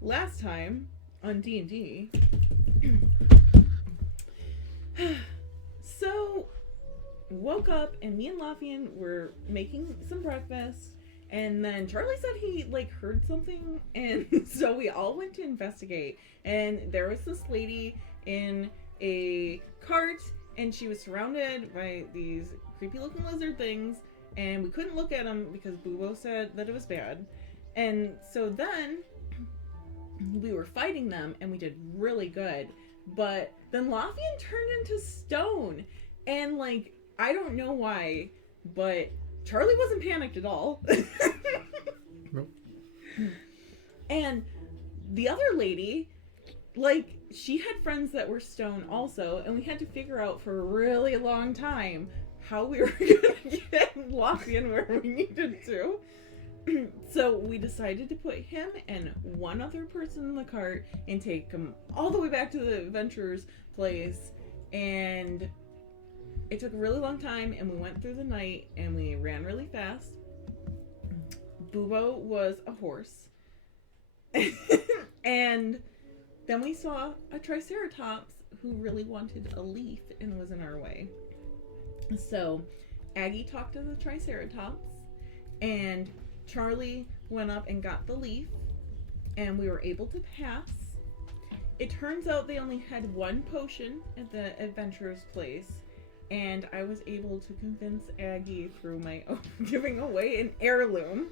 last time on D&D, so woke up and me and Lafian were making some breakfast, and then Charlie said he heard something, and so we all went to investigate, and there was this lady in a cart, and she was surrounded by these creepy looking lizard things, and we couldn't look at them because Bubo said that it was bad. And so then we were fighting them, and we did really good. But then Lafian turned into stone. And, I don't know why, but Charlie wasn't panicked at all. Nope. And the other lady, she had friends that were stone also, and we had to figure out for a really long time how we were going to get Lafian where we needed to. So we decided to put him and one other person in the cart and take him all the way back to the adventurer's place. And it took a really long time, and we went through the night, and we ran really fast. Bubo was a horse. And then we saw a triceratops who really wanted a leaf and was in our way. So Aggie talked to the triceratops, and Charlie went up and got the leaf, and we were able to pass. It turns out they only had one potion at the adventurer's place, and I was able to convince Aggie through my own giving away an heirloom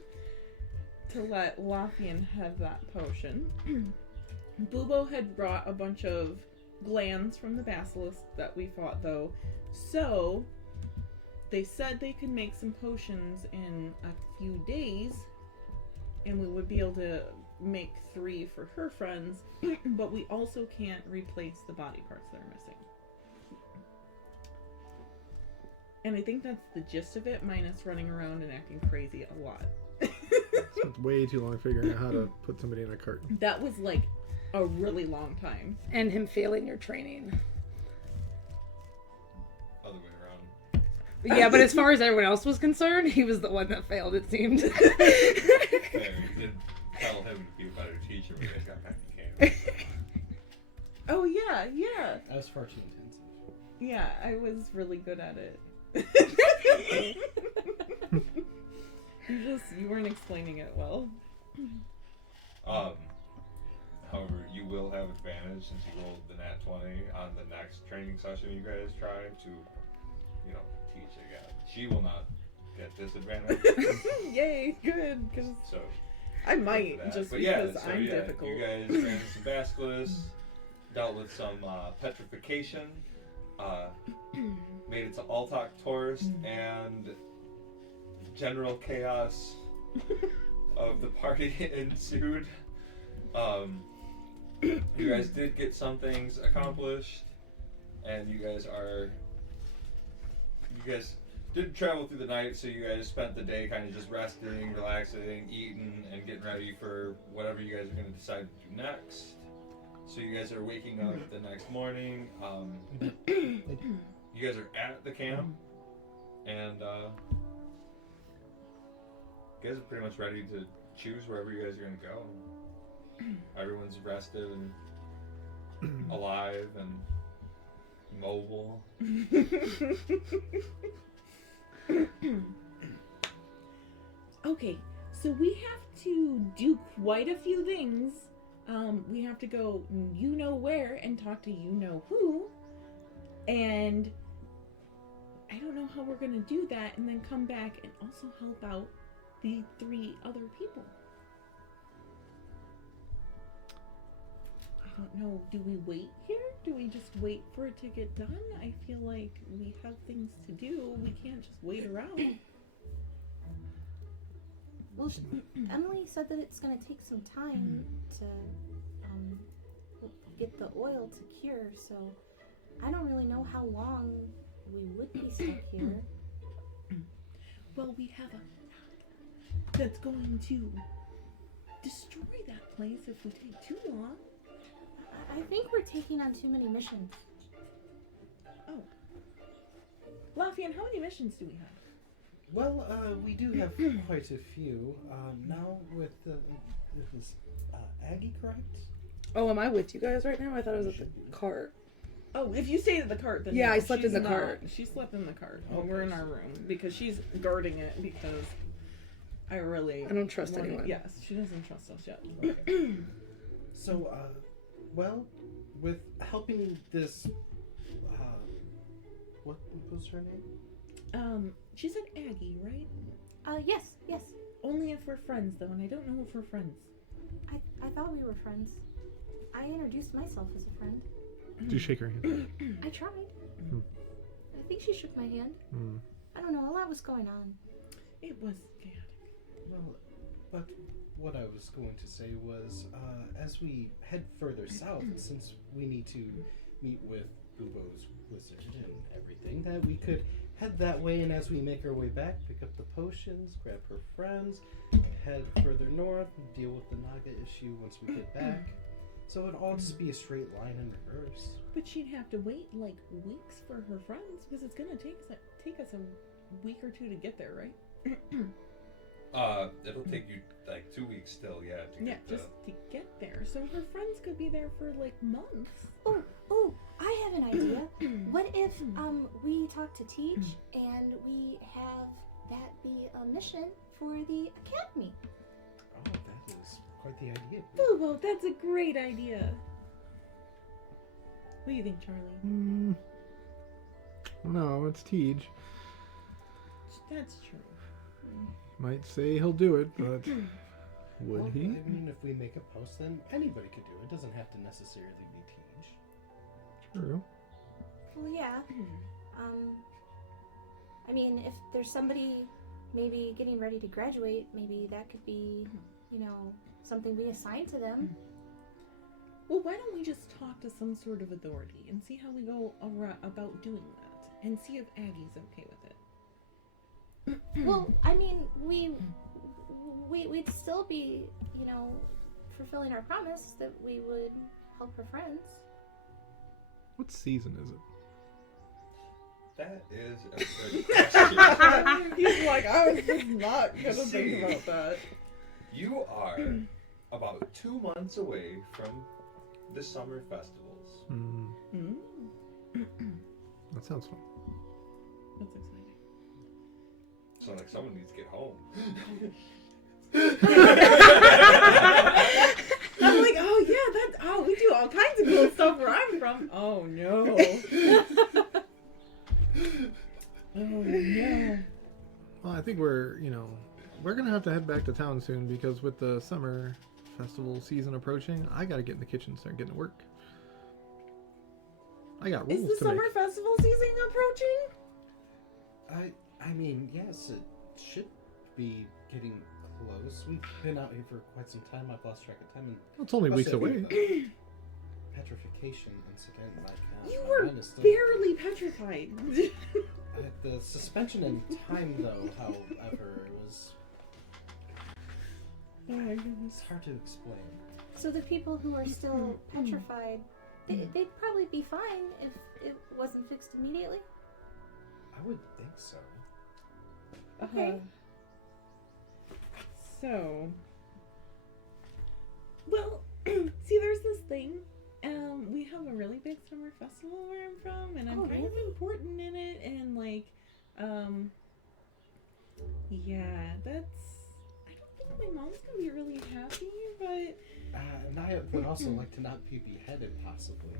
to let Lafian have that potion. Bubo had brought a bunch of glands from the basilisk that we fought, though, so they said they could make some potions in a few days, and we would be able to make 3 for her friends, but we also can't replace the body parts that are missing. And I think that's the gist of it, minus running around and acting crazy a lot. Spent way too long figuring out how to put somebody in a cart. That was a really long time. And him failing your training. Other way around. Yeah, but as far as everyone else was concerned, he was the one that failed, it seemed. Fair, you did tell him to be a better teacher when you guys got back to camp. Oh, yeah. That was far too intensive. Yeah, I was really good at it. You weren't explaining it well. However, you will have advantage since you rolled the nat 20 on the next training session you guys try to, teach again. She will not get disadvantage. Yay, good, because So I might, just because I'm difficult. You guys ran some basilisks, dealt with some petrification, made it to Altok Taurus, and general chaos of the party ensued. You guys did get some things accomplished, and you guys did travel through the night, so you guys spent the day kind of just resting, relaxing, eating, and getting ready for whatever you guys are going to decide to do next. So you guys are waking up the next morning. You guys are at the camp, and you guys are pretty much ready to choose wherever you guys are going to go. Everyone's rested and alive and mobile. Okay, so we have to do quite a few things. We have to go where and talk to who. And I don't know how we're going to do that, and then come back and also help out the 3 other people. I don't know, do we wait here? Do we just wait for it to get done? I feel like we have things to do. We can't just wait around. Well, Emily said that it's going to take some time to get the oil to cure, so I don't really know how long we would be stuck here. Well, we have a that's going to destroy that place if we take too long. I think we're taking on too many missions. Oh. Lafian, how many missions do we have? Well, we do have quite a few. Now with it was Aggie, correct? Oh, am I with you guys right now? I thought it was at the cart. Oh, if you stayed at the cart, then Yeah, no, I slept in she's the not. cart. She slept in the cart. Okay. We're in our room because she's guarding it because I don't trust anyone. Yes, she doesn't trust us yet. Okay. So, well, with helping this, what was her name? She said Aggie, right? Yes. Only if we're friends, though, and I don't know if we're friends. I thought we were friends. I introduced myself as a friend. Did you shake her hand? I tried. Hmm. I think she shook my hand. Hmm. I don't know, a lot was going on. It was chaotic. Well, but what I was going to say was, as we head further south, since we need to meet with Bubo's wizard and everything, that we could head that way, and as we make our way back, pick up the potions, grab her friends, head further north, deal with the Naga issue once we get back. So it'd all just be a straight line in reverse. But she'd have to wait like weeks for her friends because it's gonna take us a week or two to get there, right? It'll take you like 2 weeks still, yeah. Just to get there. So her friends could be there for like months. Oh, I have an idea. What if we talk to Teach and we have that be a mission for the academy? Oh, that is quite the idea. Boo, that's a great idea. What do you think, Charlie? No, it's Tej. That's true. Might say he'll do it, but would Well, he? I mean, if we make a post, then anybody could do it. It doesn't have to necessarily be Tej. True. Well, yeah. I mean, if there's somebody maybe getting ready to graduate, maybe that could be, something we assign to them. Well, why don't we just talk to some sort of authority and see how we go about doing that, and see if Aggie's okay with it. Well, I mean, we'd still be, fulfilling our promise that we would help her friends. What season is it? That is a good question. He's like, I was just not gonna See. think about that. You are about 2 months away from the summer festivals. That sounds fun. That's exciting. So like someone needs to get home. I'm like, oh yeah, we do all kinds of cool stuff where I'm from. Oh no. Oh no. Well, I think we're gonna have to head back to town soon because with the summer festival season approaching, I gotta get in the kitchen and start getting to work. I got rules Is the to summer make. festival season approaching? I mean, yes, it should be getting close. We've been out here for quite some time. I've lost track of time. And Well, it's only weeks especially away. with the petrification incident, You my were mind is still, barely petrified. the suspension in time, though. However, it was. Oh my goodness. It's hard to explain. So the people who are still petrified, they'd probably be fine if it wasn't fixed immediately. I would think so. Okay. So, well, see, there's this thing. We have a really big summer festival where I'm from, and I'm Oh, kind of really? important in it. And like, yeah, that's. I don't think my mom's gonna be really happy, but. And I would also like to not be beheaded, possibly.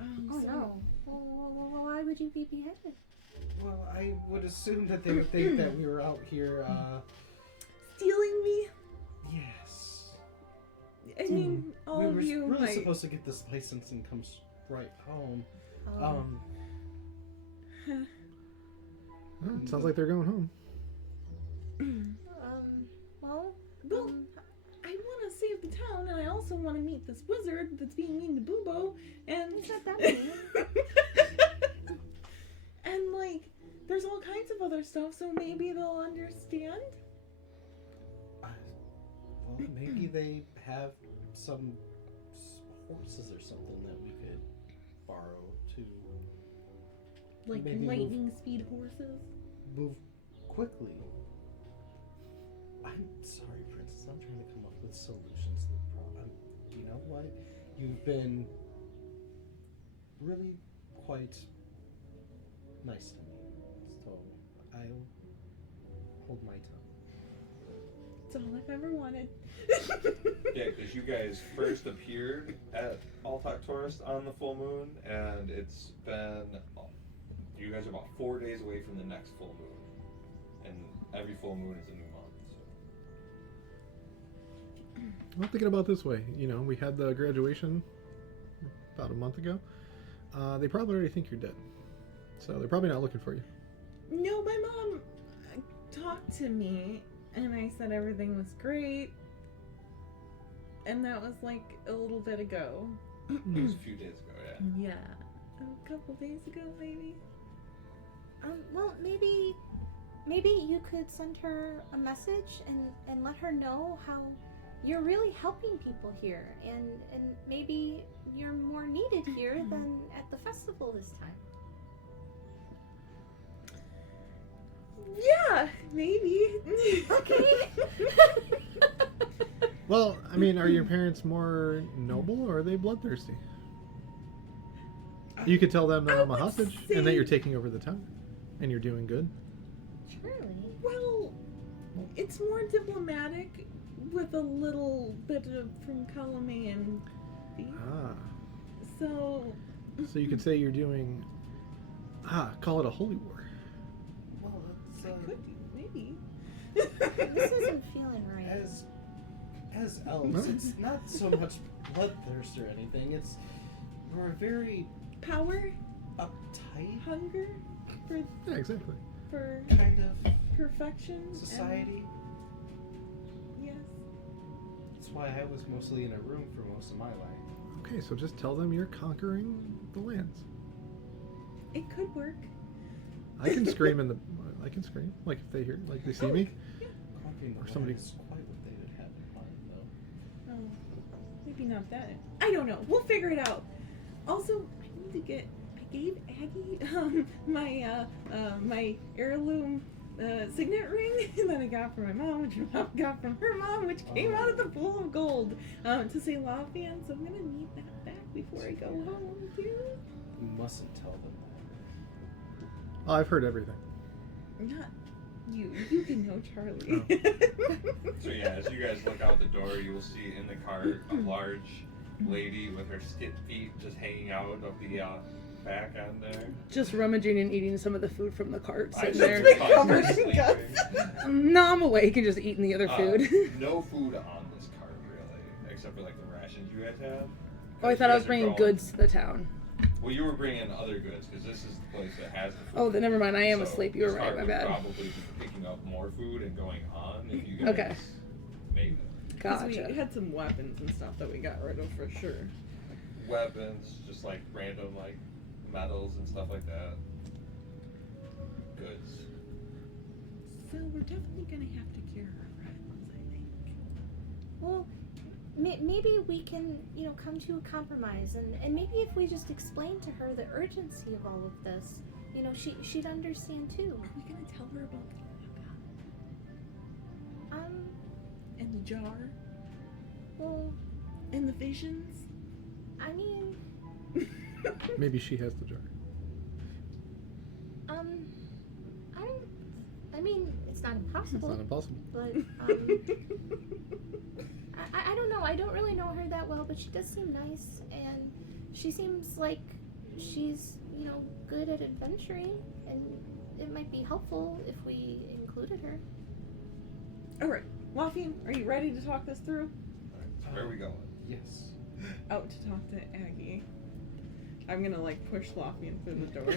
Oh So- no. Well, why would you be beheaded? Well, I would assume that they would think that we were out here, Stealing me? yes. I mean, all we of were you really might. supposed to get this license and come right home. Well, it sounds like they're going home. Well, Well, I want to save the town, and I also want to meet this wizard that's being mean to Bubo, and It's not that mean. and like, there's all kinds of other stuff, so maybe they'll understand. Well, maybe they have some horses or something that we could borrow to Like Maybe lightning speed horses. move quickly. I'm sorry, Princess. I'm trying to come up with solutions to the problem. You know what? You've been really quite nice to me, so I'll hold my tongue. It's all I've ever wanted. Yeah, because you guys first appeared at Altok Tourist on the full moon, and it's been, you guys are about 4 days away from the next full moon, and every full moon is a new month. So. I'm thinking about it this way. You know, we had the graduation about a month ago. They probably already think you're dead, so they're probably not looking for you. No, my mom talked to me, and I said everything was great. And that was like a little bit ago. It was a few days ago, yeah. Yeah. A couple days ago, maybe. Well, maybe you could send her a message and let her know how you're really helping people here, and maybe you're more needed here than at the festival this time. Yeah, maybe. Okay. Well, I mean, are your parents more noble or are they bloodthirsty? You could tell them that I I'm a would hostage say- and that you're taking over the town and you're doing good. Surely. Well, it's more diplomatic with a little bit of from column A and B. Ah, So, so you could say you're doing, call it a holy war. Well, it's, I could do, maybe. This isn't feeling right. as elves, it's not so much bloodthirst or anything. We're very Power, uptight hunger for Yeah, exactly. kind of perfection. and- society. yes. That's why I was mostly in a room for most of my life. Okay, so just tell them you're conquering the lands. It could work. I can scream I can scream, like if they hear, like they see me. Conquering the Or somebody- land is quite what they would have in mind, though. Oh, maybe not that. I don't know. We'll figure it out. Also, I need to get. I gave Aggie my heirloom signet ring that I got from my mom, which my mom got from her mom, which came out of the pool of gold to say Lafian. So I'm gonna need that back before I go home too. You mustn't tell them Oh, I've heard everything. Not you. You can know Charlie. So yeah, as you guys look out the door, you will see in the cart a large lady with her skid feet just hanging out of the back end there. Just rummaging and eating some of the food from the cart I sitting just there. thought you were covered in sleeping. guts. No, I'm awake and just eating the other food. No food on this cart really, except for like the rations you guys have. Oh, I thought I was bringing goods to the town. Well, you were bringing other goods because this is the place that has the food. Oh, then never mind. I am So asleep. You were this right. cart My would bad. Probably be picking up more food and going on if you guys Okay. made it. Because we Gotcha. had some weapons and stuff that we got rid of for sure. Weapons, just like random like metals and stuff like that. Goods. So we're definitely gonna have to cure our friends, I think. Well, maybe we can, come to a compromise, and maybe if we just explain to her the urgency of all of this, she'd understand too. Are we gonna tell her about the and the jar Well, and the visions? I mean, Maybe she has the jar. I mean, it's not It's impossible, not impossible. but, I don't know. I don't really know her that well, but she does seem nice, and she seems like she's, good at adventuring, and it might be helpful if we included her. Alright, Lafian, are you ready to talk this through? Alright, so where are we going? Yes. Out to talk to Aggie. I'm gonna push Lafian through the door.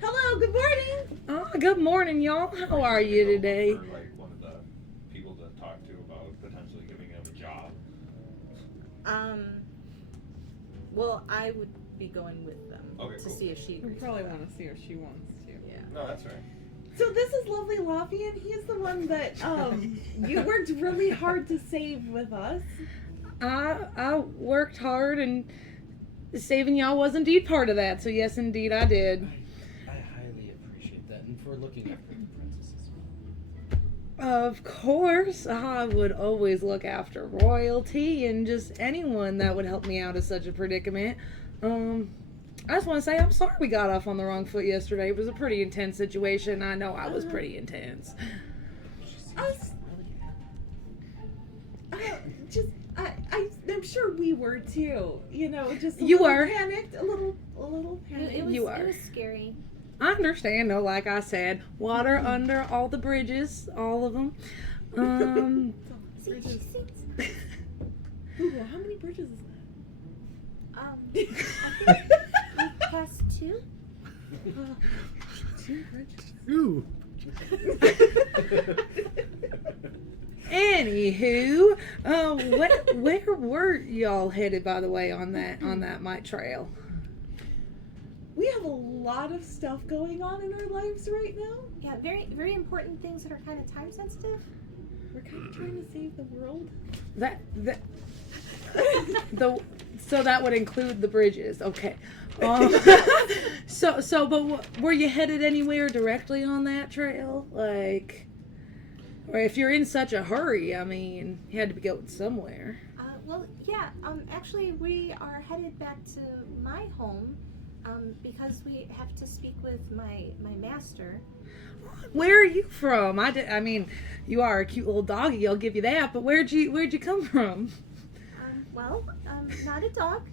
Hello, good morning! Oh, good morning, y'all. How are you today? For like one of the people to talk to about potentially giving him a job. Well, I would be going with them Okay, to cool. see if she We agrees. probably with that. want to see if she wants to. Yeah. No, that's right. So this is lovely Lafian. He's the one that you worked really hard to save with us. I worked hard, and saving y'all was indeed part of that. So yes, indeed, I did. I highly appreciate that, and for looking after the princess as well. Of course, I would always look after royalty and just anyone that would help me out of such a predicament. I just want to say I'm sorry we got off on the wrong foot yesterday. It was a pretty intense situation. I know I was pretty intense. I'm sure we were too. You know, just You little were. panicked, a little panicked. It was, You it are. was scary. I understand, though, like I said, water under all the bridges, all of them. See, she sings. Ooh, how many bridges is I think we passed 2. that? 2 bridges. Ooh. Anywho, where were y'all headed, by the way, on that mite trail? We have a lot of stuff going on in our lives right now. Yeah, very, very important things that are kind of time sensitive. We're kind of trying to save the world. So that would include the bridges, okay. But were you headed anywhere directly on that trail? Like, or if you're in such a hurry, I mean, you had to be going somewhere. Well, yeah. Actually, we are headed back to my home, because we have to speak with my master. Where are you from? I mean, you are a cute little doggy. I'll give you that. But where'd you come from? Not a dog.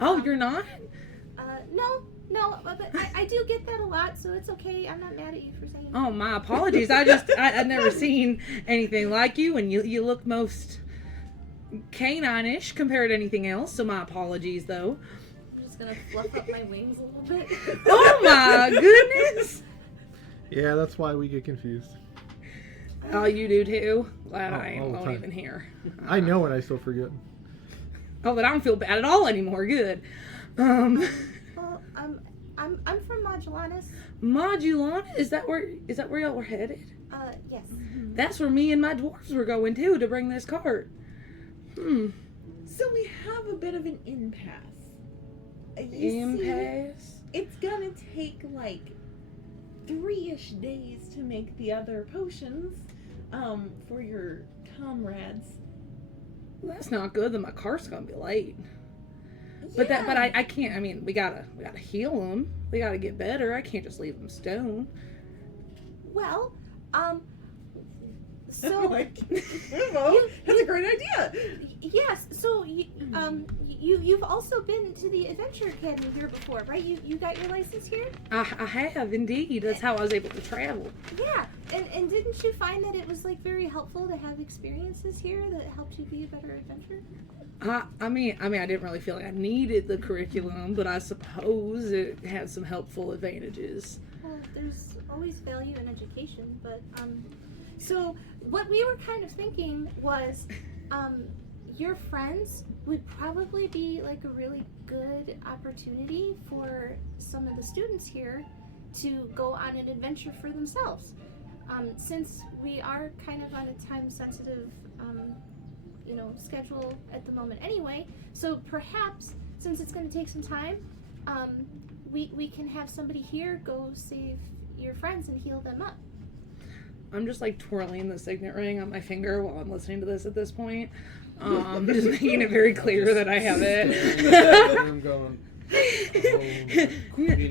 Oh, you're not? No, but I do get that a lot, so it's okay. I'm not mad at you for saying that. Oh, my apologies. I've never seen anything like you, and you look most canine-ish compared to anything else. So my apologies, though. I'm just gonna fluff up my wings a little bit. Oh my goodness! Yeah, that's why we get confused. Oh, you do too? Glad Oh, I all the won't time. even hear. I know and I still forget. Oh, but I don't feel bad at all anymore. Good. Well, I'm from Majulanis. Majulanis? Is that where y'all were headed? Yes. That's where me and my dwarves were going too, to bring this cart. So we have a bit of an impasse. You see, Impasse? it's gonna take like 3-ish days to make the other potions for your comrades. That's not good. Then my cart's gonna be late. But I can't. I mean, we gotta heal them. We gotta get better. I can't just leave them stone. Well, So so that's a great idea. yes. So you've also been to the Adventure Academy here before, right? You got your license here? I have indeed. That's how I was able to travel. Yeah. And didn't you find that it was like very helpful to have experiences here that helped you be a better adventurer? I mean, I didn't really feel like I needed the curriculum, but I suppose it had some helpful advantages. Well, there's always value in education, but so what we were kind of thinking was, your friends would probably be like a really good opportunity for some of the students here to go on an adventure for themselves. Since we are kind of on a time-sensitive, schedule at the moment anyway, so perhaps since it's going to take some time, we can have somebody here go save your friends and heal them up. I'm just like twirling the signet ring on my finger while I'm listening to this at this point. Just making it very clear that I have it. I'm going.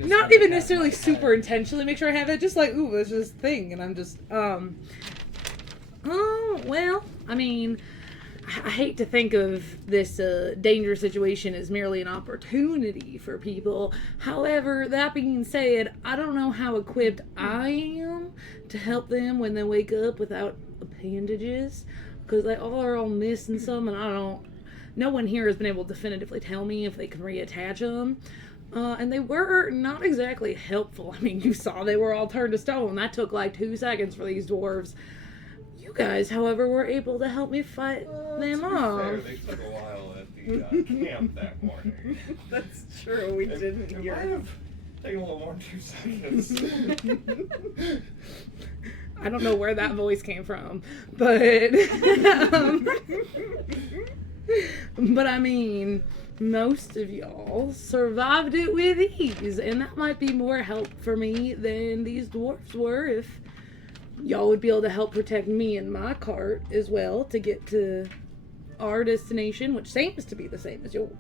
Not even necessarily super intentionally make sure I have it, just like, ooh, it's this thing, and I'm just, well, I mean, I hate to think of this dangerous situation as merely an opportunity for people. However, that being said, I don't know how equipped I am to help them when they wake up without appendages, because they are all missing some, and no one here has been able to definitively tell me if they can reattach them. And they were not exactly helpful. I mean, you saw they were all turned to stone. That took like 2 seconds for these dwarves. You guys, however, were able to help me fight them off. Fair, they took a while at the camp that morning. That's true. We didn't It hear. might have taken a little more than 2 seconds. I don't know where that voice came from, but but I mean, most of y'all survived it with ease, and that might be more help for me than these dwarfs were if y'all would be able to help protect me and my cart as well to get to our destination, which seems to be the same as yours.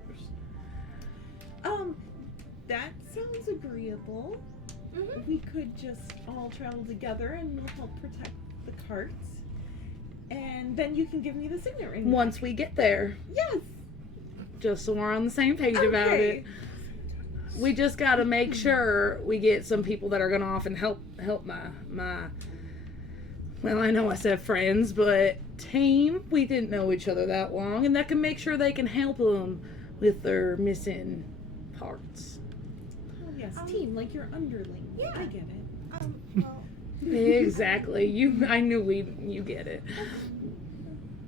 That sounds agreeable. Mhm. We could just all travel together and we'll help protect the carts. And then you can give me the signet ring. Once we get there, Yes. just so we're on the same page about it. We just gotta make sure we get some people that are gonna often help my well, I know I said friends, but team. We didn't know each other that long, and that can make sure they can help them with their missing parts. Oh, yes, team, like your underling. Yeah. I get it. Well, Exactly. I knew you get it.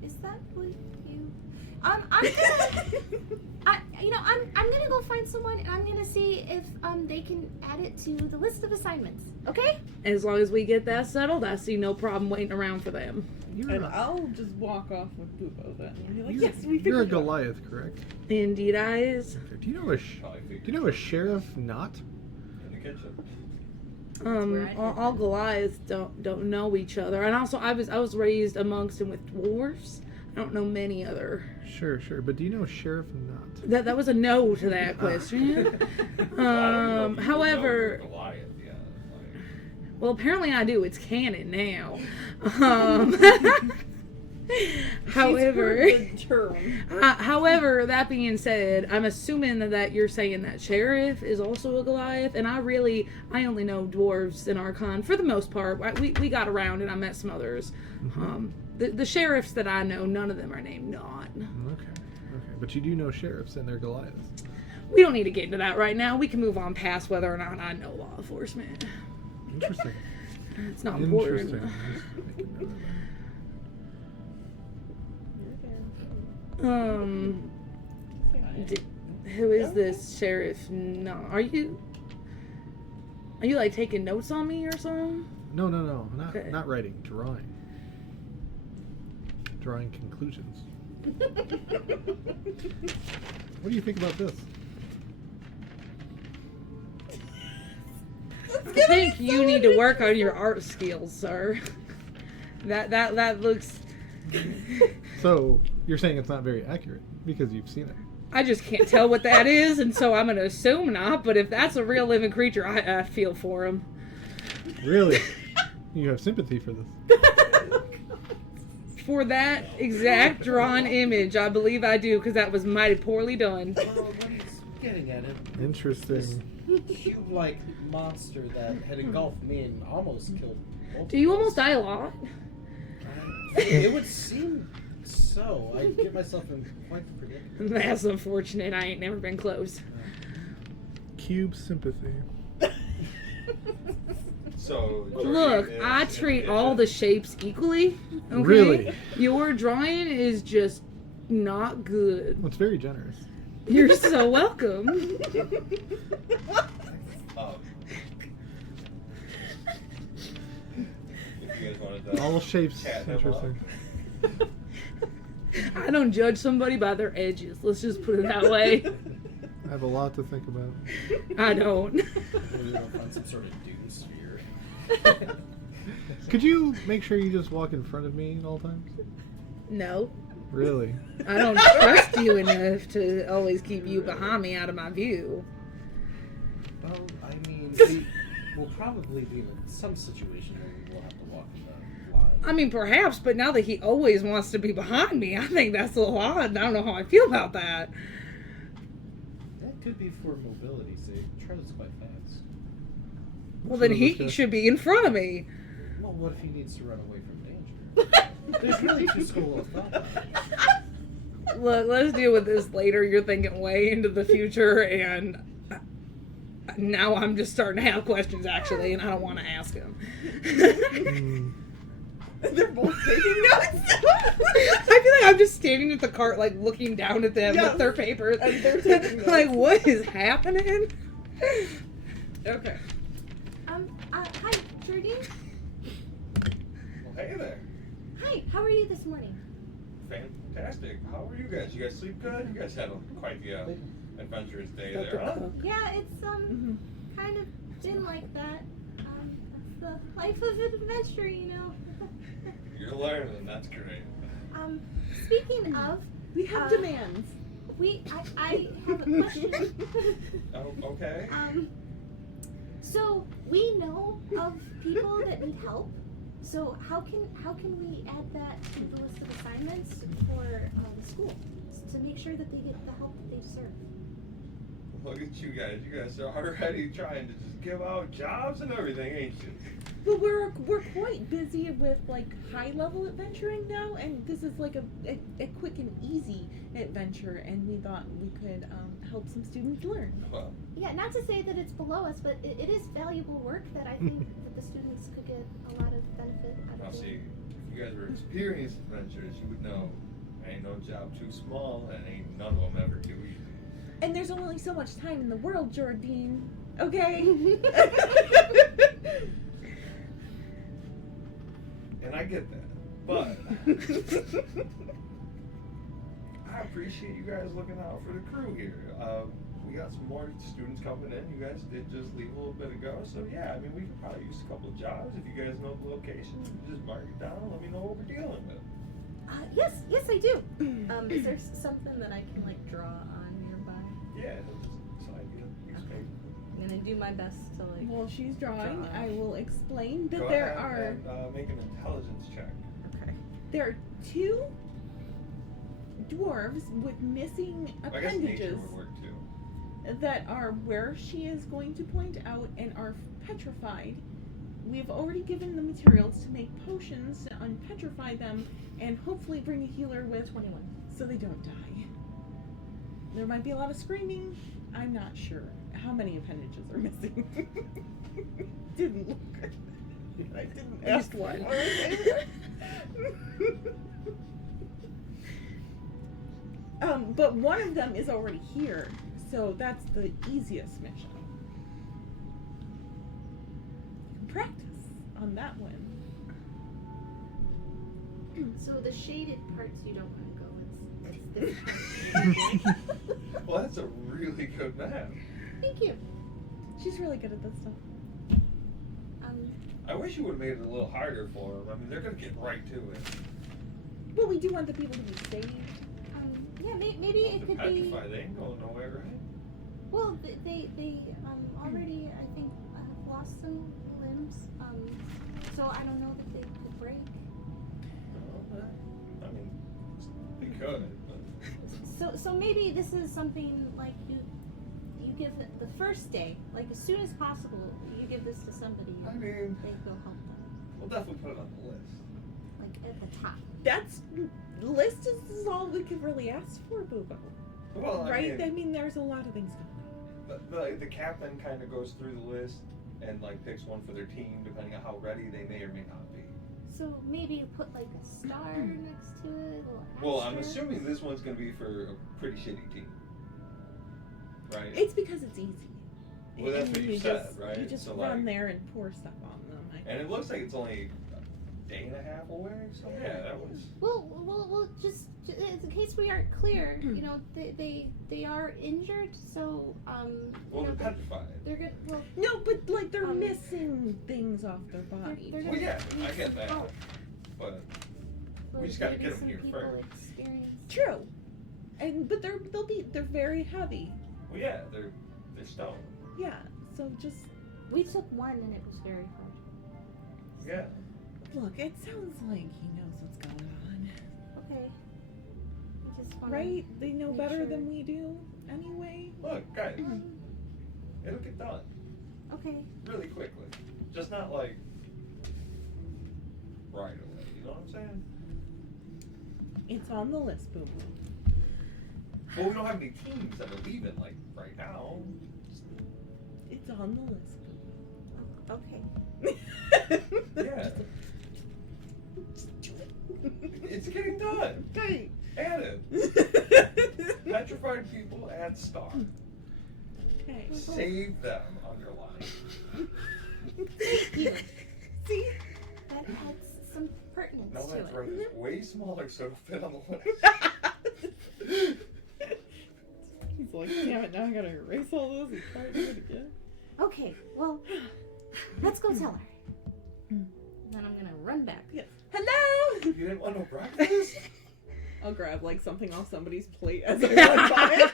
is that what you? I'm gonna, I'm gonna go find someone and I'm gonna see if they can add it to the list of assignments. Okay? As long as we get that settled, I see no problem waiting around for them. And I'll just walk off with Bubo then. And be like, You're, yes, we you're a figured it out. Goliath, correct? Indeed, I is. Okay. Do you know a sheriff not? In the kitchen. where I All Goliaths don't know each other, and also I was raised amongst and with dwarves. I don't know many other. Sure. But do you know sheriff not? That was a no to that question. However, Goliath, yeah. Like, well, apparently I do. It's canon now. However, She's heard the term. however, that being said, I'm assuming that you're saying that sheriff is also a Goliath, and I only know dwarves in Archon for the most part. We got around, and I met some others. The sheriffs that I know, none of them are named Not. Okay. But you do know sheriffs and they're Goliaths. We don't need to get into that right now. We can move on past whether or not I know law enforcement. Interesting. It's not important. Interesting. Just making note of that. Who is this sheriff? No, are you like taking notes on me or something? No. Okay. Not writing. Drawing conclusions. What do you think about this? I think you need to work on your art skills, sir. That looks. So you're saying it's not very accurate because you've seen it. I just can't tell what that is, and so I'm gonna assume not. But if that's a real living creature, I feel for him. Really? You have sympathy for this. For that exact drawn image, I believe I do, because that was mighty poorly done. Well, what he's getting at it. Interesting. Cube-like monster that had engulfed me and almost killed both Do you of us. almost die a lot? It would seem so. I get myself in quite the predicament. That's unfortunate. I ain't never been close. Cube sympathy. So Look, I treat all the shapes equally. Okay? Really? Your drawing is just not good. Well, it's very generous. You're so welcome. If you guys wanted to All shapes cat them interesting. I don't judge somebody by their edges. Let's just put it that way. I have a lot to think about. I don't. Maybe we'll find some sort of doom sphere. Could you make sure you just walk in front of me at all times? No. Really? I don't trust you enough to always keep you behind me out of my view. Well, I mean, we'll probably be in some situation where we will have to walk in the line. I mean, perhaps, but now that he always wants to be behind me, I think that's a little odd. I don't know how I feel about that. That could be for mobility's sake. Charlie's quite fast. Well, then Sort of he discuss- should be in front of me. Well, what if he needs to run away from danger? There's really two schools of thought. Look, let's deal with this later. You're thinking way into the future, and now I'm just starting to have questions, actually, and I don't want to ask him. Mm, They're both taking notes. I feel like I'm just standing at the cart, like, looking down at them Yes. with their papers. And they're taking notes. Like, what is happening? Okay. Hi, Jordan. Well, hey there. Hi, how are you this morning? Fantastic. How are you guys? You guys sleep good? You guys had quite the adventurous day there, huh? Yeah, it's Mm-hmm. kind of been like that. the life of adventure, you know. You're learning. That's great. Speaking of, We have demands. I have a question. Oh, okay. So we know of people that need help. So how can we add that to the list of assignments for the school to make sure that they get the help that they deserve? Look at you guys. You guys are already trying to just give out jobs and everything, ain't you? But we're quite busy with like high level adventuring now, and this is like a quick and easy adventure, and we thought we could help some students learn. Well, Yeah, not to say that it's below us, but it is valuable work that I think that the students could get a lot of benefit out I'll of. see. If you guys were experienced adventurers, you would know ain't no job too small, and ain't none of them ever too easy. And there's only so much time in the world, Jordine. Okay. And I get that, but I appreciate you guys looking out for the crew here. We got some more students coming in. You guys did just leave a little bit ago, so yeah, I mean, we could probably use a couple of jobs. If you guys know the location, just mark it down and let me know what we're dealing with. Yes, I do. Is there something that I can like draw on nearby? Yeah, so I get a piece of paper. I'm gonna do my best to like. While she's drawing, Draw. I will explain that Go there ahead are and, make an intelligence check. Okay. there are 2 dwarves with missing I guess nature appendages would work too. that are where she is going to point out and are petrified. We've already given the materials to make potions to unpetrify them and hopefully bring a healer with 21. so they don't die. There might be a lot of screaming. I'm not sure how many appendages are missing. Didn't look. I didn't At ask least one. But one of them is already here, so that's the easiest mission. Practice on that one. So the shaded parts you don't want to go. It's this. Well, that's a really good map. Thank you. She's really good at this stuff. I wish you would have made it a little harder for them. I mean, they're gonna get right to it. But we do want the people to be saved. Yeah, maybe it The could be. petrify, they ain't going nowhere, right? Well, they already I think have lost some limbs. So I don't know that they could break. I mean, they could. But So maybe this is something like you give the first day, like as soon as possible, you give this to somebody I and mean, they go help them, we'll definitely put it on the list. like at the top. That's list is all we could really ask for, Boobo. Well, Right? I mean, there's a lot of things going the captain kind of goes through the list and like picks one for their team, depending on how ready they may or may not be. So maybe put like a star next to it. A little Well, I'm asterisk. assuming this one's gonna be for a pretty shitty team, right? on. It's because it's easy. Well, that's And what you said, just, right? You just So, run like- there and pour stuff on them. And it looks like it's only a day and a half away, so yeah, that was. Well, just in case we aren't clear, you know, they are injured, so Well, you know, they're petrified. they're good. Well, No, but like they're Um, missing things off their body. they're Well, gonna yeah, need I get some that, help. but Well, we just gotta maybe get 'em some here people first. experience. True. But they're very heavy. well, yeah, they're stoned. Yeah. So just We took one and it was very hard. Yeah. look. It sounds like he knows what's going on, Okay. We just wanna right? They know make better sure. than we do, anyway. Look, guys, it'll get done Okay. really quickly. Just not like right away. You know what I'm saying? It's on the list, Boo. Well, we don't have any teams that are leaving like right now. It's on the list, Okay. Boo. Yeah. It's getting done. Okay. Add it. Petrified people add star. Okay. Save them, underline. Thank you. See? That adds some pertinence No, to that's it. right. It's way smaller, so it'll fit on the list. He's like, damn it, now I gotta erase all those and try to do it again. Okay. Well, let's go tell her. gonna run back. Yes. Hello! You didn't want no breakfast? I'll grab like something off somebody's plate as I run by.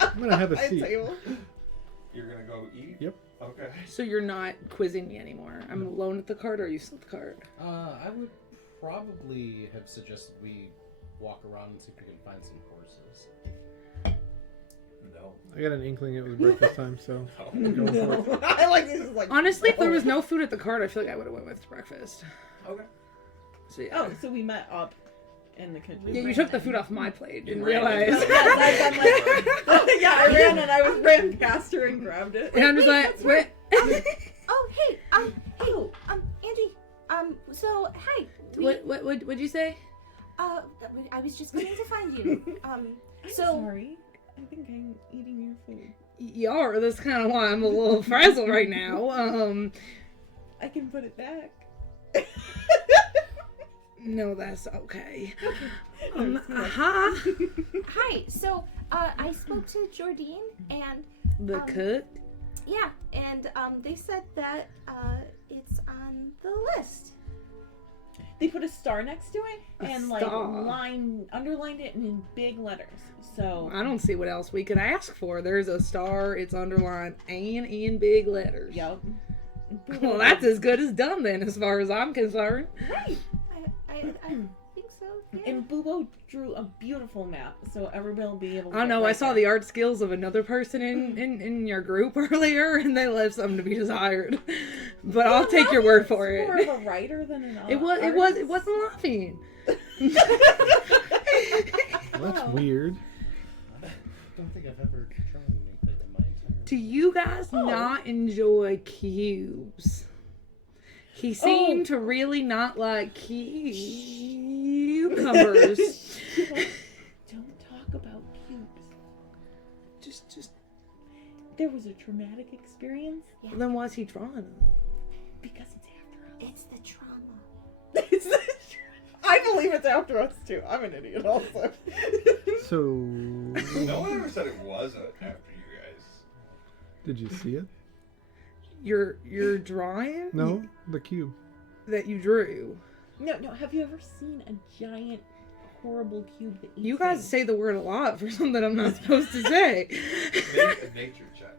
I'm gonna have a My seat. table. You're gonna go eat? Yep. Okay. So you're not quizzing me anymore. I'm alone at the cart, or are you still at the cart? I would probably have suggested we walk around and see if we can find some horses. No. I got an inkling it was breakfast time, so No. I'm going for it. I like this. Is like Honestly, if there was no food at the cart, I feel like I would have went with breakfast. Okay. So, yeah. Oh, so we met up in the kitchen. Yeah, you took the food off my plate. Didn't You ran realize. it. Yes, I'm like, yeah, I ran and I ran past her and grabbed it. And I'm just like, that's wait. Oh, hey, Angie, so, hi. What'd you say? I was just going to find you. So, Sorry, I think I'm eating your food. You are. That's kind of why I'm a little frazzled right now. I can put it back. No, that's okay. Hi. hi, so, I spoke to Jordine, and, The cook? yeah, and, they said that, it's on the list. They put a star next to it A and star. underlined it in big letters. So I don't see what else we could ask for. There's a star, it's underlined, and in big letters. yep. Well, that's as good as done then, as far as I'm concerned. right. I think so, yeah. And Bubo drew a beautiful map, so everybody will be able to I get know, right I saw there. the art skills of another person in your group earlier, and they left something to be desired. But I'll take your word for it. More of a writer than an It wasn't Lafian. Well, that's weird. I don't think I've ever tried anything in my entire Do you guys not enjoy cubes? He seemed to really not like cucumbers. Don't talk about cubes. just There was a traumatic experience then why's he drawing them? because it's after us. It's the trauma. I believe it's after us too. I'm an idiot also. So, No one ever said it wasn't after you guys. did you see it? You're drawing? No, the cube. That you drew. No. Have you ever seen a giant, horrible cube that eats You guys things? say the word a lot for something I'm not supposed to say. Make a nature check.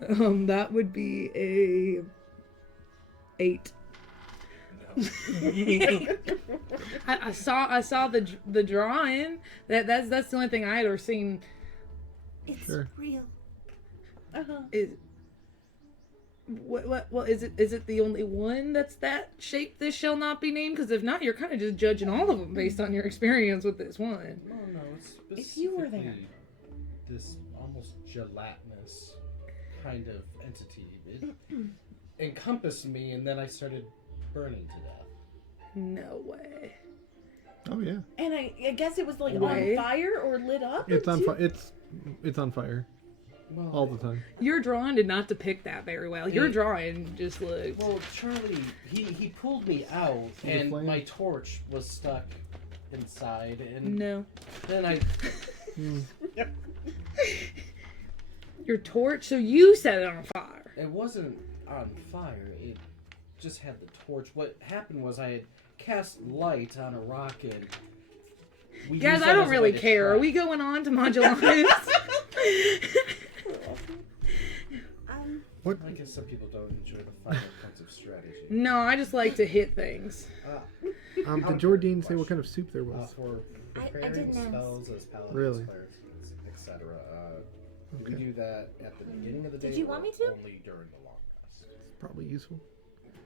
That would be a 8. No. I saw the drawing. That's the only thing I had ever seen. It's Sure. real. Uh-huh. Is what is it? Is it the only one that's that shape? This shall not be named. Because if not, you're kind of just judging all of them based on your experience with this one. No, it's specifically If you were there. this almost gelatinous kind of entity. It encompassed me, and then I started burning to death. No way. Oh yeah, And I guess it was like Wait. on fire or lit up. it's or on two- fire. It's on fire Well, all the time. Your drawing did not depict that very well. Your drawing just looked. Well, Charlie, he pulled me out, The and flame? my torch was stuck inside, and No. then I Your torch. So you set it on fire. it wasn't on fire. It just had the torch. What happened was I had cast light on a rock, and we Guys, used I that don't as a way really to care. Are track. we going on to Majulanis? What? I guess some people don't enjoy the finer points of strategy. No, I just like to hit things. Did Jordine say what kind of soup there was? For I preparing didn't ask. spells as paladins, Really? clerics, etc. We Okay. do that at the beginning of the day. Did you want or me to? Only during the long rest. Probably useful. Is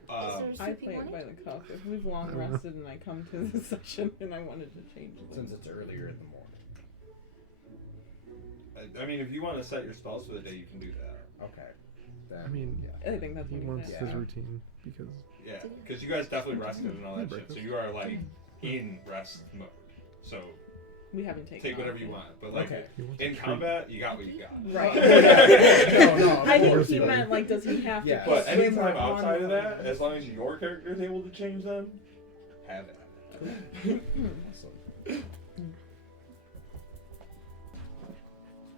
there I soup you play it wanted? by the cup. If we've long I don't know. rested and I come to the session and I wanted to change Since things. it's earlier in the morning. I mean, if you want to set your spells for the day, you can do that. Okay. Then, I mean, yeah. I think that's he what wants he his said. routine because Yeah, because you guys definitely rested and all that shit, Breakfast. so you are like in rest mode. So We haven't taken take off whatever you yet. want, but like Okay. he wants in a treat. combat, you got what you got. Right. No, of I think course, he but- meant like, does he have to? Yeah. But put swim anytime or on outside of the- that, as long as your character is able to change them, have it. Awesome.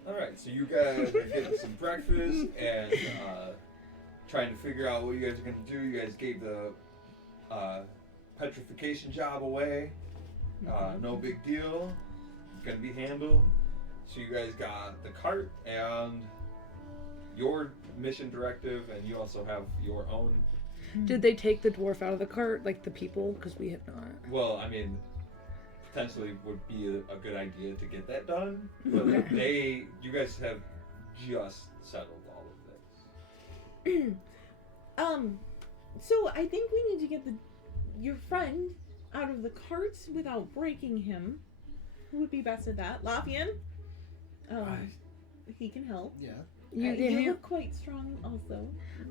All right, so you guys are getting some breakfast, and trying to figure out what you guys are going to do. You guys gave the petrification job away. No big deal. Going to be handled. So you guys got the cart and your mission directive, and you also have your own. Did they take the dwarf out of the cart, like the people? Because we have not. Well, I mean, potentially would be a good idea to get that done, but you guys have just settled all of this. So I think we need to get your friend out of the cart without breaking him. Who would be best at that? Lafian? He can help. Yeah. You look quite strong also.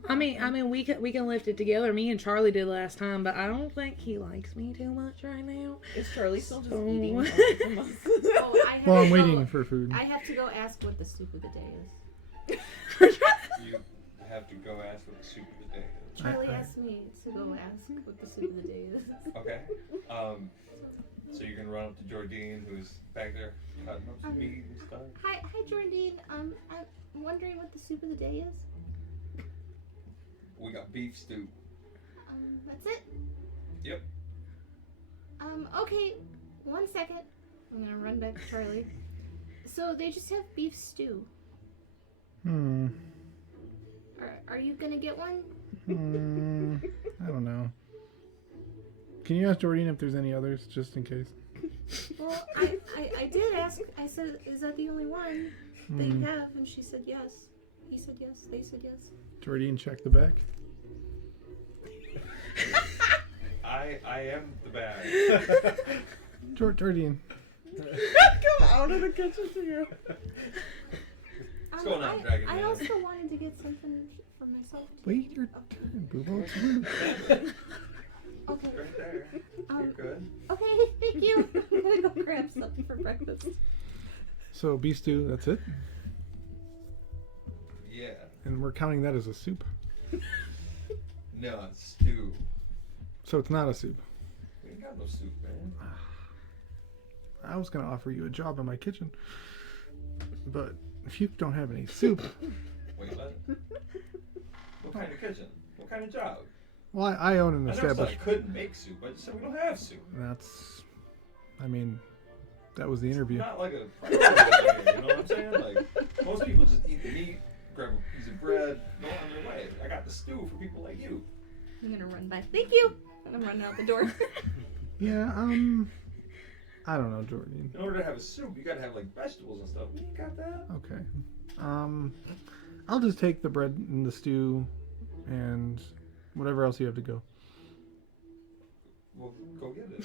I mean, we can lift it together. Me and Charlie did last time, but I don't think he likes me too much right now. Is Charlie still just So- eating all from us? Oh, I have Well, I'm to waiting go, for food. I have to go ask what the soup of the day is. You have to go ask what the soup of the day is. Charlie I- asked me to go ask what the soup of the day is. Okay. So you can run up to Jordine, who's back there cutting up some meat and stuff. Hi, Jordan. I'm wondering what the soup of the day is. We got beef stew. That's it. Yep. Okay. 1 second. I'm gonna run back to Charlie. So they just have beef stew. Are you gonna get one? I don't know. Can you ask Jordan if there's any others, just in case? Well, I did ask. I said, is that the only one that you have? And she said yes. He said yes. They said yes. Jordan, check the back. I am the bag. Jordan. Come out of the kitchen to you. What's going on, Dragon I Man? also wanted to get something for myself. Wait your turn, Boobo. It's rude. Okay. Right there. You're good. Okay, thank you. I'm gonna go grab something for breakfast. So, beef stew, that's it? Yeah. And we're counting that as a soup. No, it's stew. So it's not a soup. We ain't got no soup, man. I was going to offer you a job in my kitchen. But if you don't have any soup... Wait, what? What kind of kitchen? What kind of job? Well, I own an I never said I establishment. couldn't make soup. I just said we don't have soup. That's... I mean, that was the interview. Not like a priority out here, you know what I'm saying? Like, most people just eat the meat, grab a piece of bread, go on their way. I got the stew for people like you. I'm gonna run back. Thank you. And I'm running out the door. Yeah, I don't know, Jordan. In order to have a soup, you gotta have like vegetables and stuff. We ain't got that. Okay. I'll just take the bread and the stew and whatever else you have to go. Well, go get it.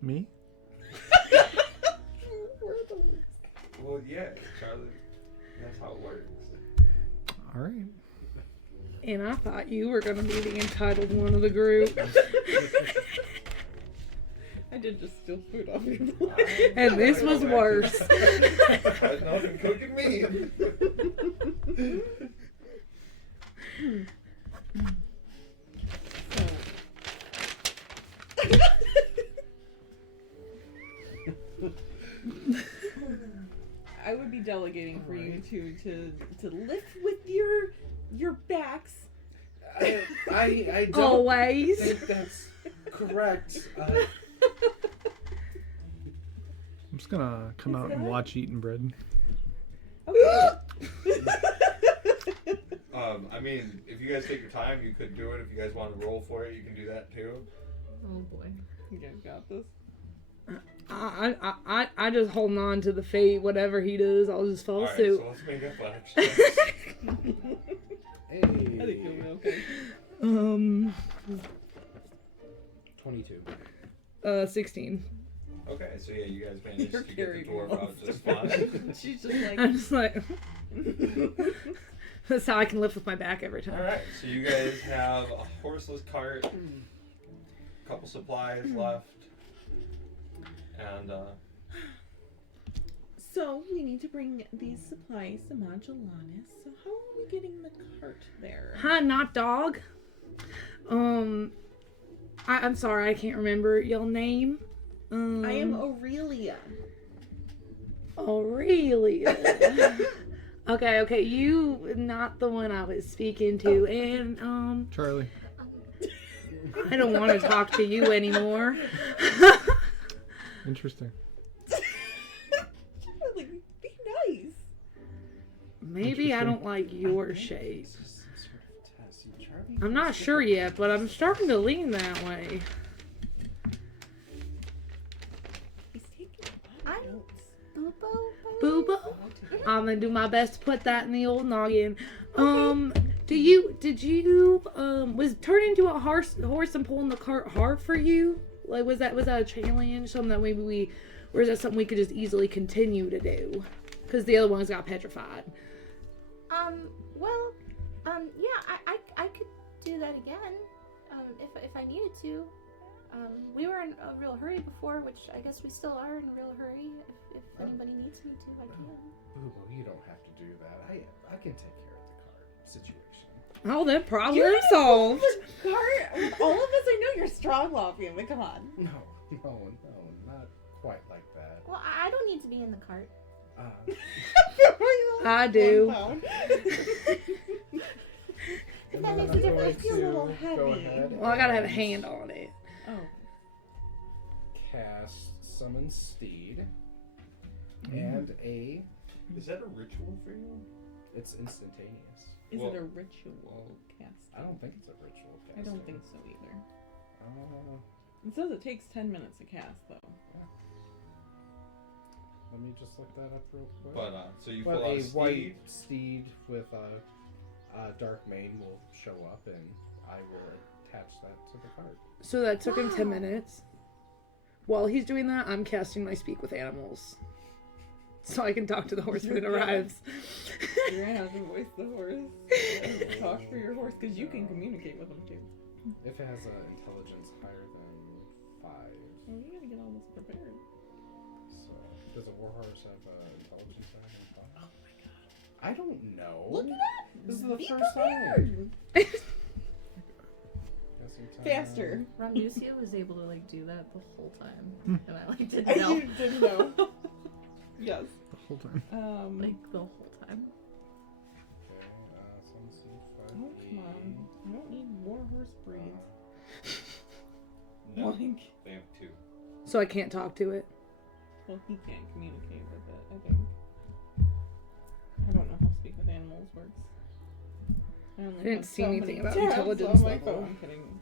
Me? Well, yeah, Charlie. That's how it works. All right. And I thought you were going to be the entitled one of the group. I did just steal food off your plate. And this was worse. There's nothing cooking me. I would be delegating for you to lift with your backs. I don't Always. think that's correct. I'm just gonna come out and watch eating bread. Okay. I mean, if you guys take your time, you could do it. If you guys want to roll for it, you can do that too. Oh boy. You guys got this. I just holding on to the fate. Whatever he does, I'll just follow Alright, suit. so let's make athletics checks. Hey. I think you'll be okay. 22. 16. Okay, so yeah, you guys managed You're to get the carrying dwarf out most just of it. fine. She's just like. I'm just like, that's how I can lift with my back every time. Alright, so you guys have a horseless cart, a couple supplies left, and So we need to bring these supplies to Majulanis. So how are we getting the cart there? Hi, not dog. I'm sorry, I can't remember your name. I am Aurelia. Aurelia. Okay, you not the one I was speaking to, and Charlie. I don't want to talk to you anymore. Interesting. Charlie, be nice. Maybe I don't like your shape. This is some sort of test. And Charlie I'm not sure yet, but I'm starting to lean that way. He's taking I'm notes. Bubo. Boobo? I'm gonna do my best to put that in the old noggin. Did you was turning into a horse and pulling the cart hard for you? Like, was that a challenge? Something that maybe or is that something we could just easily continue to do? Because the other ones got petrified. Well, yeah, I could do that again, if I needed to. We were in a real hurry before, which I guess we still are in a real hurry. If anybody needs me to, I can. Boo-boo, you don't have to do that. I can take care of the cart situation. Oh, that problem You're solved. the cart. With all of us, I know you're strong, Lafian, but come on. No, not quite like that. Well, I don't need to be in the cart. I do. 1 pound. If that makes a difference. I feel a little Go heavy. ahead Well, I gotta have a and hand on it. Oh. Cast Summon Steed. And Is that a ritual for you? it's instantaneous. Is Well- it a ritual cast? I don't think it's a ritual cast. I don't think so either. Uh, It says it takes 10 minutes to cast, though. let me just look that up real quick. But so you But pull out a a steed. white steed with a dark mane will show up, and I will attach that to the cart. So that took him 10 Wow. minutes. While he's doing that, I'm casting my Speak with Animals. So I can talk to the horse when it arrives. You're gonna have to voice the horse. And talk for your horse, because you can communicate with him, too. If it has an intelligence higher than 5, Well, you gotta get all this prepared. so does a warhorse have intelligence higher than 5? Oh my god. I don't know. Look at that! This is the Be first prepared! time. Guessing time. Faster. Ronducio was able to like do that the whole time, and I like didn't And know. you didn't know. Yes. The whole time. Like the whole time. Okay, Summon Steed 5. Oh, come on. I don't need more horse breeds. No, Like, they have 2. So I can't talk to it. well, he can't communicate with it, I think. I don't know how Speak with Animals works. I only didn't have see so anything many about tabs intelligence on my level. phone. I'm kidding.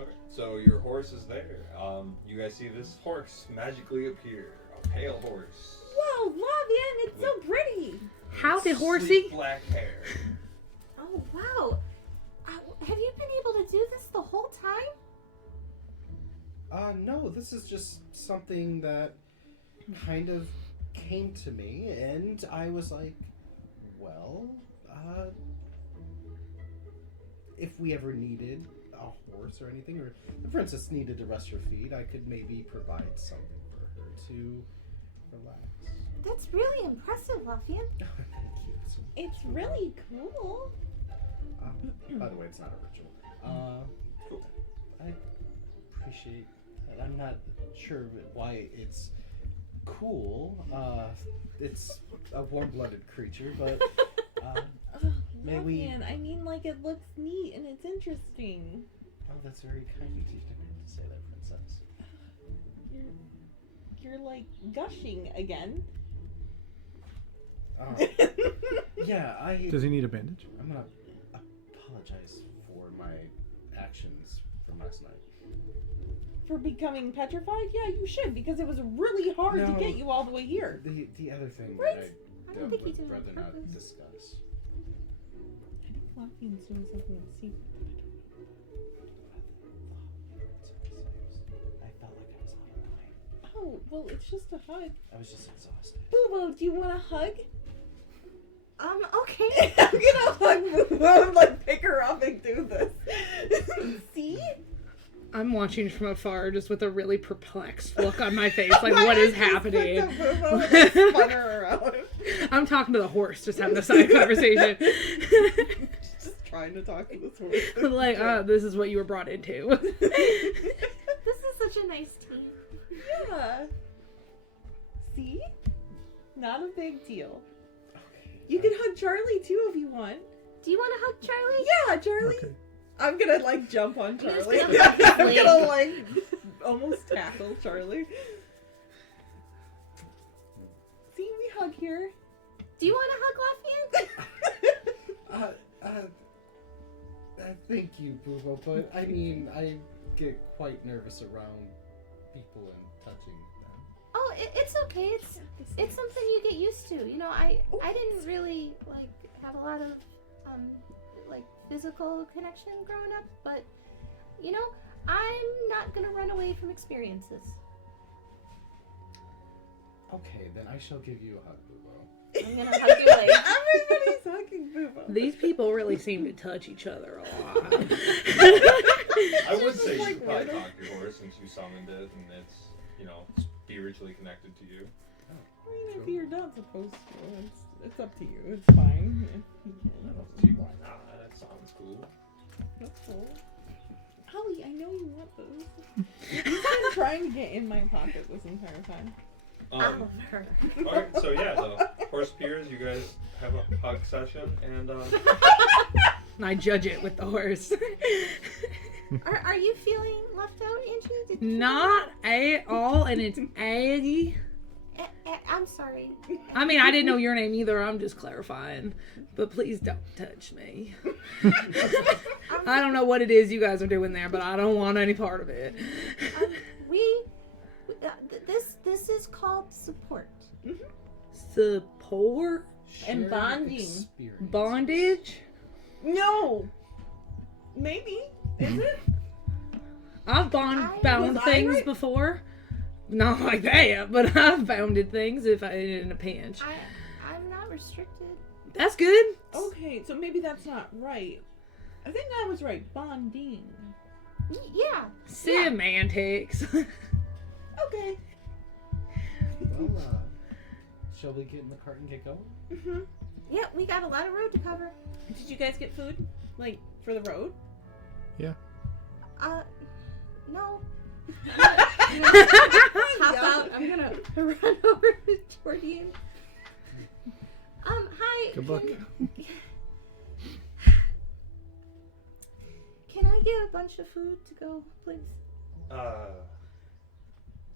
Okay, so your horse is there. You guys see this horse magically appear. A pale horse. Wow, Lavian, it's so pretty! Howdy, Sleek horsey. black hair. Oh wow! Have you been able to do this the whole time? No, this is just something that kind of came to me, and I was like, well, if we ever needed a horse or anything, or the princess needed to rest her feet, I could maybe provide something for her to relax. That's really impressive, Lafian. Thank you so much. It's really cool. By the way, it's not a ritual. Cool. I appreciate that. I'm not sure why it's cool. It's a warm-blooded creature, but may we? Lavian, I mean, like, it looks neat and it's interesting. Oh, that's very kind of you to say that, princess. You're like gushing again. Yeah, Does he need a bandage? I'm gonna apologize for my actions from last night. For becoming petrified? Yeah, you should, because it was really hard to No. get you all the way here. The other thing Right? that I I don't dealt think he with did it on rather not purpose. discuss. I think Lafian's doing something with secret. I felt like I was on a line. Oh, well, it's just a hug. I was just exhausted. Boo-Boo, do you want a hug? Okay. I'm gonna hug Boo-Boo and, like, pick her up and do this. See? I'm watching from afar just with a really perplexed look on my face. Like, what is happening? Boo-Boo and spun her around. I'm talking to the horse, just having a side conversation. Just trying to talk to this horse. Like, this is what you were brought into. This is such a nice team. Yeah. See? Not a big deal. Okay. You can hug Charlie too if you want. Do you want to hug Charlie? Yeah, Charlie. Okay. I'm gonna like jump on I'm just Charlie. gonna hug his I'm leg. gonna like almost tackle Charlie. See, we hug here. Do you want to hug Lafian? Thank you, Boobo, but I mean, I get quite nervous around people and touching them. Oh, it's okay. It's something you get used to. You know, I didn't really like have a lot of like physical connection growing up, but you know, I'm not gonna run away from experiences. Okay, then I shall give you a hug, Boobo. I'm gonna hug your leg. Everybody's hugging Boobo. These people really seem to touch each other a lot. I would Just say you like should probably random. talk to your horse since you summoned it and it's, you know, spiritually connected to you. I mean, if you're not supposed to, it's up to you. It's fine. If you I can. don't see why not. That sounds cool. That's cool. Holly, I know you want those. You've been trying to get in my pocket this entire time. Oliver. Alright, so yeah, the horse peers, you guys have a hug session and And I judge it with the horse. Are you feeling left out, Angie? Did you Not at all, and it's Aggie. I'm sorry. I mean, I didn't know your name either. I'm just clarifying. But please don't touch me. I don't know what it is you guys are doing there, but I don't want any part of it. This is called support. Support? And Shared bonding. experiences. Bondage? No! Maybe. Is it? I've bound Was I things right? before. Not like that, but I've bounded things if I in a pinch. I'm not restricted. That's good. Okay, so maybe that's not right. I think I was right. Bonding. Yeah. Semantics. Okay. Well, shall we get in the cart and get going? Mm-hmm. Yeah, we got a lot of road to cover. Did you guys get food? Like, for the road? No. Hop out. I'm gonna run over to Jordan. Hi. Good luck. Can I get a bunch of food to go, please?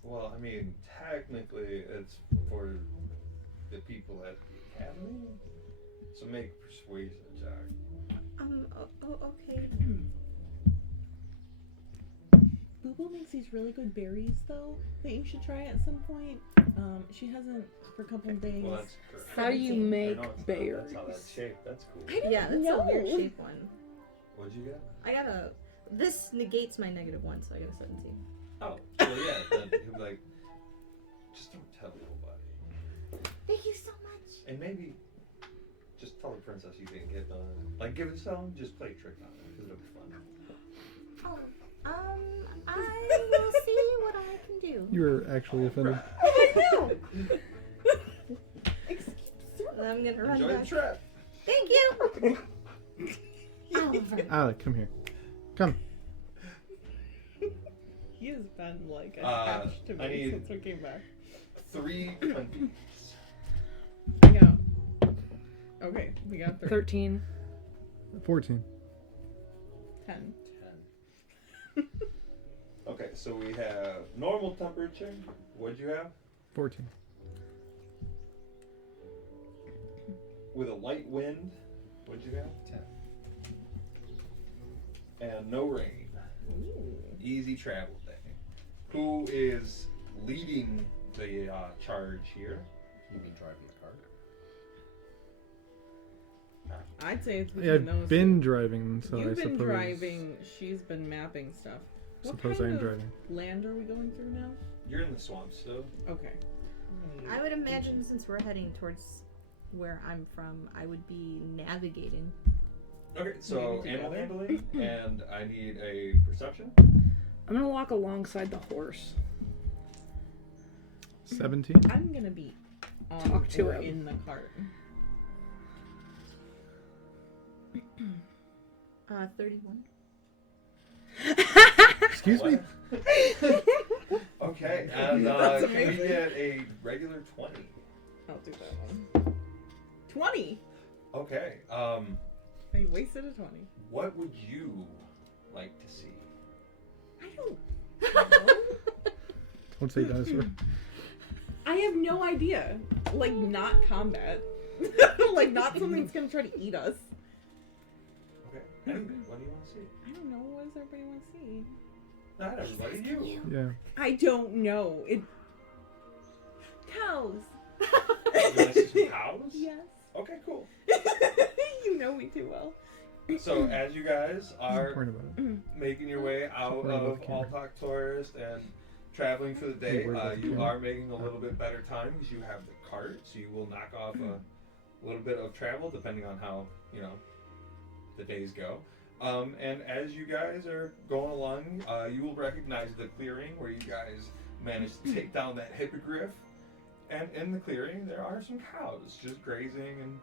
well, I mean, technically it's for the people at the academy. So make a persuasion check. Okay. Boo makes these really good berries, though, that you should try at some point. She hasn't for a couple of days. Well, that's correct. How do you I know make it's not- berries? That's how that's shaped. That's cool. I don't Yeah, that's know. a weird shape one. What'd you get? I got a. This negates my -1, so I got a 17. Oh, well, yeah. Then he'll be like, just don't tell nobody. Thank you so much. And maybe just tell the princess you didn't get the. Like, give it some, just play a trick on her, because it'll be fun. Oh, I will see what I can do. You were actually offended. Excuse And I'm gonna run Enjoy the back. trip. Thank you. Oliver. Alec, come here. Come. He has been, like, attached attached to I me need- since we came back. 3 countries. I got... Okay, we got 13. 14. 10. 10. Okay, so we have normal temperature. What'd you have? 14. With a light wind. What'd you have? 10. And no rain. Ooh. Easy travel day. Who is leading the charge here? You mean driving the cart? I'd say it's Yeah, between those I've been two. driving, so I You've been suppose. driving, she's been mapping stuff. What Suppose kind I am of driving. land are we going through now? You're in the swamp still. Okay. I would imagine since we're heading towards where I'm from, I would be navigating. Okay, so Maybe animal together. handling, and I need a perception. I'm gonna walk alongside the horse. 17. I'm gonna be on Talk to or him. in the cart. 31. Excuse me? Okay, and That's can we amazing. get a regular 20? I'll do that one. 20. Okay, I wasted a 20. what would you like to see? I don't know. Don't say dinosaur. I have no idea. Like, not combat. Like, not something that's gonna try to eat us. Okay, anything. What do you want to see? I don't know. What does everybody want to see? Not everybody, you. Yeah. I don't know. Cows. You want to see some cows? Yes. Okay, cool. You know me too well. So as you guys are Point about it. making your way out Right above of camera. Altok Tourist and traveling for the day, Right above you camera. are making a little bit better time because you have the cart, so you will knock off a little bit of travel depending on how, the days go. And as you guys are going along, you will recognize the clearing where you guys managed to take down that hippogriff. And in the clearing, there are some cows just grazing and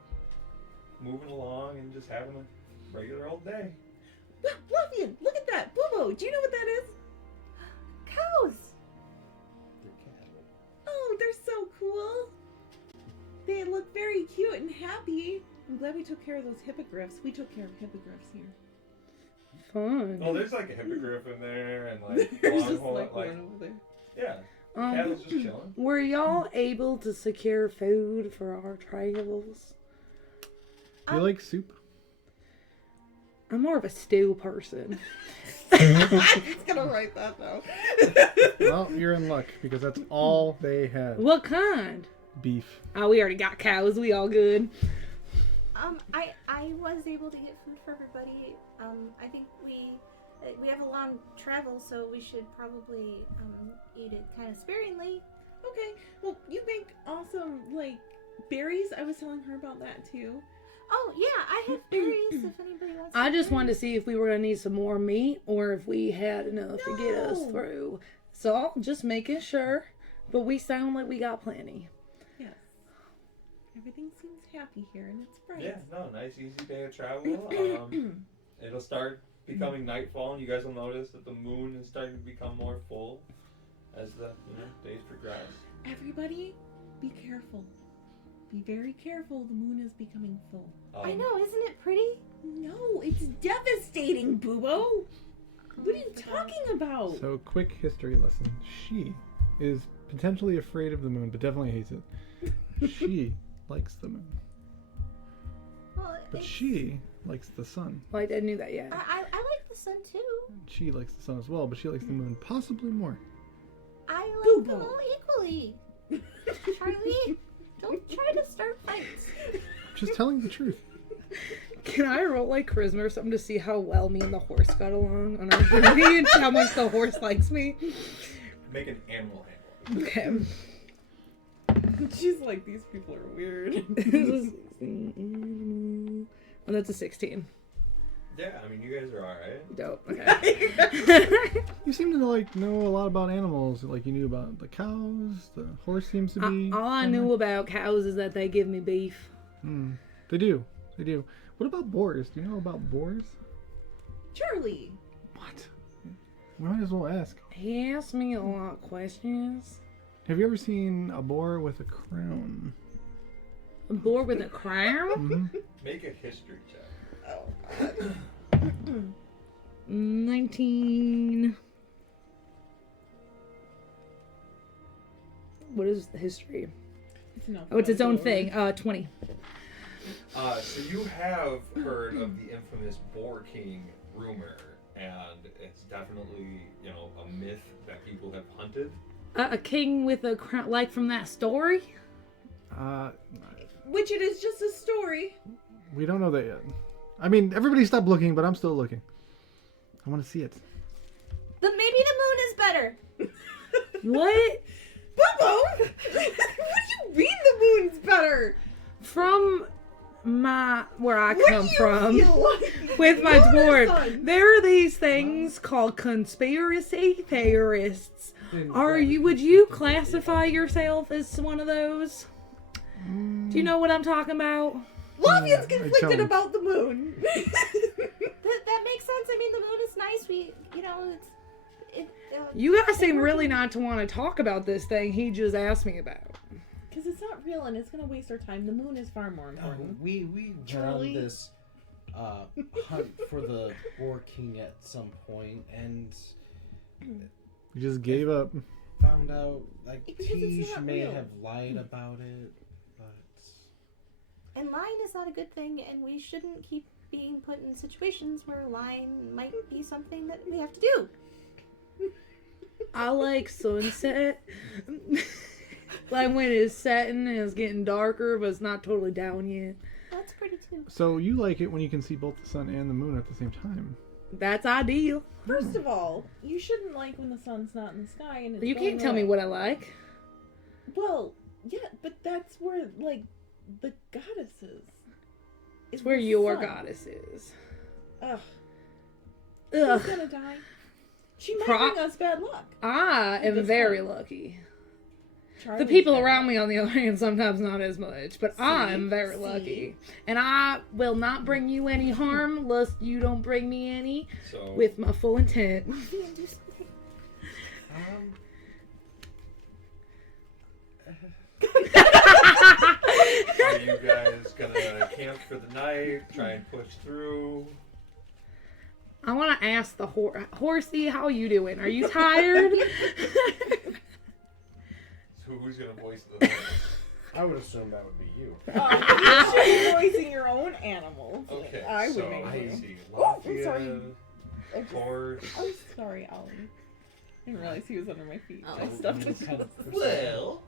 moving along and just having a regular old day. Lafian, look at that. Boo-boo, do you know what that is? Cows. They're cattle. Oh, they're so cool. They look very cute and happy. I'm glad we took care of those hippogriffs. We took care of hippogriffs here. Fun. Oh, there's like a hippogriff in there and like There's just longhorn, like like one over there. yeah, Um, cattle's just chilling. Were y'all able to secure food for our travels? Do you like soup? I'm more of a stew person. He's gonna write that though. Well, you're in luck because that's all they had. What kind? Beef. Oh, we already got cows. We all good. I was able to get food for everybody. I think we have a long travel, so we should probably eat it kind of sparingly. Okay, well, you make awesome, like, berries. I was telling her about that too. Oh yeah, I have berries if anybody wants. I some just wanted to berries. see if we were going to need some more meat or if we had enough to get us No. through. So, just making sure. But we sound like we got plenty. Yes. Everything seems happy here, and it's bright. Yeah, no, nice easy day of travel. It'll start becoming nightfall, and you guys will notice that the moon is starting to become more full as the days progress. Everybody, be careful. Be very careful. The moon is becoming full. I know, isn't it pretty? No, it's devastating, Boo-Bo. What are you talking about? So, quick history lesson. She is potentially afraid of the moon, but definitely hates it. She likes the moon. Well, But she likes the sun. Like, I knew that, yeah. I like the sun too. She likes the sun as well, but she likes the moon possibly more. I like Boo-boo. them all equally. Charlie, don't try to start fights. Just telling the truth. Can I roll like charisma or something to see how well me and the horse got along on our journey and how much the horse likes me? Make an animal handle. Okay. She's like, these people are weird. Oh, that's a 16. Yeah, I mean, you guys are alright. Dope. Okay. You seem to know a lot about animals. Like you knew about the cows. The horse seems to be. All I knew about cows is that they give me beef. They do. They do. What about boars? Do you know about boars? Charlie. What? We might as well ask. He asked me a lot of questions. Have you ever seen a boar with a crown? A boar with a crown? Mm-hmm. Make a history check. Oh, God. 19. What is the history? Oh, it's its own thing. 20. So you have heard of the infamous Boar King rumor, and it's definitely, a myth that people have hunted. A king with a crown, like from that story? Which it is just a story. We don't know that yet. I mean, everybody stop looking, but I'm still looking. I want to see it. But maybe the moon is better. What? Boo-Boo! What do you mean the moon's better? From where I What come do you from, feel like? with my Loran dwarf, son? there are these things called conspiracy theorists. Would you classify yourself as one of those? Do you know what I'm talking about? Lafian's I conflicted challenge. about the moon. That makes sense. I mean, the moon is nice. You guys seem really not to want to talk about this thing he just asked me about. Because it's not real and it's going to waste our time. The moon is far more important. We went Charlie? on this hunt for the War King at some point, and You just gave up. found out like Because it's Tish not may real. have lied about it, but And lying is not a good thing, and we shouldn't keep being put in situations where lying might be something that we have to do. I like sunset. Like when it's setting and it's getting darker, but it's not totally down yet. That's pretty too. So you like it when you can see both the sun and the moon at the same time. That's ideal. First of all, you shouldn't like when the sun's not in the sky and it's You going can't tell me away. what I like. Well, yeah, but that's where, like, the goddesses. It's where your goddess is. Ugh. Ugh. She's gonna die. She might Pro- bring us bad luck. I am This very one. lucky. Charlie's The people bad around luck. me, on the other hand, sometimes not as much. But I'm very lucky. And I will not bring you any harm, lest you don't bring me any, So with my full intent. Do something. are you guys gonna camp for the night? Try and push through? I want to ask the horsey, how you doing? Are you tired? So who's gonna voice the voice? I would assume that would be you. You should be voicing your own animals. Okay, I would so make I you. see Oh, I'm sorry. Lafia, horse. I'm sorry, Ollie. I didn't realize he was under my feet. Oh. I stuffed his Well,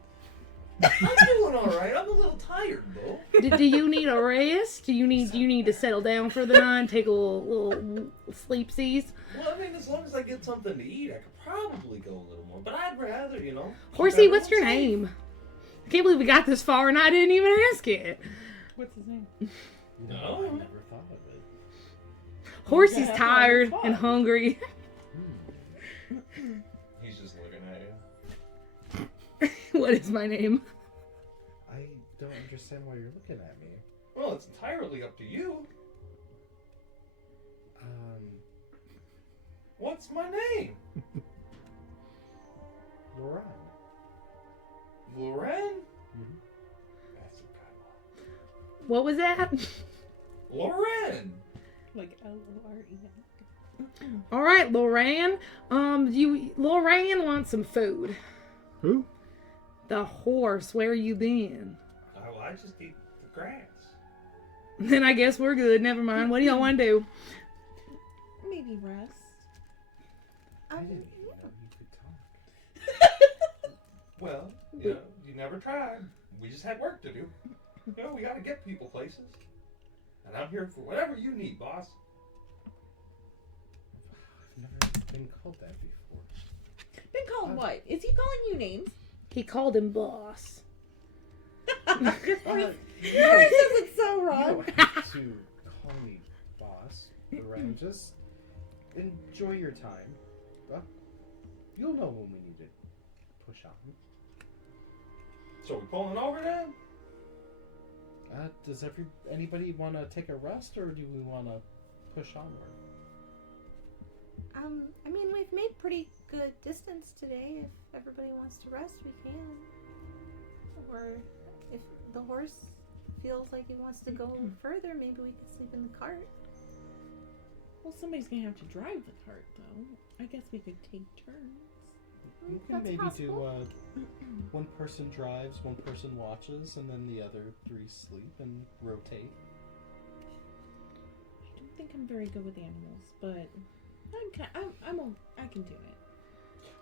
I'm doing all right. I'm a little tired though. do you need a rest? Do you need to settle down for the night and take a little sleepsies? Well, I mean, as long as I get something to eat, I could probably go a little more. But I'd rather, keep Horsey, what's your everyone safe. name? I can't believe we got this far and I didn't even ask it. What's his name? No, I never thought of it. Horsey's Yeah, tired that's and fun. hungry. He's just looking at you. What is my name? I don't understand why you're looking at me. Well, it's entirely up to you. What's my name? Loran. Loran? That's a good one. What was that? Loran! Like Lore. All right, Loran. Loran wants some food. Who? The horse. Where you been? Well, I just eat the grass. Then I guess we're good. Never mind. What do y'all want to do? Maybe rest. I didn't even know you could talk. Well, you never tried. We just had work to do. We gotta get people places. And I'm here for whatever you need, boss. I've never been called that before. Been called what? Is he calling you names? He called him boss. Your voice says it's so You wrong. don't have to call me boss, Loran. Just enjoy your time. You'll know when we need to push on. So we pulling over then? Does anybody want to take a rest, or do we want to push onward? I mean, we've made pretty good distance today. If everybody wants to rest, we can. Or if the horse feels like he wants to go further, maybe we can sleep in the cart. Well, somebody's gonna have to drive the cart, though. I guess we could take turns. We can That's maybe possible. do one person drives, one person watches, and then the other three sleep and rotate. I don't think I'm very good with animals, but I can do it.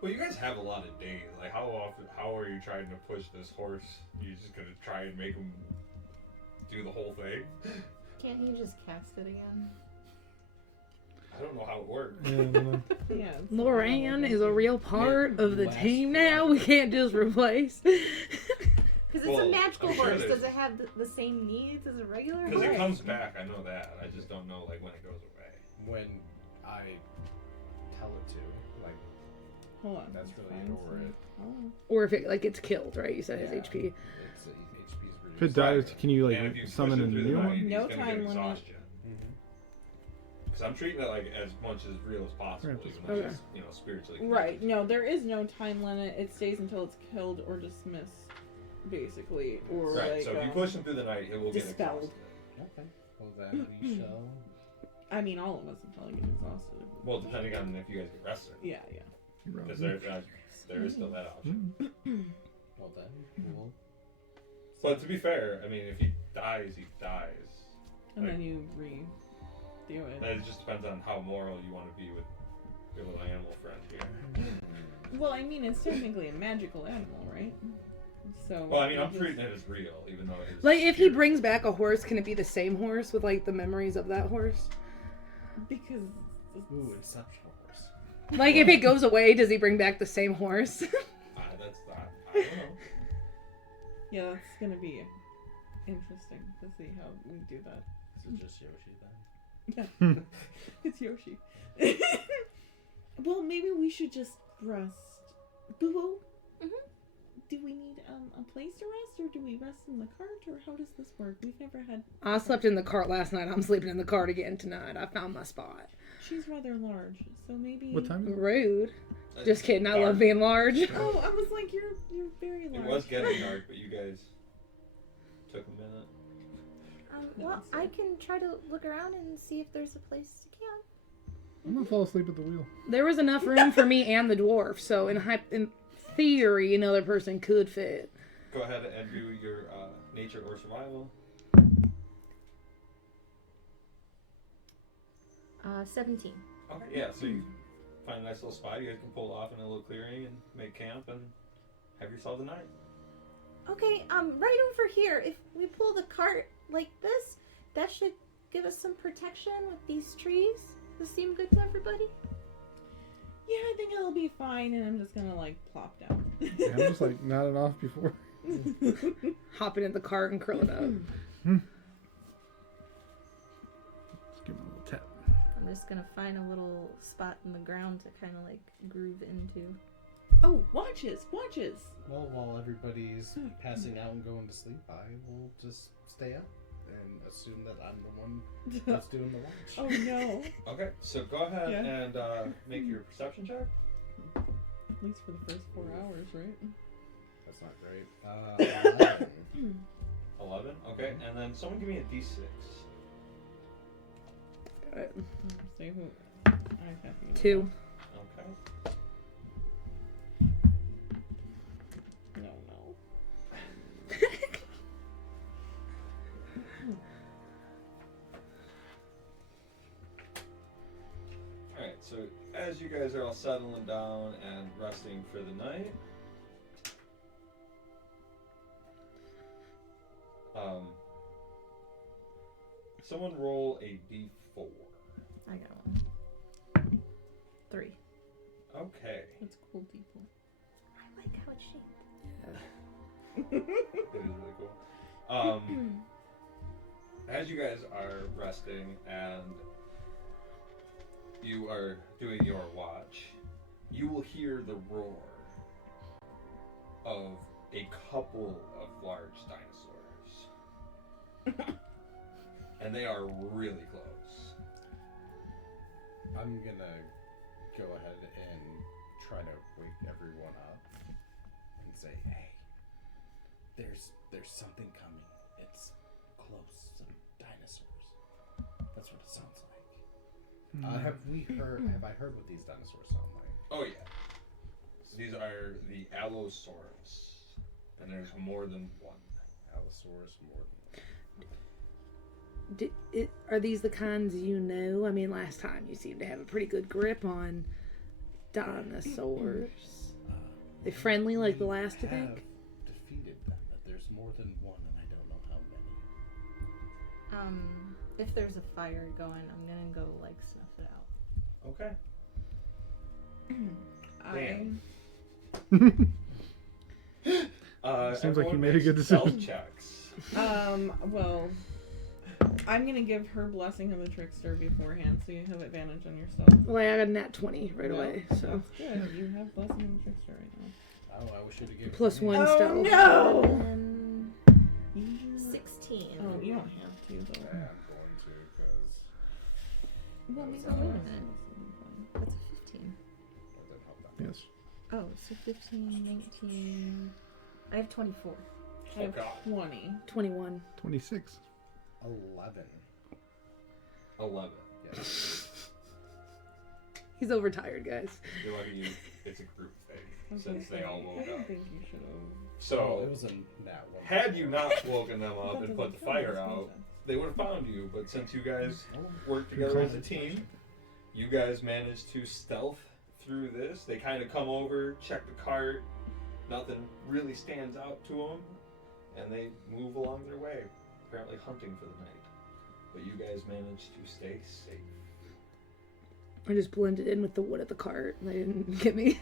Well, you guys have a lot of days. Like, how are you trying to push this horse? You just gonna try and make him do the whole thing? Can't he just cast it again? I don't know how it works. Yeah. Loran is a real part of the Last team now. We can't just replace. Because it's Well, a magical I'm sure horse. there's- Does it have the same needs as a regular Because horse? it comes back, I know that. I just don't know like when it goes away. When I tell it to, like, Hold on. that's really Fine, over it. Oh. Or if it gets killed, right? You said his Yeah. HP. Its HP is If it dies, can you And if you like push summon a him through the new night, one? he's No gonna time get limit. exhaustion. Because I'm treating it like as much as real as possible, Right. even though Okay. it's, you know, spiritually. Right. No, there is no time limit. It stays until it's killed or dismissed, basically, or Right. like. So if you push him through the night, it will dispelled. get exhausted. Okay. Well, then we shall. I mean, all of us will probably get exhausted. Well, depending on if you guys get rested, Yeah, yeah. because there is still that option. Well, then we'll. But to be fair, I mean, if he dies, he dies. And Like- then you redo it. It just depends on how moral you want to be with your little animal friend here. Well, I mean, it's technically a magical animal, right? So. Well, I mean, I'm just- treating it as real, even though it is. Like, if he spirit. brings back a horse, can it be the same horse with like the memories of that horse? Because. Ooh, Inception horse. Like, if it goes away, does he bring back the same horse? That's not. I don't know. Yeah, that's gonna be interesting to see how we do that. Is it just Yoshi then? Yeah. It's Yoshi. Well, maybe we should just rest. Boo. Mhm. Do we need a place to rest, or do we rest in the cart, or how does this work? We've never had. I slept in the cart last night. I'm sleeping in the cart again tonight. I found my spot. She's rather large, so maybe. What time is it? Rude. Just kidding. I love Dark. being large. Oh, I was like, you're very It large. was getting dark, but you guys took a minute. Well, I can try to look around and see if there's a place to camp. I'm gonna fall asleep at the wheel. There was enough room for me and the dwarf, so in theory, another person could fit. Go ahead and do your nature or survival. 17. Okay, yeah, so you find a nice little spot you guys can pull off in a little clearing and make camp and have yourselves a night. Okay, right over here. If we pull the cart like this, that should give us some protection with these trees. Does this seem good to everybody? Yeah, I think it'll be fine, and I'm just gonna like plop down. Yeah, I'm just like nodding off before. Hopping in the cart and curling up. Let's give him a little tap. I'm just gonna find a little spot in the ground to kind of like groove into. Oh, watches. Well, while everybody's passing out and going to sleep, I will just stay up and assume that I'm the one that's doing the watch. Oh no. Okay, so go ahead Yeah. and make your perception check. At least for the first 4 hours, right? That's not great. 11. 11, okay, and then someone give me a d6. Say who. I have to. 2. Okay. No. Alright, so as you guys are all settling down and resting for the night, someone roll a d4. I got one. 3. Okay. That's cool, people. I like how it's shaped. That is really cool. As you guys are resting and you are doing your watch, you will hear the roar of a couple of large dinosaurs. And they are really close. I'm gonna go ahead and try to wake everyone up and say, "Hey, there's something coming. It's close. Some dinosaurs." That's what it sounds like. Have I heard what these dinosaurs sound like? Oh yeah. These are the Allosaurus. And there's more than one. Allosaurus more than Are these the kinds you know? I mean, last time you seemed to have a pretty good grip on dinosaurs. They friendly like the last, you think? defeated them, but there's more than one, and I don't know how many. If there's a fire going, I'm gonna go like snuff it out. Okay. Seems like you everyone made a good makes stealth decision. checks. Well, I'm gonna give her blessing of the trickster beforehand, so you have advantage on your stuff. Well, I got a nat 20 right No, away, so. That's good. You have blessing of the trickster right now. Oh, I wish you'd have given Plus me. 1 Oh stealth. no! You- 16. Oh, you don't have to though. Yeah, I'm going to, because Well, maybe Oh, wait a that's minute. fine. That's a 15. that didn't help that. Yes. Oh, so 15, 19. I have 24. I have God. 20. 21. 26. 11. 11. Yes. He's overtired, guys. You're lucky you. It's a group thing I was since gonna they all say, woke I don't up. think you should have. So it was in that one. had you not woken them up and put the fire out, they would have found you. But since you guys work together as a team, you guys managed to stealth through this. They kind of come over, check the cart. Nothing really stands out to them, and they move along their way, apparently hunting for the night. But you guys managed to stay safe. I just blended in with the wood at the cart. They didn't get me.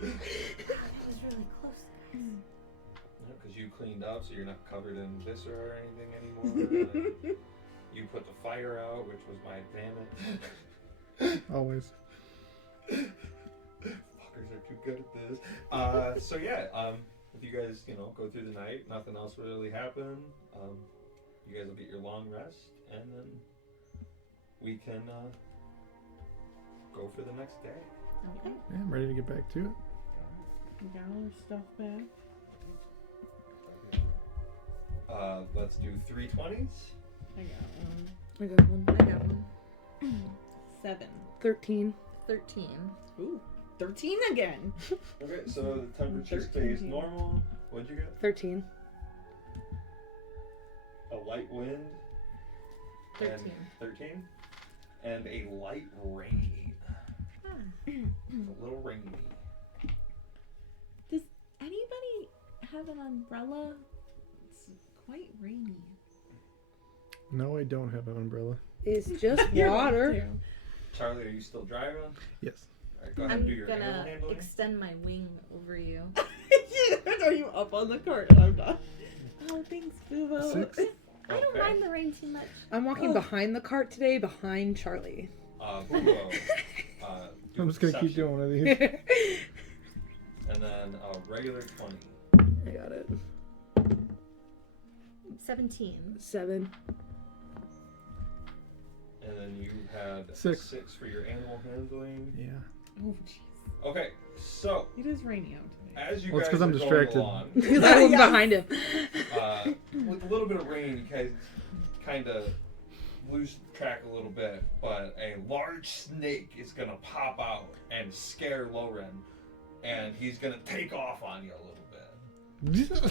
That was really close. Because you cleaned up, so you're not covered in viscera or anything anymore. Like, you put the fire out, which was my advantage. Always. Fuckers are too good at this. So yeah, if you guys, go through the night, nothing else will really happen. You guys will get your long rest, and then we can go for the next day. Okay. Yeah, I'm ready to get back to it. We got all our stuff back. Let's do 320s. I got one. I got one. I got one. 7. 13. 13. Ooh, 13 again. Okay, so the temperature 13. stays normal. What'd you get? 13. A light wind. 13. And 13. And a light rain. It's a little rainy. Does anybody have an umbrella? It's quite rainy. No, I don't have an umbrella. It's just You're water. welcome Charlie, are you still driving? Yes. Alright, go ahead and I'm do your animal gonna handling. extend my wing over you. to. Are you up on the cart and I'm not? Oh, thanks, Boo. 6. I don't Okay. mind the rain too much. I'm walking behind the cart today, behind Charlie. Bumbo. I'm just gonna keep doing one of these. And then a regular 20. I got it. 17. 7. And then you had 6. 6 for your animal handling. Yeah. Oh, jeez. Okay, so It is raining out today. as you Well, it's guys 'cause I'm are distracted. going along, Because I was Yeah. behind him. with a little bit of rain, you guys kind of lose track a little bit, but a large snake is gonna pop out and scare Loran, and he's gonna take off on you a little bit.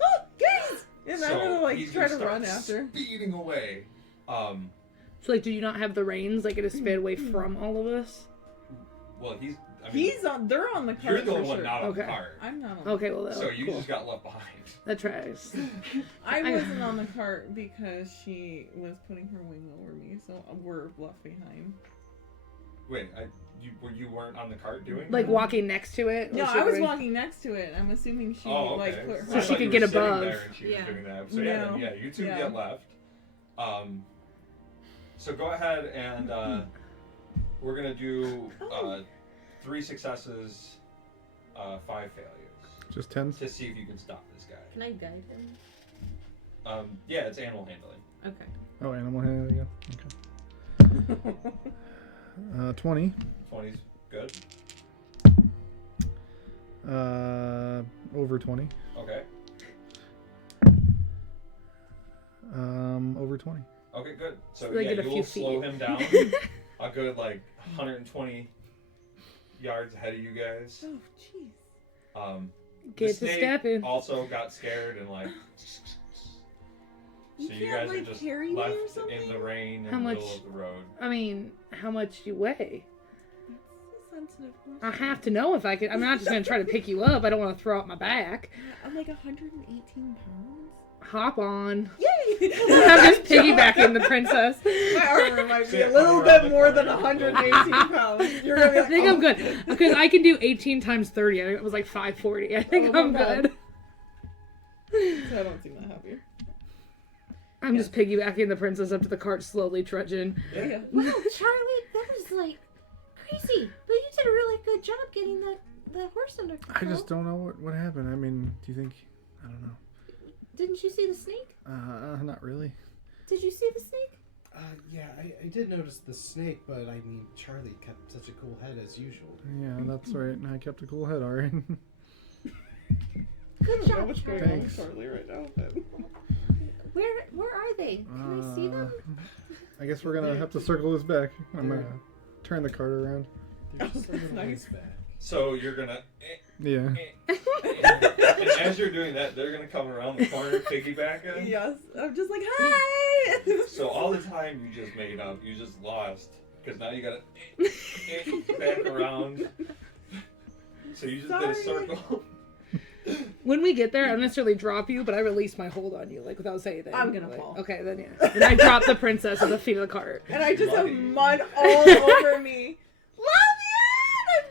Oh, guys! And I'm gonna he's try to start run after. speeding away. So, like, did you not have the reins? Like, it is sped away from all of us? Well, He's on. They're on the cart. you're the for only one sure. not on the Okay. cart, I'm not on. Okay, well, that so you cool. just got left behind. That tracks. I wasn't on the cart because she was putting her wing over me, so we're left behind. Wait, you weren't on the cart doing Like, that? walking next to it? No, or I was something? walking next to it. I'm assuming she Oh, okay. like put her. So I she thought could you get were sitting above. there and she was Yeah. doing that. So yeah, No. you two Yeah. get left. So go ahead and we're gonna do 3 successes, 5 failures Just 10s? to see if you can stop this guy. Can I guide him? Yeah, it's animal handling. Okay. Oh, animal handling. Okay. 20. 20's good. Over 20. Okay. Over 20. Okay, good. So So they yeah, get a you few will slow feet. him down a good 120 yards ahead of you guys. Oh, jeez. Get The to snake stepping. also got scared and You so you can't, guys are like, just carry me or left in something? the rain in How the much- middle of the road. I mean, how much do you weigh? That's a sensitive question. I have to know if I can. I'm not just going to try to pick you up. I don't want to throw out my back. I'm like 118 pounds. Hop on. Yay! I'm just piggybacking the princess. My armor might be Yeah, a little come bit around the more than corner. 118 pounds. You're gonna be I like, think oh. I'm good. Because I can do 18 times 30. I think it was like 540. I think Oh I'm my God. good. So I don't seem that happy. I'm just piggybacking the princess up to the cart, slowly trudging. Yeah. Wow, Charlie, that was like crazy. But you did a really good job getting the horse under I control. just don't know what happened. I mean, do you think... I don't know. Didn't you see the snake? Not really. Did you see the snake? Yeah, I did notice the snake, but I mean, Charlie kept such a cool head as usual. Yeah, that's right. I kept a cool head, alright. Good job, what's going Charlie. on with Charlie right now, but... Where are they? Can I see them? I guess we're gonna have to circle this back. I'm gonna turn the cart around. They're just a little Nice. ways back. So you're gonna. Yeah. And as you're doing that, they're gonna come around the corner, piggybacking. Yes, I'm just like, hi! So all the time you just made up, you just lost. Because now you gotta back around. So you just did a circle. When we get there, I don't necessarily drop you, but I release my hold on you, like, without saying anything. I'm gonna Like, fall. Okay, then yeah. Then I drop the princess at the feet of the cart. And I just have Muddy. mud all over me. Lafian! I'm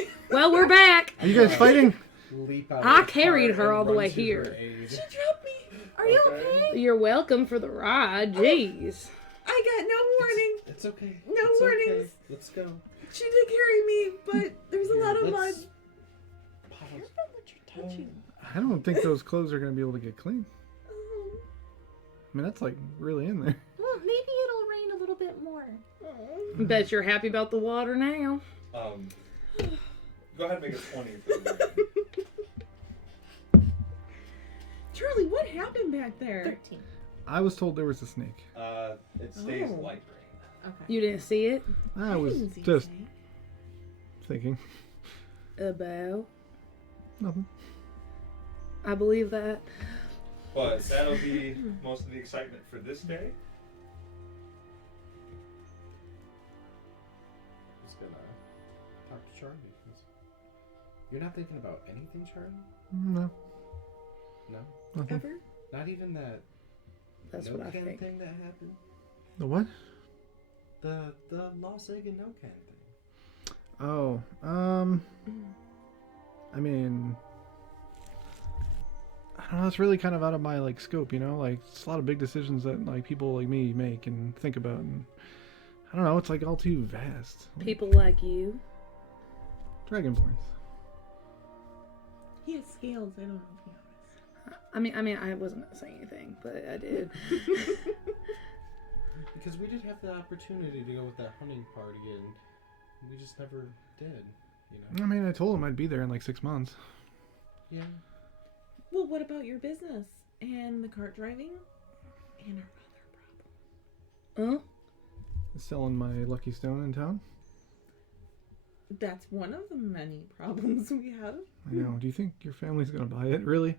muddy! Well, we're back. Are you guys fighting? Leap out I of the carried cart her and all the run way to her here. aid. She dropped me. Are you Okay. okay? You're welcome for the ride. Jeez. I got no warning. It's okay. No It's warnings. Okay. Let's go. She did carry me, but there's a lot of mud. Let's pause. Careful what you're touching. I don't think those clothes are gonna be able to get clean. Oh. I mean, that's like really in there. Well, maybe it'll rain a little bit more. Bet you're happy about the water now. Go ahead and make a 20 for the Charlie, what happened back there? 13. I was told there was a snake. It stays Oh. light rain. Okay. You didn't see it? I was didn't see just anything. thinking. About. Nothing. I believe that. But that'll be most of the excitement for this day. Just gonna talk to Charlie. You're not thinking about anything, Charlie? No, No? nothing. Ever? Not even that That's no what I can think. thing that happened? The what? The lost egg and no can thing. Oh, I mean, I don't know. It's really kind of out of my like scope, you know. Like it's a lot of big decisions that like people like me make and think about, and I don't know. It's like all too vast. Like, People like you. Dragonborns. He has scales. I don't know if you noticed. I mean, I wasn't gonna say anything, but I did. Because we did have the opportunity to go with that hunting party and we just never did, you know? I mean, I told him I'd be there in like 6 months. Yeah. Well, what about your business and the cart driving and our other problem? Huh? Selling my lucky stone in town. That's one of the many problems we have. I know. Do you think your family's gonna buy it? Really?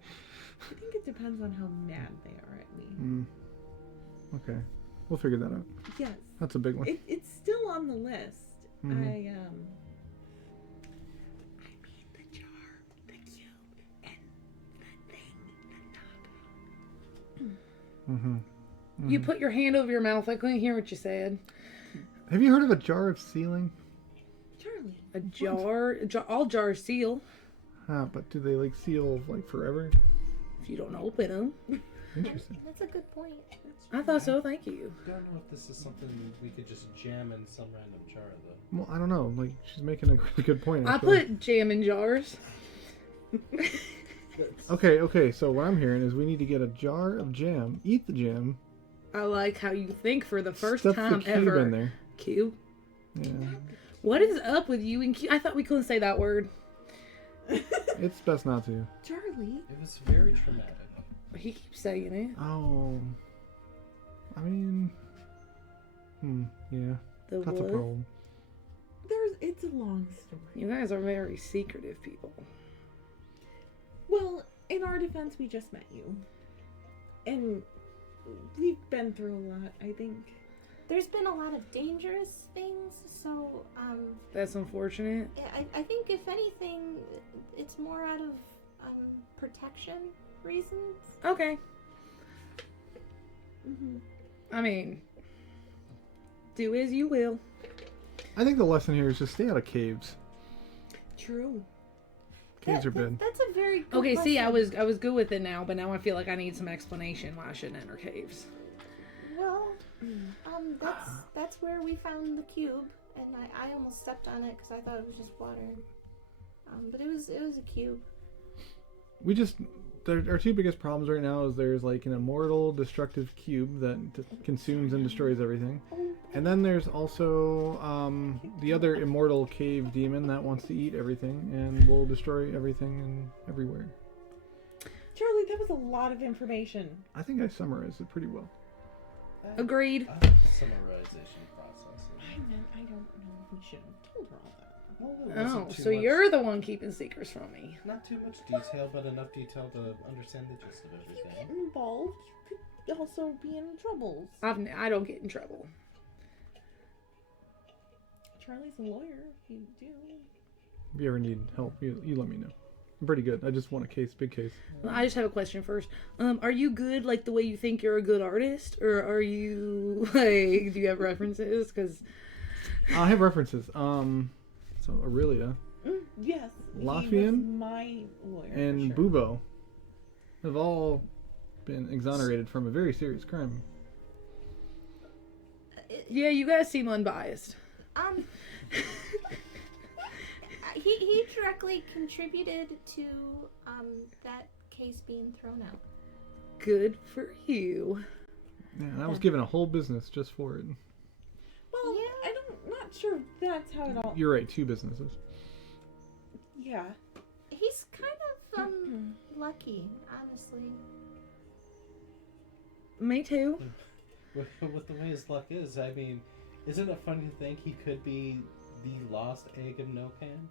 I think it depends on how mad they are at me. Okay. We'll figure that out. Yes. That's a big one. It's still on the list. Mhm. I made the jar, the cube, and the thing, the top. You put your hand over your mouth. I couldn't hear what you said. Have you heard of a jar of sealing? Charlie. A jar. All jars seal. But do they like seal like forever? If you don't open them. Interesting. That's a good point. I thought so. Thank you. I don't know if this is something we could just jam in some random jar, though. Well, I don't know. Like she's making a really good point. I Actually. put jam in jars. Okay. So what I'm hearing is we need to get a jar of jam, eat the jam, I like how you think for the first stuff time the cube ever. in there. Cube. Yeah, What is up with you and cube? I thought we couldn't say that word. it's best not to. Charlie. It was very traumatic. He keeps saying it. Oh, I mean, yeah, The that's a what? problem. It's a long story. You guys are very secretive people. Well, in our defense, we just met you. And we've been through a lot, I think. There's been a lot of dangerous things, so That's unfortunate. I think if anything, it's more out of protection reasons. Okay. Mm-hmm. I mean, do as you will. I think the lesson here is just stay out of caves. True. Caves are bad. That's a very good Okay, see, I lesson. was good with it now, but now I feel like I need some explanation why I shouldn't enter caves. Well, that's where we found the cube, and I almost stepped on it because I thought it was just water. But it was a cube. We just our two biggest problems right now is there's like an immortal destructive cube that consumes and destroys everything. And then there's also the other immortal cave demon that wants to eat everything and will destroy everything and everywhere. Charlie, that was a lot of information. I think I summarized it pretty well. Agreed. Summarization process. I don't know if we should have told her all that. Well, it wasn't Oh, too so much- you're the one keeping secrets from me. Not too much detail, but enough detail to understand the gist of If you get everything. involved, you could also be in troubles. I don't get in trouble. Charlie's a lawyer. If you do. If you ever need help, you let me know. I'm pretty good. I just want a big case. I just have a question first. Are you good like the way you think you're a good artist, or are you like? Do you have references? Because I have references. So Aurelia Yes. He was Lafian my lawyer. and for sure. Bubo have all been exonerated from a very serious crime. yeah, you guys seem unbiased. He directly contributed to that case being thrown out. Good for you. Yeah, and I was given a whole business just for it. Well, Yeah. not sure that's how it all. You're right, 2 businesses. Yeah. He's kind of lucky, honestly. Me too. With the way his luck is, I mean, isn't it funny to think he could be the lost egg of Nokan?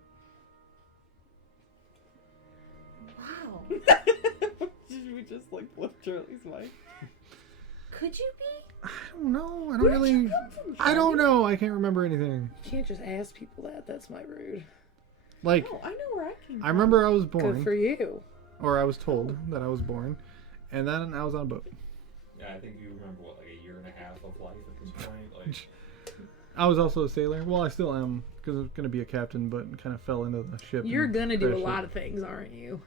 Wow. Did we just like flip Charlie's wife? Could you be? I don't know. I don't Where really. did you come from, I don't know. I can't remember anything. You can't just ask people that. That's my rude. Like, No, I know where I came from. I remember I was Good born, for you. or I was told that I was born, and then I was on a boat. Yeah, I think you remember what, like a year and a half of life at this point. Like, I was also a sailor. Well, I still am, because I was going to be a captain, but kind of fell into the ship. You're and gonna do a crashed it. lot of things, aren't you?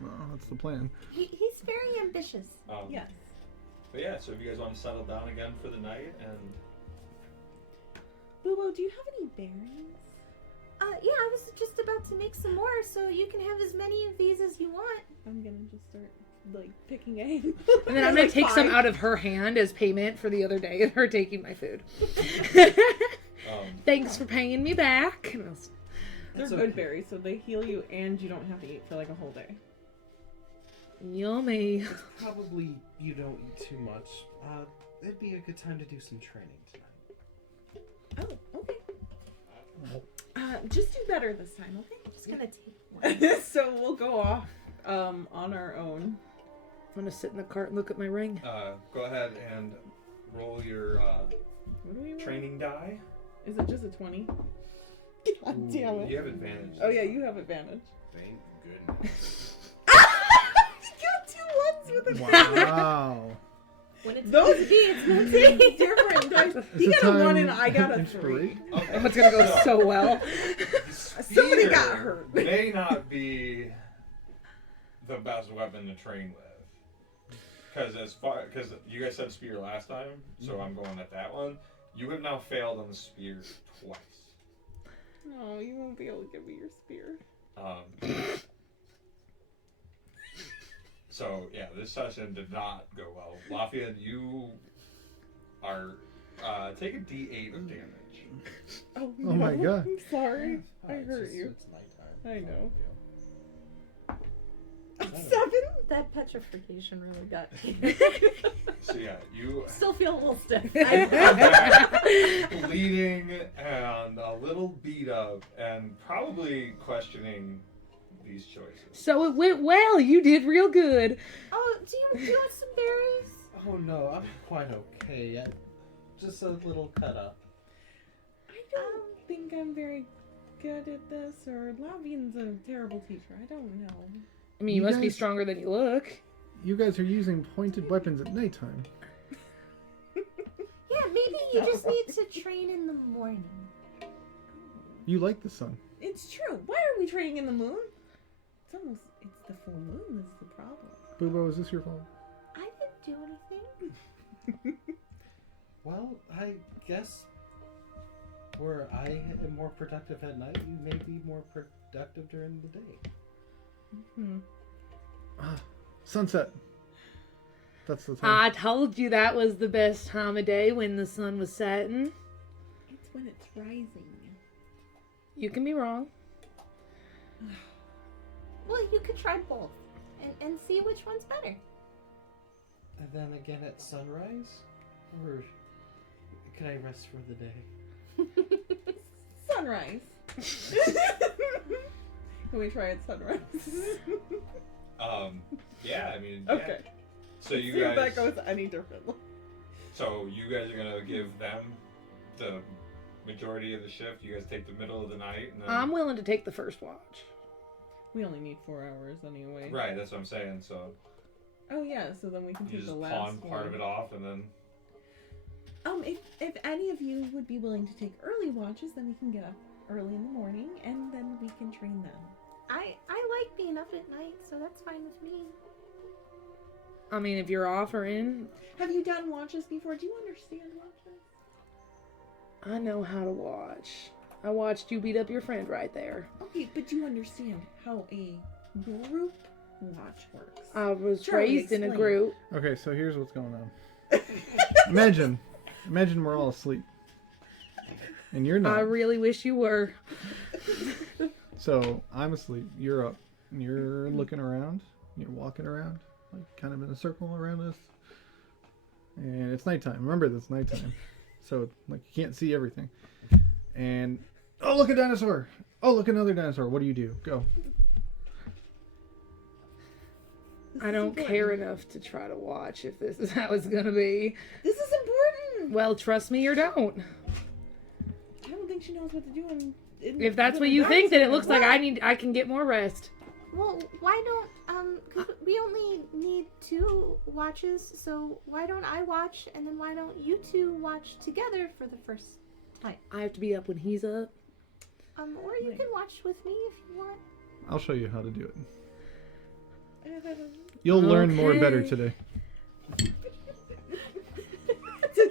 Well, that's the plan. He's very ambitious. Yes. But yeah, so if you guys want to settle down again for the night, and Bubo, do you have any berries? Yeah, I was just about to make some more, so you can have as many of these as you want. I'm gonna just start like picking eggs. And then I'm gonna Like, take some fine. out of her hand as payment for the other day of her taking my food. Thanks for paying me back. And I was- They're That's good okay. berries, so they heal you and you don't have to eat for like a whole day. Yummy. Probably you don't eat too much. It'd be a good time to do some training tonight. Oh, okay. Just do better this time, okay? I'm just gonna take one. So we'll go off on our own. I'm gonna sit in the cart and look at my ring. go ahead and roll your What do we roll? training die. Is it just a 20? God damn it. You have advantage. Oh yeah, you have advantage. Thank goodness. You got 2 ones with advantage. Wow. When it's Those meant to be, it's meant to be. different dice. It's He a got a 1 time and I got a 3. inspiration. Okay. Oh, it's gonna go so well. Somebody Spear got hurt. May not be the best weapon to train with, because you guys said spear last time, so I'm going at that one. You have now failed on the spear twice. No, you won't be able to give me your spear. So yeah, this session did not go well. Lafian, you are take a D8 of damage. Oh, Oh my God. I'm sorry. I It's hurt just- you. It's nighttime. I know. Yeah. 7? That petrification really got me. So yeah, you Still feel a little stiff. bleeding and a little beat up and probably questioning these choices. So it went well. You did real good. Oh, do you want some berries? Oh no, I'm quite okay. Just a little cut up. I don't think I'm very good at this, or Lavian's a terrible teacher. I don't know. I mean, you You must be guys- stronger than you look. You guys are using pointed weapons at nighttime. Yeah, maybe you just need to train in the morning. You like the sun. It's true. Why are we training in the moon? It's the full moon that's the problem. Bubo, is this your fault? I didn't do anything. Well, I guess where I am more productive at night, you may be more productive during the day. Hmm. Sunset. That's the time. I told you that was the best time of day when the sun was setting. It's when it's rising. You can be wrong. Well, you could try both and see which one's better. And then again at sunrise? Or can I rest for the day? Sunrise. Can we try at sunrise? Yeah, I mean, yeah. Okay. So you See if guys, that goes any differently. so you guys are gonna give them the majority of the shift. You guys take the middle of the night, and then I'm willing to take the first watch. We only need 4 hours anyway. right. That's what I'm saying. So Oh yeah, so then we can you take just the last pawn one. part of it off, and then If any of you would be willing to take early watches, then we can get up early in the morning, and then we can train them. I like being up at night, so that's fine with me. I mean, if you're off or in, Have you done watches before? Do you understand watches? I know how to watch. I watched you beat up your friend right there. Okay, but do you understand how a group watch works? I was Charlie, raised in a explain. group. Okay, so here's what's going on. Imagine we're all asleep. And you're not. I really wish you were. So I'm asleep. You're up. And you're looking around. You're walking around, like kind of in a circle around us. And it's nighttime. Remember, it's nighttime. So like you can't see everything. And oh, look, a dinosaur. Oh, look, another dinosaur. What do? Go. I don't care enough to try to watch if this is how it's gonna be. This is important. Well, trust me or don't. I don't think she knows what to do. If that's what you think, then it looks like I can get more rest. Well, why don't, because we only need 2 watches, so why don't I watch, and then why don't you 2 watch together for the first time? I have to be up when he's up. Or you can watch with me if you want. I'll show you how to do it. You'll learn more better Okay. today. So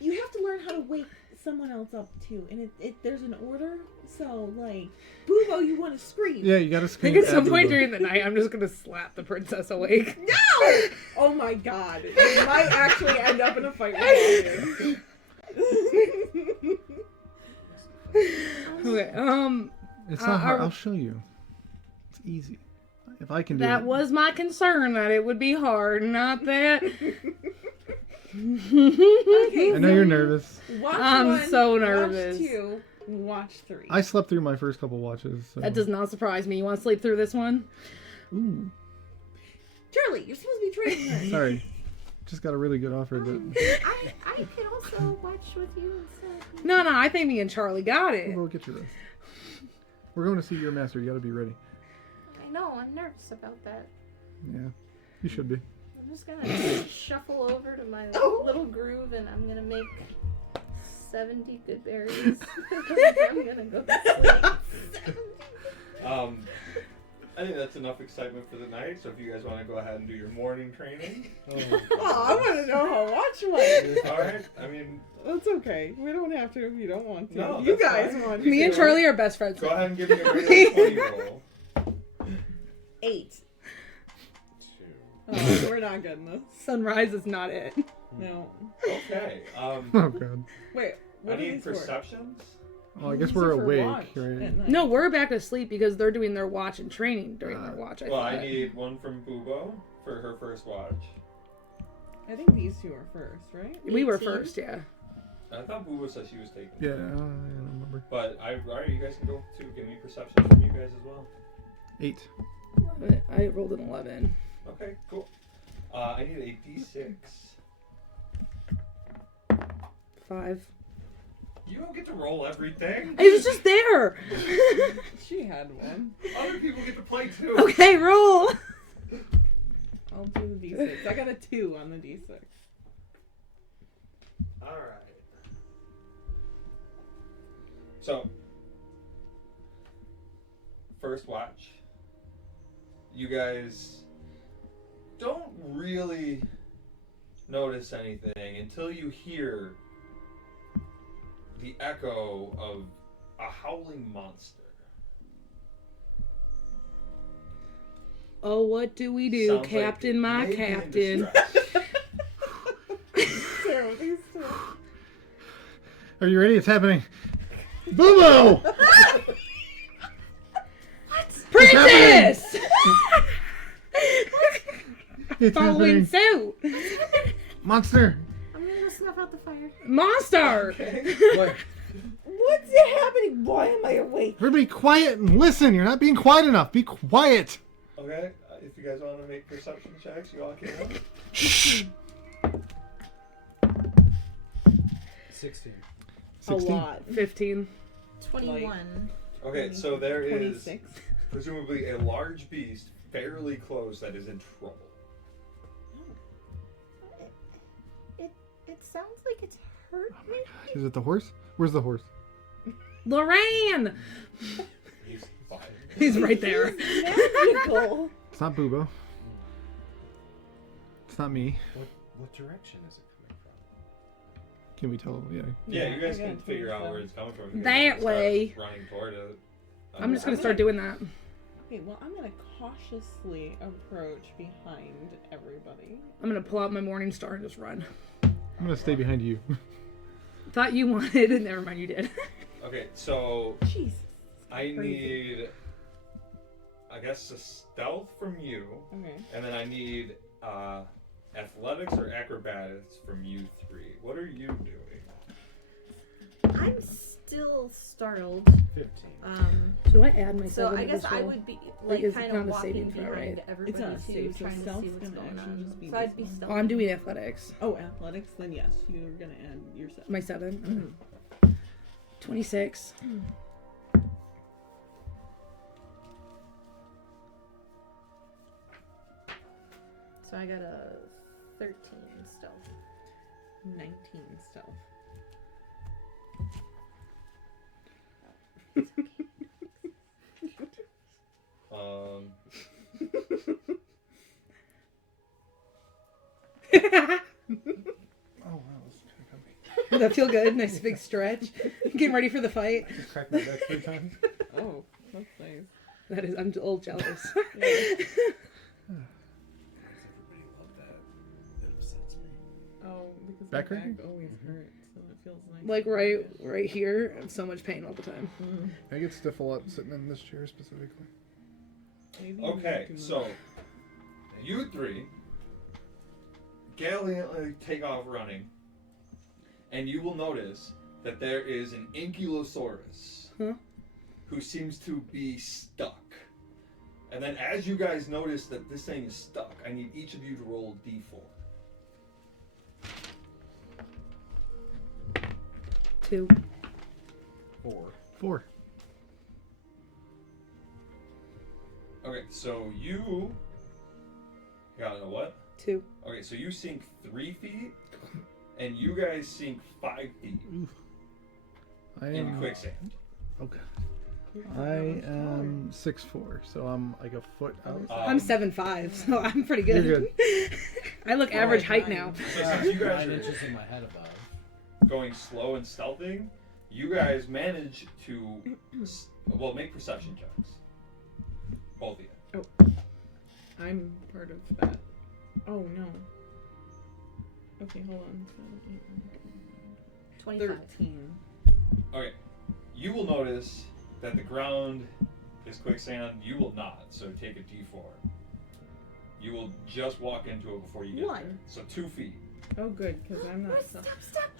you have to learn how to wake someone else up too, and there's an order. So like, Boobo, you want to scream? Yeah, you gotta I scream. think at some point everybody. during the night, I'm just gonna slap the princess awake. No! Oh my god, it might actually end up in a fight with Lafian. Okay. It's not hard. are- I'll show you. It's easy. If I can do That it. was my concern, that it would be hard, not that. Okay, I know you're nervous. Watch I'm 1, so nervous. Watch 2, watch 3. I slept through my first couple watches. So. That does not surprise me. You want to sleep through this one? Ooh, Charlie, you're supposed to be training her. sorry. Just got a really good offer. That I can also watch with you instead. No, I think me and Charlie got it. we'll get you rest. We're going to see your master. You got to be ready. I know, I'm nervous about that. Yeah, you should be. I'm just gonna shuffle over to my little groove and I'm gonna make 70 good berries. I'm gonna go to sleep. I think that's enough excitement for the night. So if you guys want to go ahead and do your morning training, Oh, I want to know how watch one. all right. I mean, That's okay. We don't have to if you don't want to. No, You that's guys fine. want to. Me and do it. Charlie are best friends. go ahead and give me a regular 20 roll. 8. 2. Oh, we're not getting this. Sunrise is not it. No. Okay. Oh god. Wait. I What are need these for? perceptions. Well, I guess These we're are for awake, watch right? at night. No, we're back to sleep because they're doing their watch and training during their watch. Well, I thought. need one from Boobo for her first watch. I think these 2 are first, right? We were 18? first, yeah. I thought Boobo said she was taking. Yeah, I don't remember. But alright, you guys can go too. Give me perception from you guys as well. 8. I rolled an 11. Okay, cool. I need a D6. 5. You don't get to roll everything. It was just there. She had one. Other people get to play too. Okay, roll. I'll do the D6. I got a 2 on the D6. Alright. So, first watch. You guys don't really notice anything until you hear the echo of a howling monster. Oh, what do we do, Sounds Captain, like my maybe in Captain? distress. Terrible. He's terrible. Are you ready? It's happening. Boo-boo! Princess! It's Following happening. suit. Monster! I'm gonna go snuff out the fire. Monster. What? What's happening? Why am I awake? Everybody quiet and listen. You're not being quiet enough. Be quiet. Okay, if you guys want to make perception checks, you all can. Shh. 16. 16. A lot. 15. 21. Okay, so there is 26. presumably a large beast fairly close that is in trouble. It sounds like it's hurt. Maybe? Is it the horse? Where's the horse? Loran. He's fine. He's right there. Magical. It's not Boobo. It's not me. What direction is it coming from? Can we tell? Yeah. Yeah, you guys I can got figure out 27. where it's coming from. You That guys can start way. Running toward it. I'm just gonna start doing that. Okay, well, I'm gonna cautiously approach behind everybody. I'm gonna pull out my morning star and just run. I'm gonna stay behind you. Thought you wanted, and never mind, you did. Okay, so Jesus. I Crazy. need, I guess, a stealth from you, Okay. and then I need athletics or acrobatics from you three. What are you doing? I'm still startled. 15. Do I add my So 7 I to guess this I roll? would be Like, like it's kind not of a walking saving throw, behind right? everybody It's not a too, save, so trying to stealth's see what's gonna going actually on. just be So I'd be wisdom. stealth. Oh, I'm doing athletics. Oh, athletics. Then yes, you're gonna add yourself. My 7. 26. So I got a 13 stealth. 19 stealth. Oh wow, that's kind of comfy. Does that feel good? Nice big stretch. Getting ready for the fight. Just crack that back 3 times. Oh, that's nice. That is, I'm a little jealous. Does everybody love that? It upsets me. Oh, because Back my hurting? back always hurts, so it feels nice. Like right here, I have so much pain all the time. I get stiff a lot sitting in this chair specifically. Maybe you Okay, do so you three gallantly take off running, and you will notice that there is an ankylosaurus Huh? who seems to be stuck. And then as you guys notice that this thing is stuck, I need each of you to roll d4. 2. 4. 4. Okay, so you got a what? 2. Okay, so you sink 3 feet, and you guys sink 5 feet I in am. quicksand. Okay. I am 6'4", so I'm like a foot out. I'm 7'5", so I'm pretty good. You're good. I look average height now. So since you guys 9 are inches in my head above. going slow and stealthing, you guys manage to, make perception checks. Both of you. I'm part of that. Oh no. Okay, hold on. 7, 8, 25. 13. Okay, you will notice that the ground is quicksand. You will not, so take a d4. You will just walk into it before you get One. there. So 2 feet. Oh, good, because I'm not. Stop!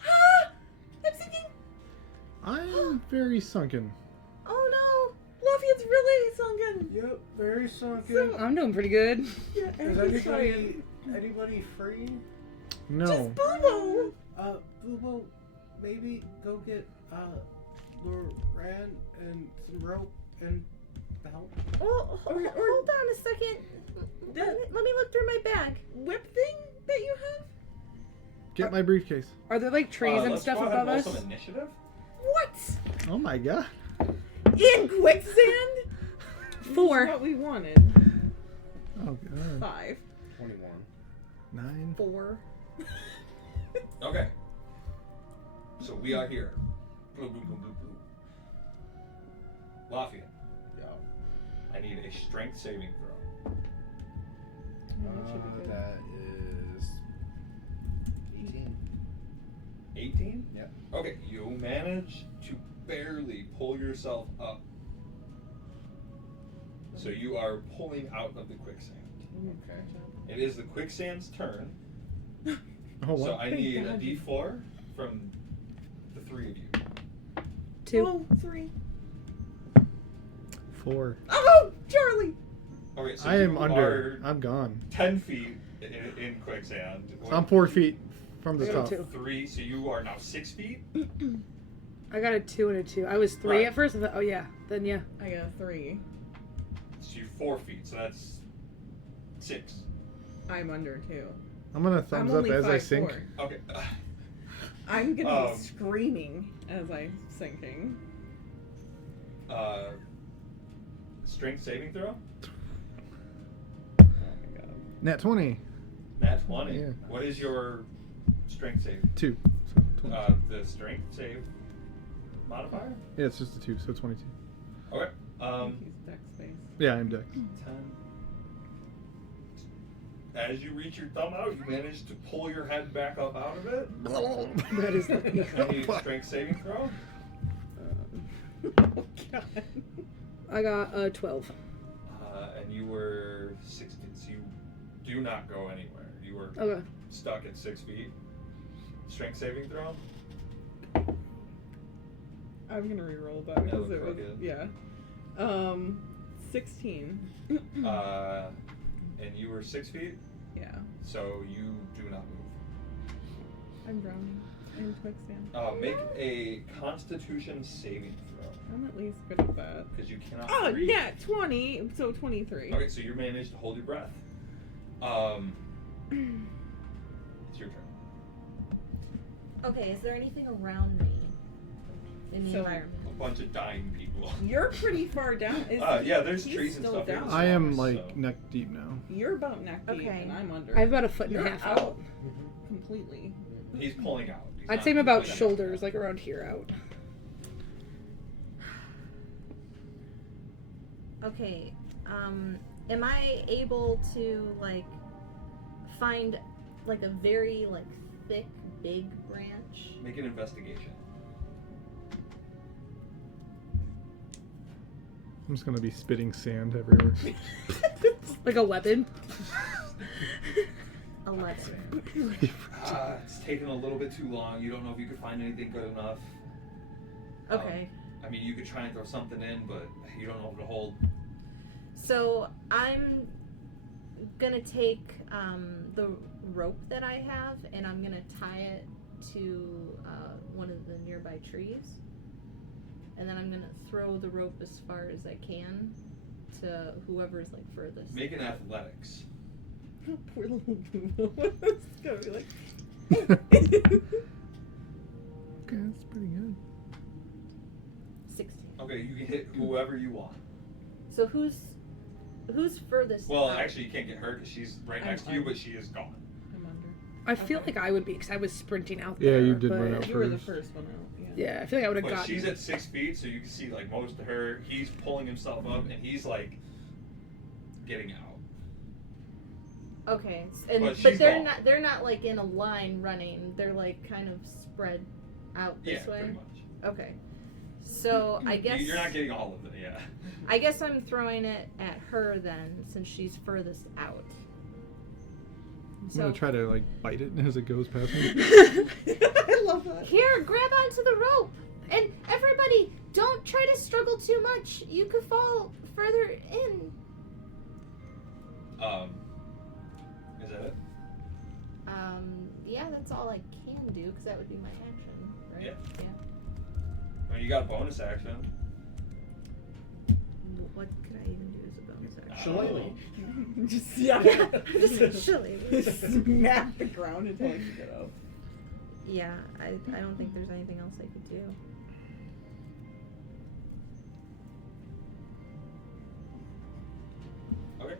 Ah! I'm sinking! I'm very sunken. Oh Lafian's really sunken. Yep, very sunken. I'm doing pretty good. Yeah, Is Aggie's trying. anybody free? No. Boo-boo! Boobo, maybe go get Loran and some rope and help. Oh, hold on a second. Let me look through my bag. Whip thing that you have? Get my briefcase. Are there like trees and Let's stuff go ahead above and us? roll some initiative. What? Oh my god. In quicksand? This is 4. what we wanted. Oh god. 5, 21. 9. 4. Okay. So we are here. Boom, boom, boom, boom, boom. Lafian, Yeah. I need a strength saving throw. That should be good. That is 18. 18? Yep. Okay, you manage to barely pull yourself up. So you are pulling out of the quicksand. Okay. It is the quicksand's turn. Oh, So what? I need a d4 from the three of you. 2. Oh, 3. 4. Oh, Charlie! Okay, so I am you under. are I'm gone. 10 feet in quicksand. I'm 4 feet from the I got top. a 2. 3, so you are now 6 feet. I got a 2 and a 2. I was 3 Right. at first. I thought, oh yeah, then yeah. I got a 3. So you're 4 feet, so that's 6. I'm under 2. I'm gonna thumbs I'm up only as I 5'4". sink. Okay. I'm gonna be screaming as I'm sinking. Strength saving throw? Oh my god. Nat 20. Nat 20. Yeah. What is your strength save? 2. So 20. The strength save modifier? Yeah, it's just a 2, so 22. Okay. He's deck space. Yeah, I'm dex. 10. As you reach your thumb out, you manage to pull your head back up out of it. That is lucky. I need a strength saving throw. Oh god. I got 12. And you were 16, so you do not go anywhere. You were Okay. stuck at 6 feet. Strength saving throw. I'm gonna reroll that because it was good. yeah. 16. And you were 6 feet, Yeah. so you do not move. I'm drowning in quicksand. Make a Constitution saving throw I'm at least good at that. because you cannot. Oh, breathe. yeah, 20. So 23. Okay, so you managed to hold your breath. It's your turn. Okay, is there anything around me in the So- environment? A bunch of dying people. You're pretty far down. Yeah, there's he's trees and still stuff. in down. the I am swamp, like so- neck deep now. You're about neck deep, Okay. and I'm under. I have about a foot and You're a half out out. completely. He's pulling out. He's I'd not say I'm about completely shoulders, like around here out. Okay, am I able to like find like a very like thick, big branch? Make an investigation. I'm just gonna be spitting sand everywhere. Like a weapon. 11. It's taken a little bit too long. You don't know if you could find anything good enough. Okay. I mean, you could try and throw something in, but you don't know if it'll hold. So I'm gonna take the rope that I have and I'm gonna tie it to one of the nearby trees. And then I'm gonna throw the rope as far as I can to whoever's like furthest. Make an athletics. Poor little Boo. It's gonna be like. Okay, that's pretty good. 16. Okay, you can hit whoever you want. So who's furthest? Well, out? actually, you can't get her because she's right I'm next to you, fine. but she is gone. I'm under. I feel like I would be because I was sprinting out Yeah, there. you did but run out You were the first. first one out. Yeah. Yeah, I feel like I would have But gotten. she's at 6 feet, so you can see like most of her. He's pulling himself up, and he's like getting out. Okay, But but she's they're gone. not like in a line running. They're like kind of spread out Yeah, this way. pretty much. Okay. So I guess You're not getting all of them, yeah. I guess I'm throwing it at her then, since she's furthest out. I'm gonna try to like bite it as it goes past me. I love that. Here, grab onto the rope, and everybody, don't try to struggle too much. You could fall further in. Is that it? Yeah, that's all I can do, because that would be my action, right? Yeah. I mean, you got a bonus action. What could I even do as a bonus action? Shillelagh. Just yeah. Just shillelagh. Smack the ground until you get up. Yeah, I don't think there's anything else I could do. Okay.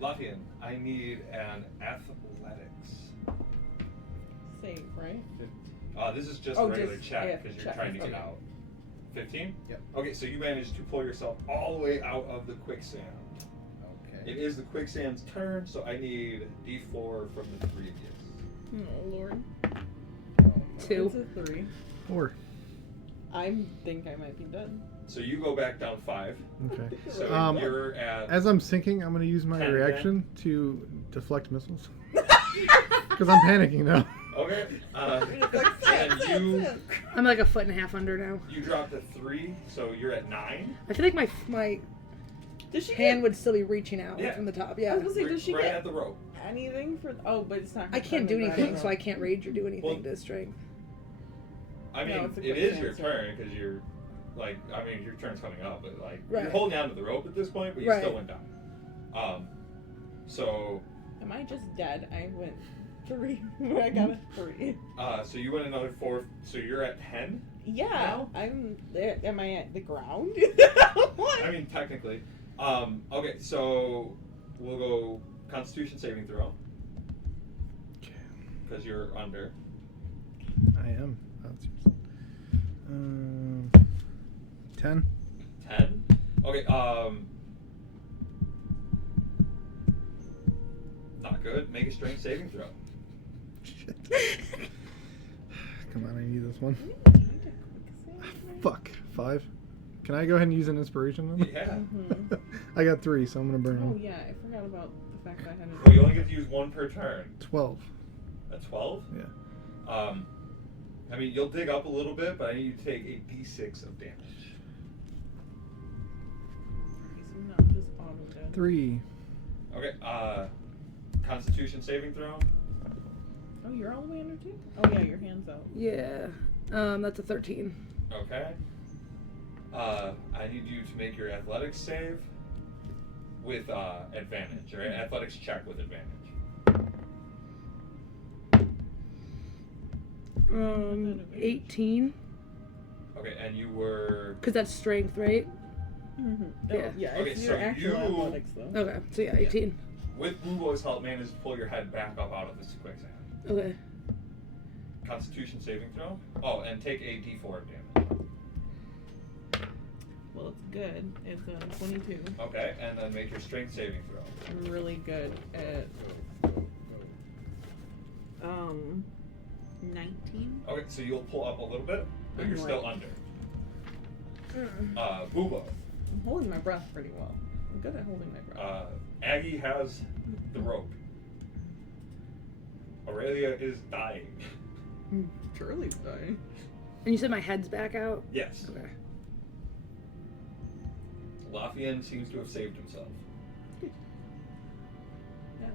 Lafian, I need an athletics. Save, right? This is just Oh, a regular just- check yeah, because you're check, trying to get okay. out. 15? Yep. Okay, so you managed to pull yourself all the way out of the quicksand. Okay. It is the quicksand's turn, so I need D4 from the previous. Oh, Lord. 2. It's a 3. 4. I think I might be done. So you go back down 5. Okay. So you're at. As I'm sinking, I'm going to use my 10 reaction to deflect missiles. Because I'm panicking now. Okay. And you I'm like a foot and a half under now. you dropped to 3, so you're at 9. I feel like my Does she hand would still be reaching out Yeah. from the top. I Yeah. was gonna say, does she right get at the rope. anything for? Oh, but it's not. I can't do confirming anything, that. so I can't rage or do anything Well- to strength. I mean, No, it's a it is quicksand, your so- turn because you're like, I mean, your turn's coming up, but like Right. you're holding on to the rope at this point, but you Right. still went down. So Am I just dead? I went 3. I got a 3. so you went another 4, so you're at 10. Yeah, No? I'm there. Am I at the ground? What? I mean, technically. Okay, so we'll go Constitution saving throw because you're under. I am. That's 10. 10. Okay. Not good. Make a strength saving throw. Shit. Come on, I need this one. Fuck. 5. Can I go ahead and use an inspiration then? Yeah. Mhm. I got 3, so I'm gonna burn Oh them. yeah, I forgot about the fact that I had. Well, you only get to use 1 per turn. 12. At 12. Yeah. I mean, you'll dig up a little bit, but I need you to take a D6 of damage. So not just auto death. 3. Okay. Constitution saving throw. Oh, you're all the way under 2? Oh yeah, your hand's out. Yeah. That's a 13. Okay. I need you to make your athletics save with advantage, or athletics check with advantage. 18. Okay, and you were. Because that's strength, right? Mm-hmm. Yeah. Oh, yeah. Okay, It's so your actual you- athletics though. Okay, so yeah, 18. With Bubo's help, managed to pull your head back up out of this quicksand. Okay. Constitution saving throw. Oh, and take a D4 of damage. Well, it's good. It's 22. Okay, and then make your strength saving throw. I'm really good at 19. Okay, so you'll pull up a little bit, but you're I'm still like- under. Bubo. I'm holding my breath pretty well. I'm good at holding my breath. Aggie has the rope. Aurelia is dying. Charlie's dying. And you said my head's back out? Yes. Okay. Lafian seems to have saved himself. Yeah,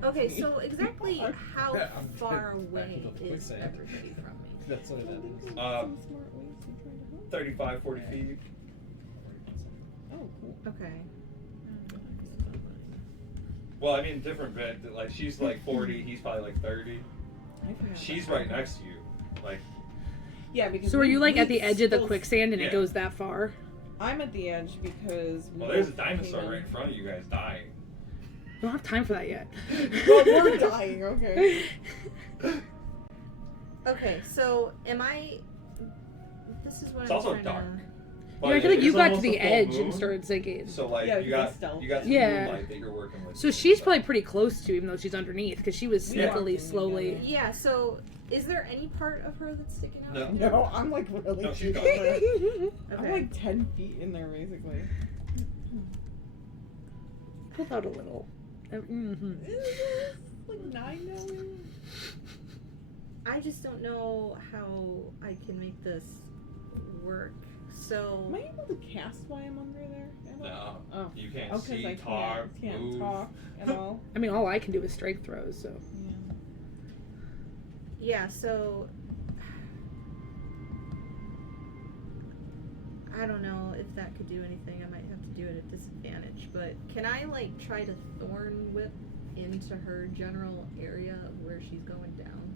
Okay, it's me. so exactly how Yeah, I'm far back away into the is quicksand. everybody from me? That's what it is. Some smart ways to try to help. 35, 40 feet. Oh, cool. Okay. Well, I mean, different bit. Like, she's like 40, he's probably like 30. I forgot She's about right that. next to you. Like, Yeah, because So are you like at the we edge of the still- quicksand and Yeah. it goes that far? I'm at the edge because. well, there's a both dinosaur came right in front of you guys dying. I don't have time for that yet. Well, we're dying. Okay. Okay, so am I? This is what It's I'm also trying dark. to. But Yeah, I feel like it you is got to almost the a full edge moon, and started sinking. So, like, Yeah, you because got it's stealth. you got some Yeah. moonlight that you're working with. So she's probably pretty close to, even though she's underneath, because she was We walked sneakily in slowly. together. Yeah. So is there any part of her that's sticking out? No. No, I'm like really. No, she's deep gone. in there. Okay. I'm like 10 feet in there, basically. Pull out a little. Mm-hmm. Like 9 now. I just don't know how I can make this work. So Am I able to cast while I'm under there? at all? No, Oh. you can't Oh, because see, I talk, can't move. talk at all. I mean, all I can do is strength throws, so. Yeah. yeah, so I don't know if that could do anything. I might have to do it at disadvantage. But can I like try to thorn whip into her general area of where she's going down?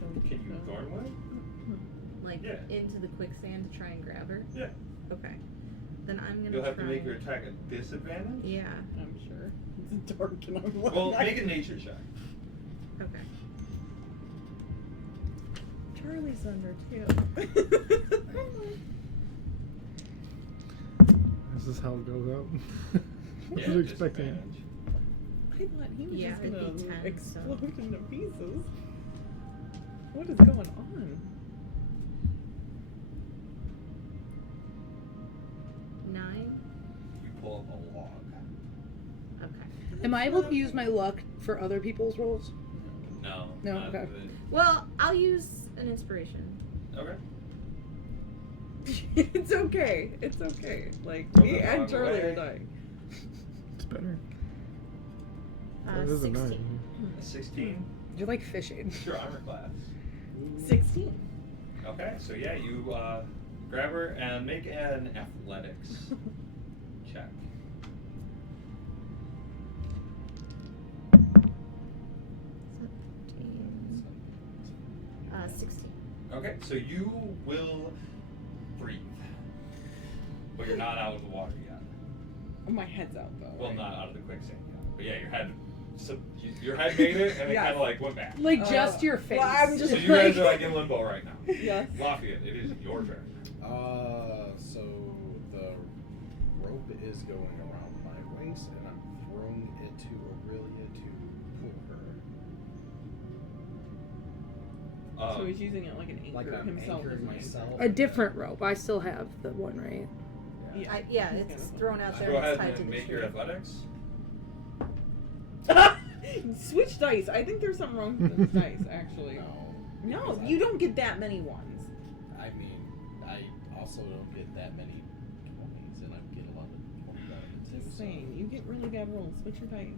So Can you thorn whip? Like Yeah. into the quicksand to try and grab her? Yeah. Okay. Then I'm gonna You'll have try. to make your attack a disadvantage. Yeah. I'm sure. It's dark and I'm Well, like, make a nature check. Okay. Charlie's under too. This is how it goes out. I was expecting it. I thought he was Yeah, just it'd gonna be 10, explode so. into pieces. What is going on? 9. You pull up a log. Okay. Am I able to use my luck for other people's rolls? No. No, not okay. Well, I'll use an inspiration. Okay. It's okay. It's okay. Like, Move me it and along the Charlie way. are dying. It's better. That is a 16. 9. 16. You're like fishing. What's your armor class? 16. Okay, so yeah, you grab her and make an athletics check. Uh, 16. Okay, so you will breathe, but you're not out of the water yet. Oh, my head's out though. Well, right? not out of the quicksand yet. But yeah, your head made it, and it Yes. kind of like went back. Like just your face. well, I'm just So you guys are like in limbo right now. Yes. Lafian, it is your turn. So the rope is going around my waist, and I'm throwing it to Aurelia to pull her. So he's using it like an anchor Like I'm himself. anchoring isn't he? myself. A different rope. I still have the one, right? Yeah. Yeah, it's thrown out there. Go and it's ahead tied to and the make your tree. athletics. Switch dice. I think there's something wrong with those dice, actually. No. No, because you don't get that many ones. I mean, I also don't get that many 20s, and I get a lot of 20s out of it too. Just saying, you get really bad rolls. Switch your dice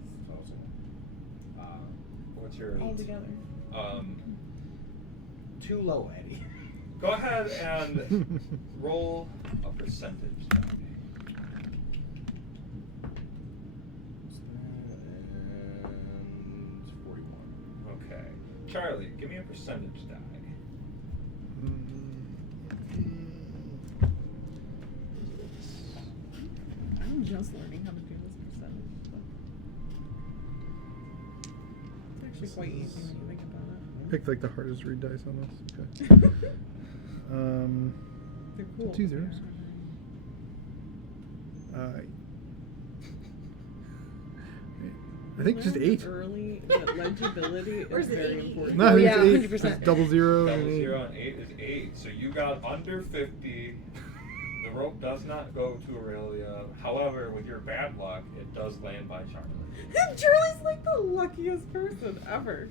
What's your all together. Too low, Eddie. Go ahead and roll a percentage die. And 41. Okay. Charlie, give me a percentage die. I'm just learning how to do this percentage stuff. It's actually quite easy when you think about it. Picked like the hardest read dice on this. Okay. They're cool. 2 zeros. I think just Learn 8. Early that legibility Where's is the very 80? important. No, I think Yeah, it's 8. 100%. It's double 0 Double and 8. 0 and 8 is 8. So you got under 50. The rope does not go to Aurelia. However, with your bad luck, it does land by Charlie. Charlie's like the luckiest person ever.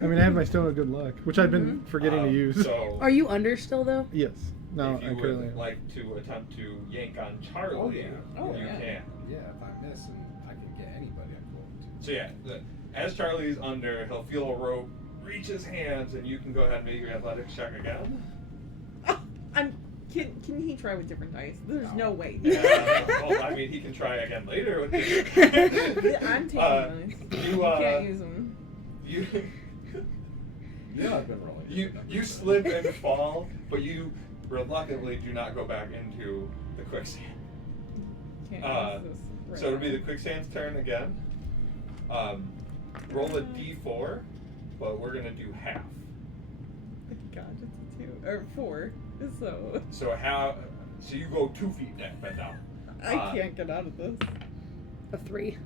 I mean, I have my stone of good luck, which I've been forgetting to use. So Are you under still though? Yes. No, if I you currently would am. like to attempt to yank on Charlie, Oh, yeah. Oh, you yeah. can. Yeah, if I miss and I can get anybody, I'm going to. So yeah, as Charlie's under, he'll feel a rope reach his hands, and you can go ahead and make your athletics check again. Can he try with different dice? There's no way. Well, I mean, he can try again later with the. I'm taking those. You You can't use them. You. Yeah, I've been rolling. You slip and fall, but you reluctantly do not go back into the quicksand. Can't use this right So it'll be now. the quicksand's turn again. Roll a d4, but we're gonna do half. God, it's a 2 or 4. So So you go 2 feet bent down. I can't get out of this. A 3.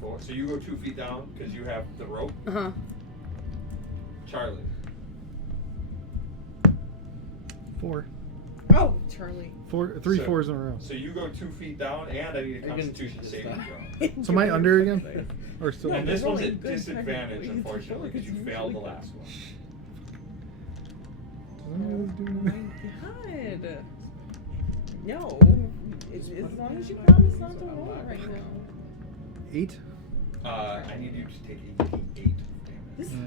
4. So you go 2 feet down because you have the rope. Uh huh. Charlie. 4. Oh, Charlie. 3 So- 4s in a row. So you go 2 feet down, and I need a Are you gonna Constitution teach saving this throw. So am I under again? Or still? And this you're one's rolling at good disadvantage, technically. unfortunately, because you It's failed the usually last one. Does Oh any my of this do god. No. As long as you promise not to roll it right now. 8? I need you to take 8 damage.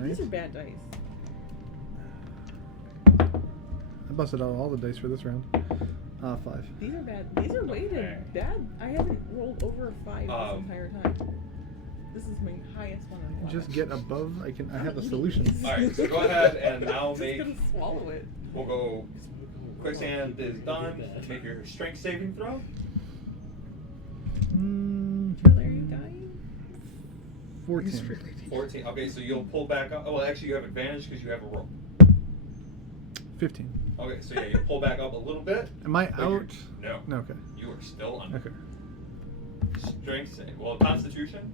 These are bad dice. I busted out all the dice for this round. 5. These are bad. These are weighted Okay. bad. I haven't rolled over a 5 this entire time. This is my highest one in life. Just get above. I have a solution. Alright, so go ahead and now Just make. gonna swallow it. We'll go. Quicksand is done. Make your strength saving throw. Charlie, are you dying? 14. 14. Okay, so you'll pull back up. Oh, well, actually, you have advantage because you have a rope. 15. Okay, so yeah, you pull back up a little bit. Am I but you're- out? No. No, okay. You are still under. Okay. Strength save. Well, Constitution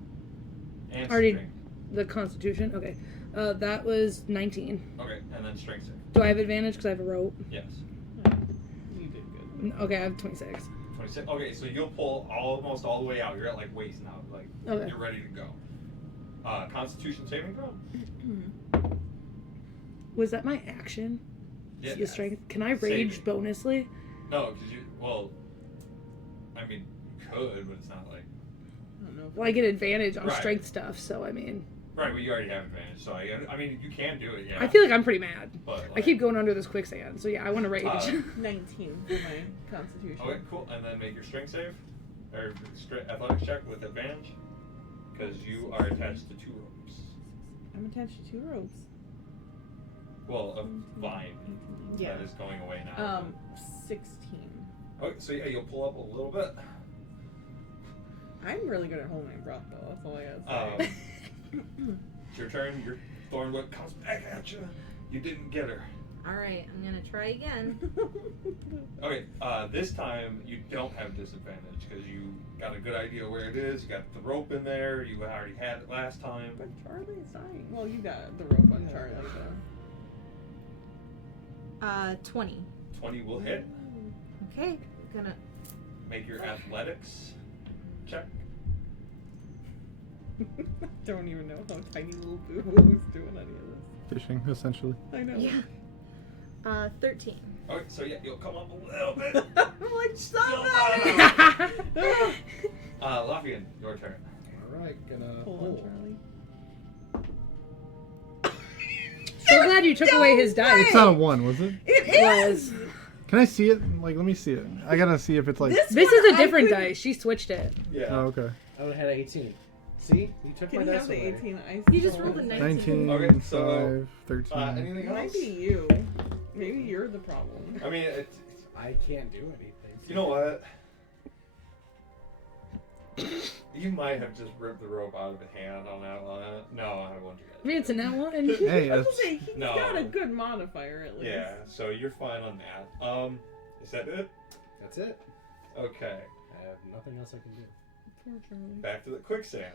and Already- strength. The Constitution. Okay. That was 19. Okay, and then strength save. Do I have advantage because I have a rope? Yes. You did good. Okay, I have 26. 26. Okay, so you'll pull almost all the way out. You're at like waist now. Like Okay. you're ready to go. Constitution saving throw. Was that my action? Yeah. The strength. Can I rage Saving. bonusly? No, because you. Well, I mean, you could, but it's not like. I don't know. Well, I get advantage on Right. strength stuff, so I mean, Right, but you already have advantage. So I mean, you can do it. Yeah. I feel like I'm pretty mad. But, I like, keep going under this quicksand, so yeah, I want to rage. 19 for my constitution. Okay, cool. And then make your strength save, or athletics check with advantage, because you are attached to 2 ropes. I'm attached to 2 ropes. Well, a vine Yeah. that is going away now. 16. Okay, so yeah, you'll pull up a little bit. I'm really good at holding my breath, though. That's all I gotta say. It's your turn. Your thorn whip comes back at you. You didn't get her. Alright, I'm gonna try again. Okay, this time you don't have disadvantage because you got a good idea where it is. You got the rope in there. You already had it last time. But Charlie's dying. Well, you got the rope on Charlie, though. 20. 20 will hit. Okay, gonna. Make your athletics check. Don't even know how tiny little Boo was doing any of this. Fishing, essentially. I know. Yeah. 13. Okay, so yeah, you'll come up a little bit. I'm like, Still stop not it! Lafian, your turn. Alright, gonna Pull on Charlie. So glad you took away his dice. It's not a 1, was it? It is! Can I see it? Like, let me see it. I gotta see if it's like. This This one is a I different couldn't- dice. She switched it. Yeah. Oh, okay. I would have had 18. See? You took Can my you dice have the away. 18? You just rolled a 19. 19, Okay, so, 5, 13. Anything It else? might be you. Maybe you're the problem. I mean, it's, I can't do anything. you know what? You might have just ripped the rope out of the hand on that one. No, I won't do that. I mean, it's a net one. Hey, I was that's. gonna say, he's No. got a good modifier at least. Yeah, so you're fine on that. Is that it? That's it. Okay, I have nothing else I can do. Poor Charlie. back to the quicksand.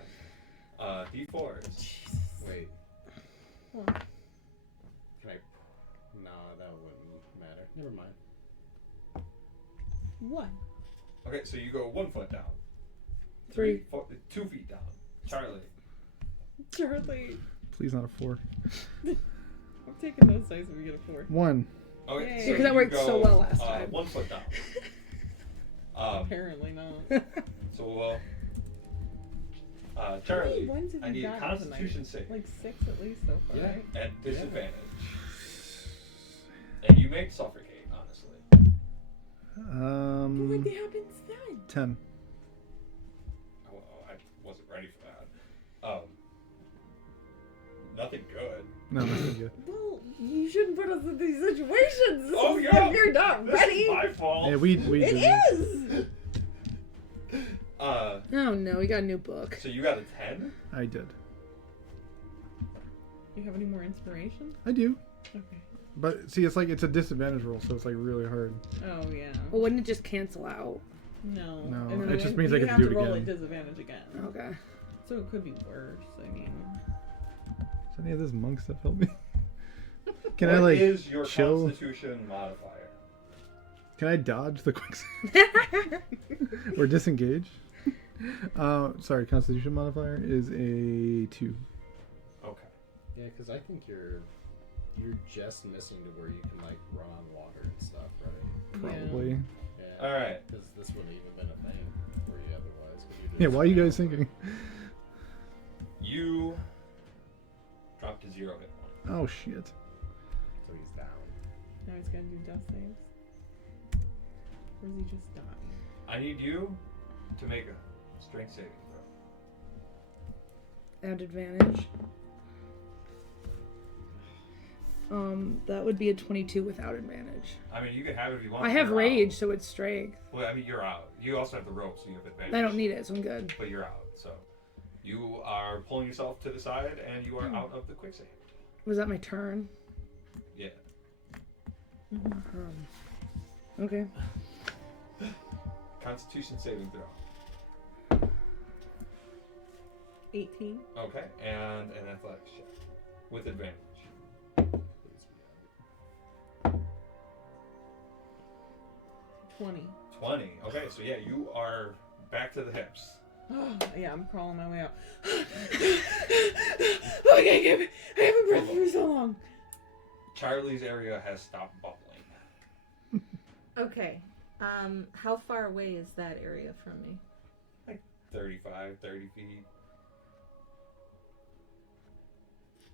D4s. Wait. What? Can I? No, that wouldn't matter. Never mind. What? Okay, so you go 1 foot down. 3. 2 feet down. Charlie. Charlie. Please not a 4. I'm taking those dice if we get a 4. 1. Okay, Yay. so Because that you worked go, so well last time. 1 foot down. Apparently not. So, Charlie, How many ones have I you need a gotten Constitution save Like 6 at least so far, Yeah. right? at disadvantage. And you may suffocate, honestly. What happens then? 10. I wasn't ready for that. Nothing good. No, that's not good. Well, you shouldn't put us in these situations. Oh, yeah. If you're not This ready. is my fault. Yeah, we It did. is. Oh no, we got a new book. So you got a 10? I did. Do you have any more inspiration? I do. Okay. But see, it's like it's a disadvantage roll, so it's like really hard. Oh yeah. Well, wouldn't it just cancel out? No. No, And it then just means I you get to have do it roll again. at disadvantage again. Okay. So it could be worse. I mean. Does any of this monk stuff help me? Can What I like is your chill? Constitution modifier? Can I dodge the quicksand or disengage? Sorry, Constitution modifier is a 2. Okay. Yeah, because I think you're just missing to where you can like run on water and stuff, right? Probably. Yeah. All right. Because this wouldn't even been a thing for you otherwise. 'cause you're Yeah, just why are you guys spinning thinking? You dropped to 0 hit points. Oh shit. over. So he's down. Now he's gotta do death saves. Or is he just dying? I need you to make a strength saving throw. Add advantage. That would be a 22 without advantage. I mean, you can have it if you want. I have You're rage, out. so it's strength. Well, I mean, you're out. You also have the rope, so you have advantage. I don't need it, so I'm good. But you're out. So you are pulling yourself to the side, and you are out of the quicksand. Was that my turn? Yeah. Okay. Constitution saving throw. 18. Okay, and an athletics check with advantage. 20. 20. Okay, so yeah, you are back to the hips. Oh, yeah, I'm crawling my way out. Oh, I haven't breathed for so long. Charlie's area has stopped bubbling. Okay. How far away is that area from me? 35, 30 feet.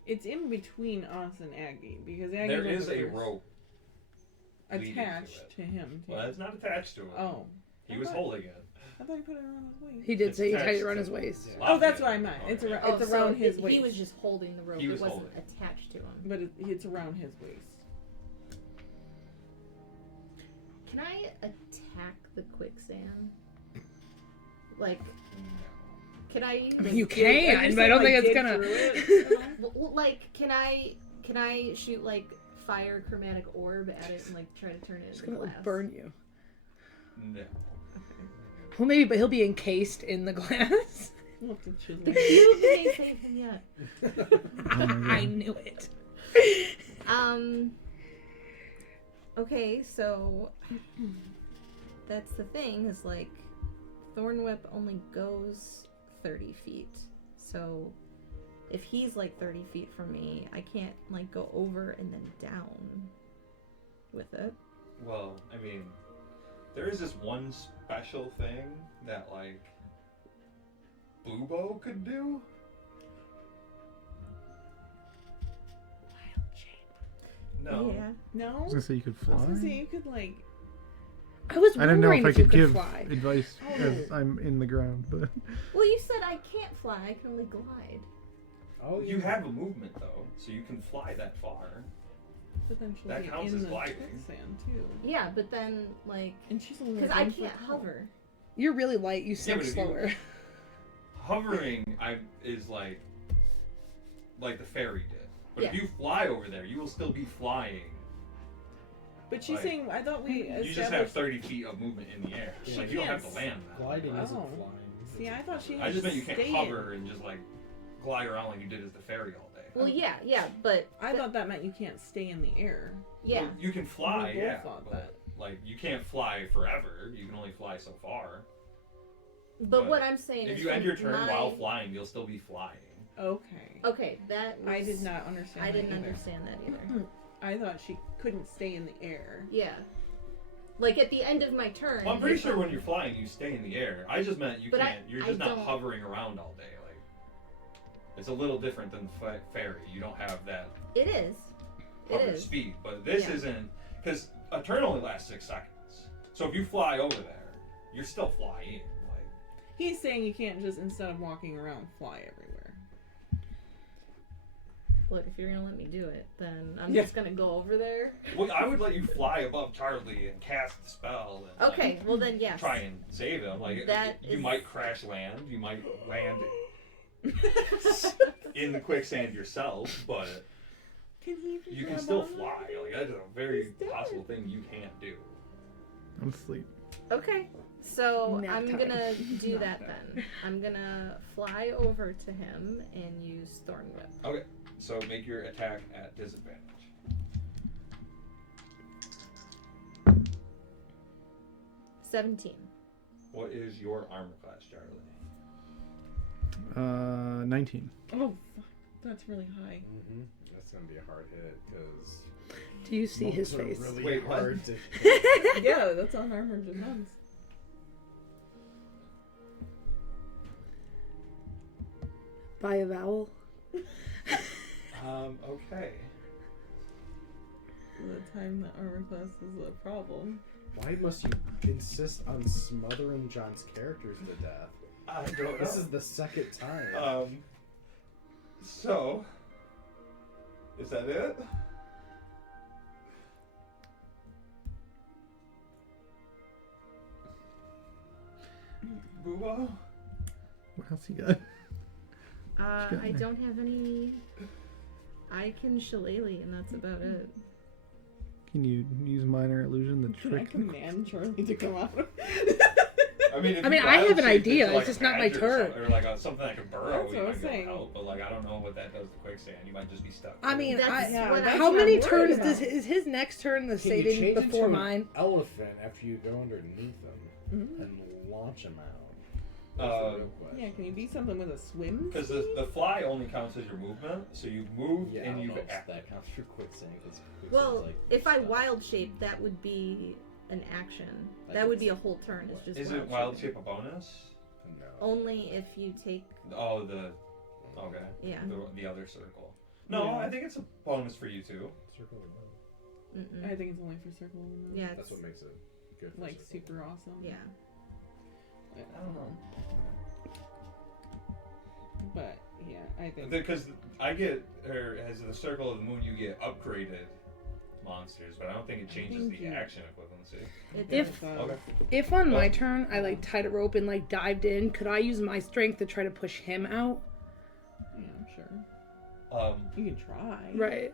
It's in between us and Aggie because Aggie There went is a first. rope leading to attached it. to him. Too. Well, it's not attached to him. Oh, He was holding it. I thought you put it around his waist. He did It's say he tied attached it around to- his waist. Yeah. Oh, that's what I meant. Okay. It's around. Oh, It's so around his waist. He was just holding the rope. He was it wasn't holding it. attached to him. But it's around his waist. Can I attack the quicksand? Like, can I use? I mean, you Are can, you but I don't saying, think like, it's dig gonna. through Well, like, can I shoot like fire chromatic orb at it and like try to turn it It's into gonna glass? like, burn you. No. Well, maybe, but he'll be encased in the glass. We'll have to chisel But it. you didn't save him yet. I knew it. Okay, so that's the thing is like Thorn Whip only goes 30 feet. So if he's like 30 feet from me, I can't like go over and then down with it. Well, I mean, there is this one special thing that, like, Bubo could do. No. Yeah. No. I was gonna say you could I fly. was gonna say you could like. I was I don't know wondering if I you could could give fly. advice Oh. as I'm in the ground, but Well, you said I can't fly. I can only glide. Oh, You have a movement, though, so you can fly that far. But then she'll That be counts in as the gliding. quicksand too. Yeah, but then like And she's only because like I 1 foot can't tall. hover. You're really light. You sink but if you- slower. Hovering is like the fairy did. But if Yeah. you fly over there, you will still be flying. But she's Like, saying I thought we You just have established. 30 feet of movement in the air. She Like, you don't have to can't land that. Gliding isn't Oh. flying. See, I thought she had I just to meant you can't stay hover in. and just, like, glide around like you did as the fairy all day. Well, yeah, but I thought that meant you can't stay in the air. yeah. Well, you can fly, We both yeah. thought But, that. like, you can't fly forever. You can only fly so far. But what I'm saying If is you end from your turn my... while flying, you'll still be flying. Okay. Okay, that was... I did not understand. I that didn't either. understand that either. I thought she couldn't stay in the air. Yeah. Like at the end of my turn. Well, I'm pretty if sure when you're flying, you stay in the air. I just meant you But can't. You're I just not don't- hovering around all day. Like, it's a little different than fairy. You don't have that It is. It hover is. speed. But this Yeah. isn't, because a turn only lasts 6 seconds. So if you fly over there, you're still flying. Like, He's saying you can't just, instead of walking around, fly everywhere. Look, if you're gonna let me do it, then I'm Yeah. just gonna go over there. well, I would let you fly above Charlie and cast the spell. And, like, Okay, well then yes. try and save him. Like, That you is- might crash land. You might land in the quicksand yourself, but Can he? you can still fly. Like, that is a very possible thing you can't do. I'm asleep. Okay. So Nap I'm time. gonna do that then. I'm gonna fly over to him and use Thorn Whip. Okay, so make your attack at disadvantage. 17. What is your armor class, Charlie? 19. Oh, fuck. That's really high. Mm-hmm. That's gonna be a hard hit because Do you see his face? Really Wait, what? hard to Yeah, that's on armored defense. By a vowel? Okay. The time that armor class is a problem. Why must you insist on smothering John's characters to death? I don't This is the second time. So, is that it? Boobo? What else you got? I don't have any. I can shillelagh and that's about it. Can you use minor illusion to Can I trick? command Charlie to come out? I mean, I have an wild-shaped idea, into, it's just not my badger or turn. something, or like something that can burrow, That's you what I might was be able saying. to help, but like I don't know what that does to quicksand. You might just be stuck. I mean, That's what that's how what many I'm worried turns about. is his next turn the Can you stating change before it to mine? an elephant after you go underneath them Mhm. and launch them out? Uh, That's the real question. Yeah, can you be something with a swim? Because the fly only counts as your movement, so you move Yeah, and you almost. act. That counts for quicksand. 'Cause quicksand's Well, like if I stuff. wild shape, that would be an action. I That can would be see a whole turn. It's just Is it wild shape a bonus? No. Only if you take. Oh, okay, Yeah. the other circle. No, Yeah. I think it's a bonus for you too. Circle of love. Mm-mm. I think it's only for circle of the moon. Yeah. That's It's, what makes it good. For Like circle. super awesome. yeah. I don't know. But yeah, I think. Because I get, or as the circle of the moon, you get upgraded monsters, but I don't think it changes Thank the you. action equivalency. It If- does. Okay. If on my turn I like tied a rope and like dived in, could I use my strength to try to push him out? Yeah, I'm sure. Um, You can try. Right.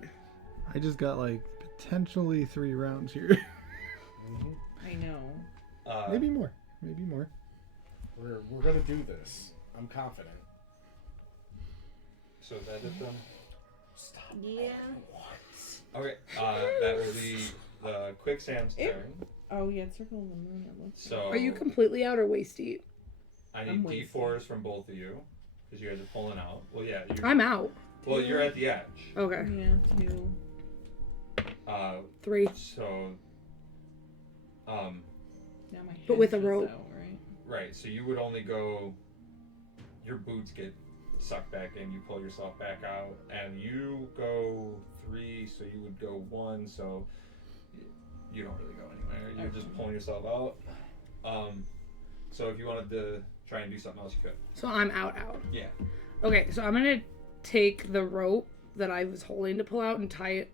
I just got like potentially 3 rounds here. Mhm. I know. Maybe more. Maybe more. We're gonna do this. I'm confident. So is that it then? Stop. Yeah. Okay, that will be the quicksand's If- turn. Oh yeah, it's circle of the moon. It looks. So Are you completely out or waist deep? I I'm need wasted. D4s from both of you because you guys are pulling out. Well, yeah. I'm out. Well, you're at the edge. Okay. Yeah, 2. 3. So, Now my But with head a rope. goes out, right? right. So you would only go. Your boots get sucked back in. You pull yourself back out, and you go 3. So you would go 1. So you don't really go anywhere. You're just Okay. pulling yourself out. So if you wanted to try and do something else, you could. So I'm out. Yeah. Okay, so I'm gonna take the rope that I was holding to pull out and tie it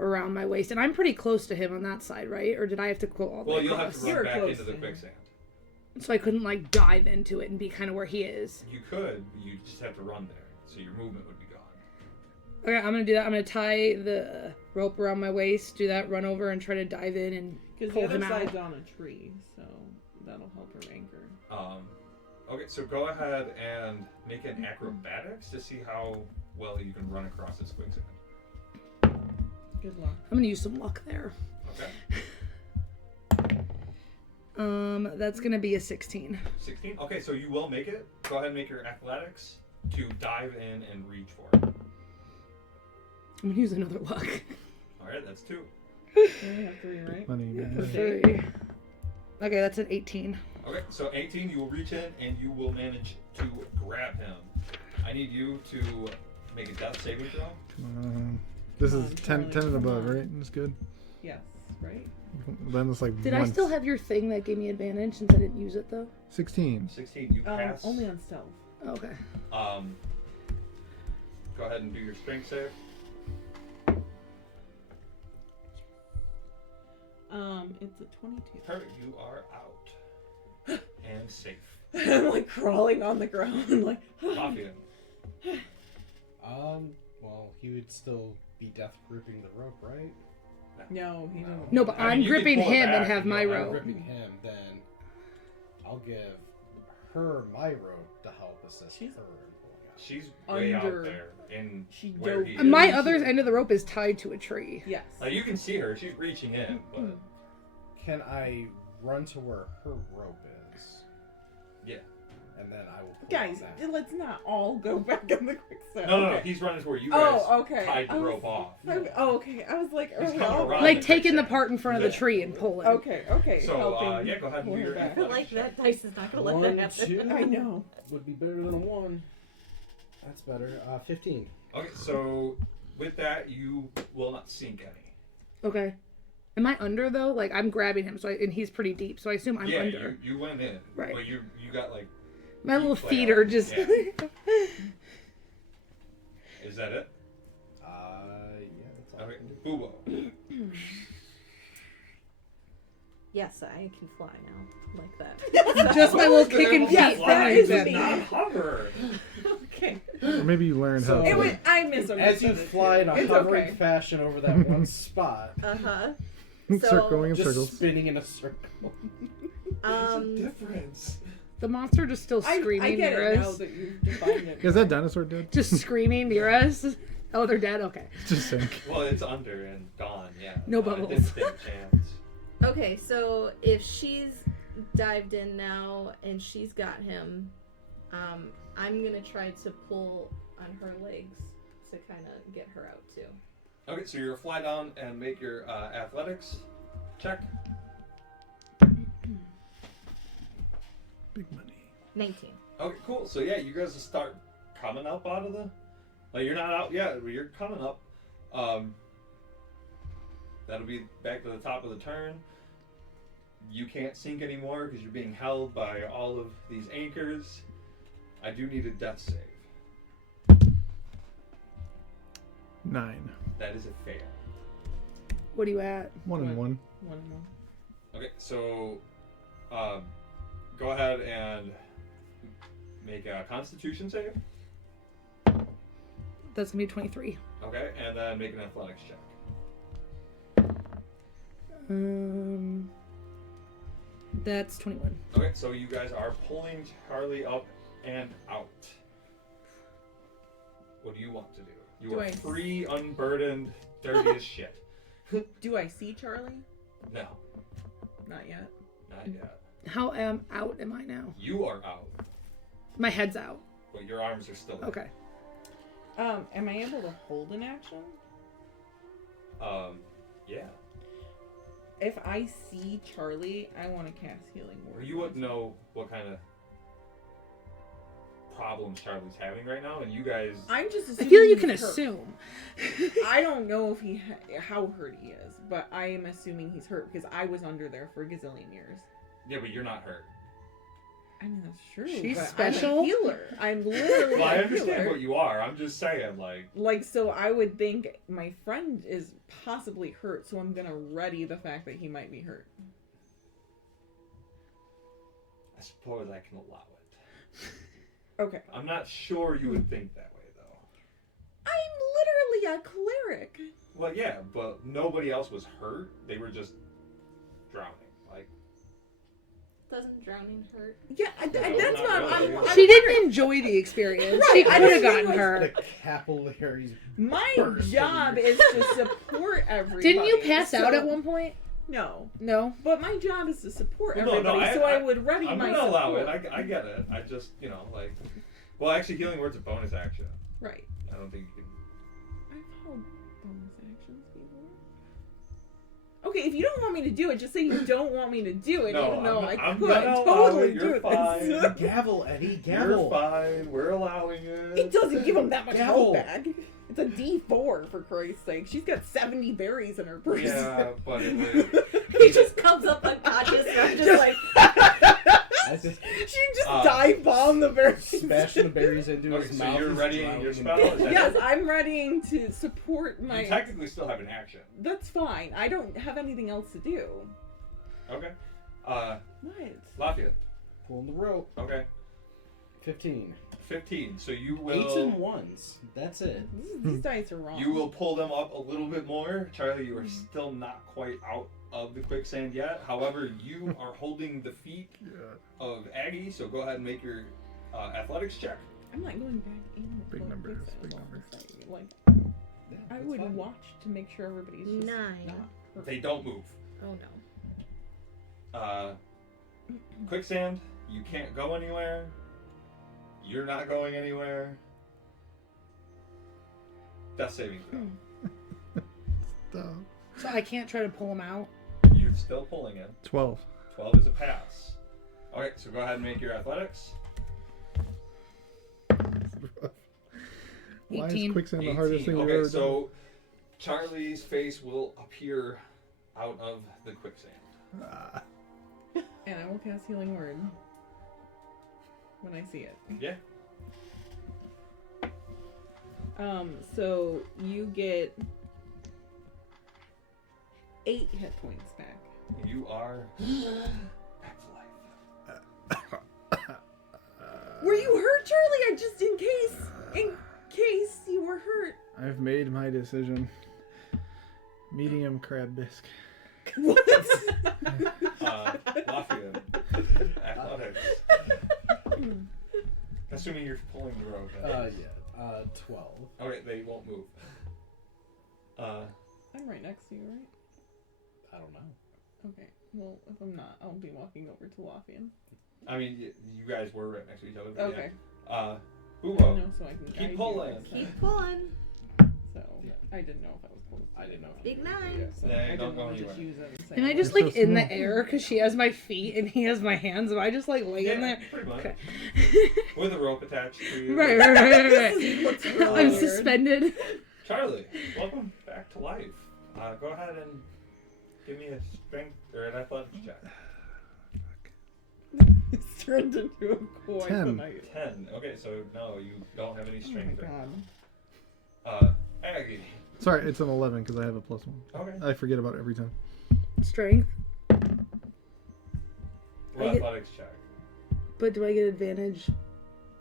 around my waist. And I'm pretty close to him on that side, right? Or did I have to go all the Well, way you'll have across? to run You're back close into the to him. quicksand. So I couldn't like dive into it and be kind of where he is. You could, but you just have to run there, so your movement would be gone. Okay, I'm gonna do that. I'm gonna tie the rope around my waist, do that, run over and try to dive in and Because pull the other him out. side's on a tree, so that'll help her anchor. Okay, so go ahead and make an acrobatics to see how well you can run across this quicksand. Good luck. I'm gonna use some luck there. Okay. That's gonna be a 16. 16? Okay, so you will make it. Go ahead and make your athletics to dive in and reach for it. I'm gonna use another luck. Alright, that's 2. You only have 3, right? Money. Yeah, man. per day. 3. Okay, that's an 18. Okay, so 18, you will reach in and you will manage to grab him. I need you to make a death saving throw. This Come is on, 10 Charlie, 10 and come above, on. right? That's good. Yes, right? Then it's like Did I once. still have your thing that gave me advantage since I didn't use it though? 16. 16, you pass. Only on stealth. Okay. Go ahead and do your strength save. It's a 22. Perfect, you are out. And safe. I'm like crawling on the ground, like. Lafian. Well, he would still be death gripping the rope, right? No, he doesn't. No, but I mean, I'm you can gripping pull it him and back have and my go, I'm rope. gripping him, then I'll give her my rope to help assist She's- her in pulling out. She's way Under- out there in She where dove he in. is. My other end of the rope is tied to a tree. Yes. Like you can see her, she's reaching in, but Can I run to where her rope is? yeah. And then I will pull Guys, it back. let's not all go back in the quicksand. No, Okay. he's running to where you guys Oh, okay. tied I the was- rope off. Oh, okay. I was like, He's are we coming all around. Like the taking the quicksand. part in front of the Yeah. tree and pulling. Okay. So, helping yeah, go ahead and pull do her your back. I feel like that dice is not gonna let One, that happen. two. I know. Would be better than a 1. That's better. 15. Okay, so with that, you will not sink any. Okay. Am I under though? Like I'm grabbing him, and he's pretty deep, so I assume I'm yeah, under. you went in. Right. But you got like. My little feet feet flat are out. just. Yeah. Is that it? Yeah, that's all. Okay, Boobo. Yes, I can fly now, like that. Just my little kicking feet. Yes, that is does me. not hover. Okay. Or maybe you learned how So- to. It was. I misunderstood. As you it, fly too. in a It's hovering okay. fashion over that one spot, Uh huh. Start going in just circles. spinning in a circle. There's a difference. The monster just still screaming I get near it now us. that you've defined it. Is that dinosaur dead? Just screaming near us. Oh, they're dead? Okay. Just sink. Well, it's under and gone, yeah. No It bubbles. didn't stand a chance. Okay, so if she's dived in now and she's got him, I'm gonna try to pull on her legs to kind of get her out too. Okay, so you're gonna fly down and make your athletics check. Big money. 19. Okay, cool. So yeah, you guys will start coming up out of the. Like you're not out yet, but you're coming up. That'll be back to the top of the turn. You can't sink anymore because you're being held by all of these anchors. I do need a death save. 9. That is a fail. What are you at? 1 and 1. 1 and 1. Okay, so go ahead and make a Constitution save. That's gonna be 23. Okay, and then make an athletics check. That's 21. Okay, so you guys are pulling Charlie up and out. What do you want to do? You Do are I- free, unburdened, dirty as shit. Do I see Charlie? No, Not yet. not yet. How out am I now? You are out, My head's out. but your arms are still in. Okay. Am I able to hold an action? Yeah. If I see Charlie, I want to cast Healing Word. You wouldn't know what kind of problems Charlie's having right now, and you guys. I'm just I assuming feel you he's can hurt. assume. I don't know if how hurt he is, but I am assuming he's hurt because I was under there for a gazillion years. Yeah, but you're not hurt. I mean, that's true. She's but special. I'm a healer. I'm literally Well, I a understand healer. what you are. I'm just saying, like. So I would think my friend is possibly hurt, so I'm gonna ready the fact that he might be hurt. I suppose I can allow it. Okay. I'm not sure you would think that way, though. I'm literally a cleric. Well, yeah, but nobody else was hurt. They were just drowning. Like, Doesn't drowning hurt? Yeah, No, that's not not. really. I'm She didn't enjoy the experience. Right, She I could have just gotten think her. The capillaries. My Burst job in. is to support everybody. Didn't you pass out so- at one point? No. No. But my job is to support Well, no, everybody, no, so I would ready I'm my gonna allow it. support. I get it. I just, like. Well, actually, Healing Word's a bonus action. Right. I don't think you can. I've held bonus actions before. Okay, if you don't want me to do it, just say you don't want me to do it, No, even though I'm could gonna allow totally it. do You're this. fine. Gavel, Eddie, You're gavel. fine. We're allowing It it. doesn't give him that much Gavel. health back. It's a D4, for Christ's sake. She's got 70 berries in her purse. Yeah, but it would. He just comes up unconscious and I'm just like, I just She just Uh, dive bomb the berries. smashing the berries into Okay, his so mouth. you're he's readying your drowning. spell? Is that Yes, it? I'm readying to support my... You technically still have an action. That's fine. I don't have anything else to do. Okay. What? Lafian. Pulling the rope. Okay. 15. 15. So you 8s and will 1s. That's it. These dice are wrong. you will pull them up a little bit more. Charlie, you are still not quite out of the quicksand yet. However, you are holding the feet of Aggie, so go ahead and make your athletics check. I'm not going back in. the Big club numbers, quicksand big all numbers. of a sudden. Like, Yeah, I that's would fine. watch to make sure everybody's just 9. not hurt. They don't move. Oh no. Quicksand, you can't go anywhere. You're not going anywhere. Death saving throw. Stop. So I can't try to pull him out. You're still pulling it. 12. 12 is a pass. Okay, so go ahead and make your athletics. Why is 18. quicksand the 18. hardest thing we've Okay, ever done? so Charlie's face will appear out of the quicksand. Ah. And I will cast Healing Word when I see it. Yeah. So you get 8 hit points back. You are back to life. Were you hurt, Charlie? I just in case you were hurt. I've made my decision. Medium crab bisque. What? Lafian. Athletics. Assuming you're pulling the rope. 12. Okay, they won't move. I'm right next to you, right? I don't know. Okay. Well, if I'm not, I'll be walking over to Lafian. I mean, you guys were right next to each other. But Okay. Yeah. I Bubo. know, so I can guide Keep you pulling. next Keep time. pulling. So Yeah. I didn't know if I was close. I didn't know. Big Yeah, nine. so They I don't didn't go want to just anywhere. use it and say, Can I just They're like so in the small. air because she has my feet and he has my hands? Am I just like laying Yeah, there? pretty much. Okay. With a rope attached to you. right. This looks really I'm weird. suspended. Charlie, welcome back to life. Go ahead and give me a strength or an athletics check. It's turned into a coin 10. tonight. 10. Okay, so no, you don't have any Oh my strength. god. Aggie. Sorry, it's an 11 because I have a +1. Okay. I forget about it every time. Strength. Roll I get- athletics check. But do I get advantage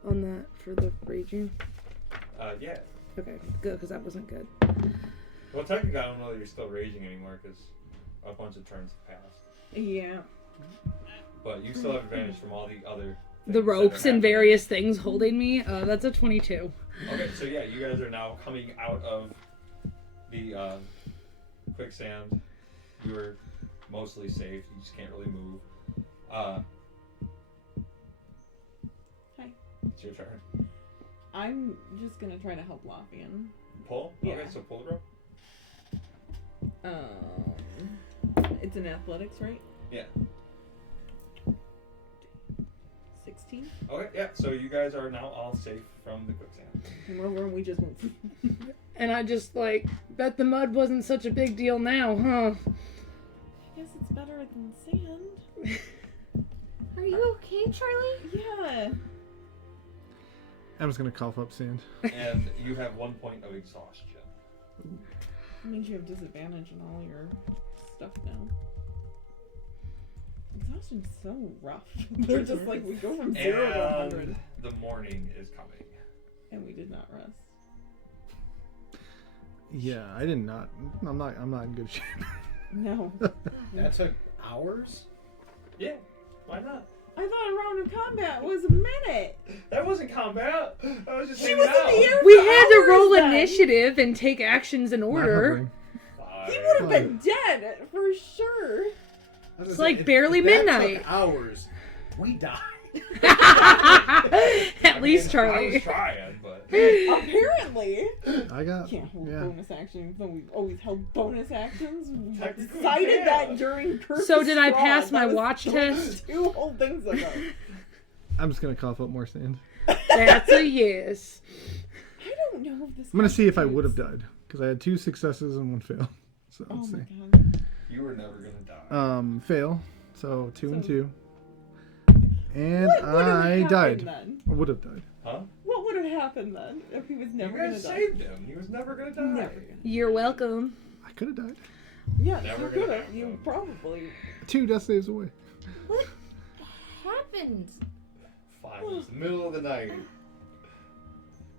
on that for the raging? Yeah. Okay, good, because that wasn't good. Well, technically, I don't know that you're still raging anymore because a bunch of turns have passed. Yeah. But you still have advantage from all the other. The things that ropes are and happening. various things holding me. That's a 22. Okay, so yeah, you guys are now coming out of the quicksand. You were mostly safe. You just can't really move. Hi. It's your turn. I'm just gonna try to help Lafian. Pull? Yeah. Okay, so pull the rope. It's in athletics, right? Yeah. 16? Okay, yeah, so you guys are now all safe from the quicksand. Remember when we just went. And I just like, bet the mud wasn't such a big deal now, huh? I guess it's better than sand. Are you okay, Charlie? Yeah. I'm just gonna cough up sand. And you have 1 point of exhaustion. That means you have disadvantage in all your stuff now. Exhaustion's so rough. They're just like, we go from 0 to 100. And the morning is coming. And we did not rest. Yeah, I did not. I'm not in good shape. No. That took hours? Yeah, why not? I thought a round of combat was a minute. That wasn't combat. I was just She hanging was out. in the air We for had to hours roll then. initiative and take actions in Not order. hovering. Fine. He would have been dead for sure. It's like barely If that midnight. took hours. We died. At least I Charlie. was trying, but Apparently. I got. Can't hold Yeah. bonus actions, though we've always held bonus actions. We Technically, decided yeah. that during Curse So of did I Strahd. pass my That was watch test? 2 whole things ago. I'm just gonna cough up more sand. That's a yes. I don't know if this. I'm gonna see if I would have constitutes- died because I had 2 successes and 1 fail. So Oh let's my see. god. you were never gonna die. Fail. So 2 and So- 2. And What would have I happened died. then? I would have died. Huh? What would have happened then if he was never You gonna guys die? saved him. He was never gonna die. Never gonna. You're welcome. I could have died. Yeah, Never you gonna could have. happen. You probably. 2 death saves away. What happened? Fine. It was the middle of the night.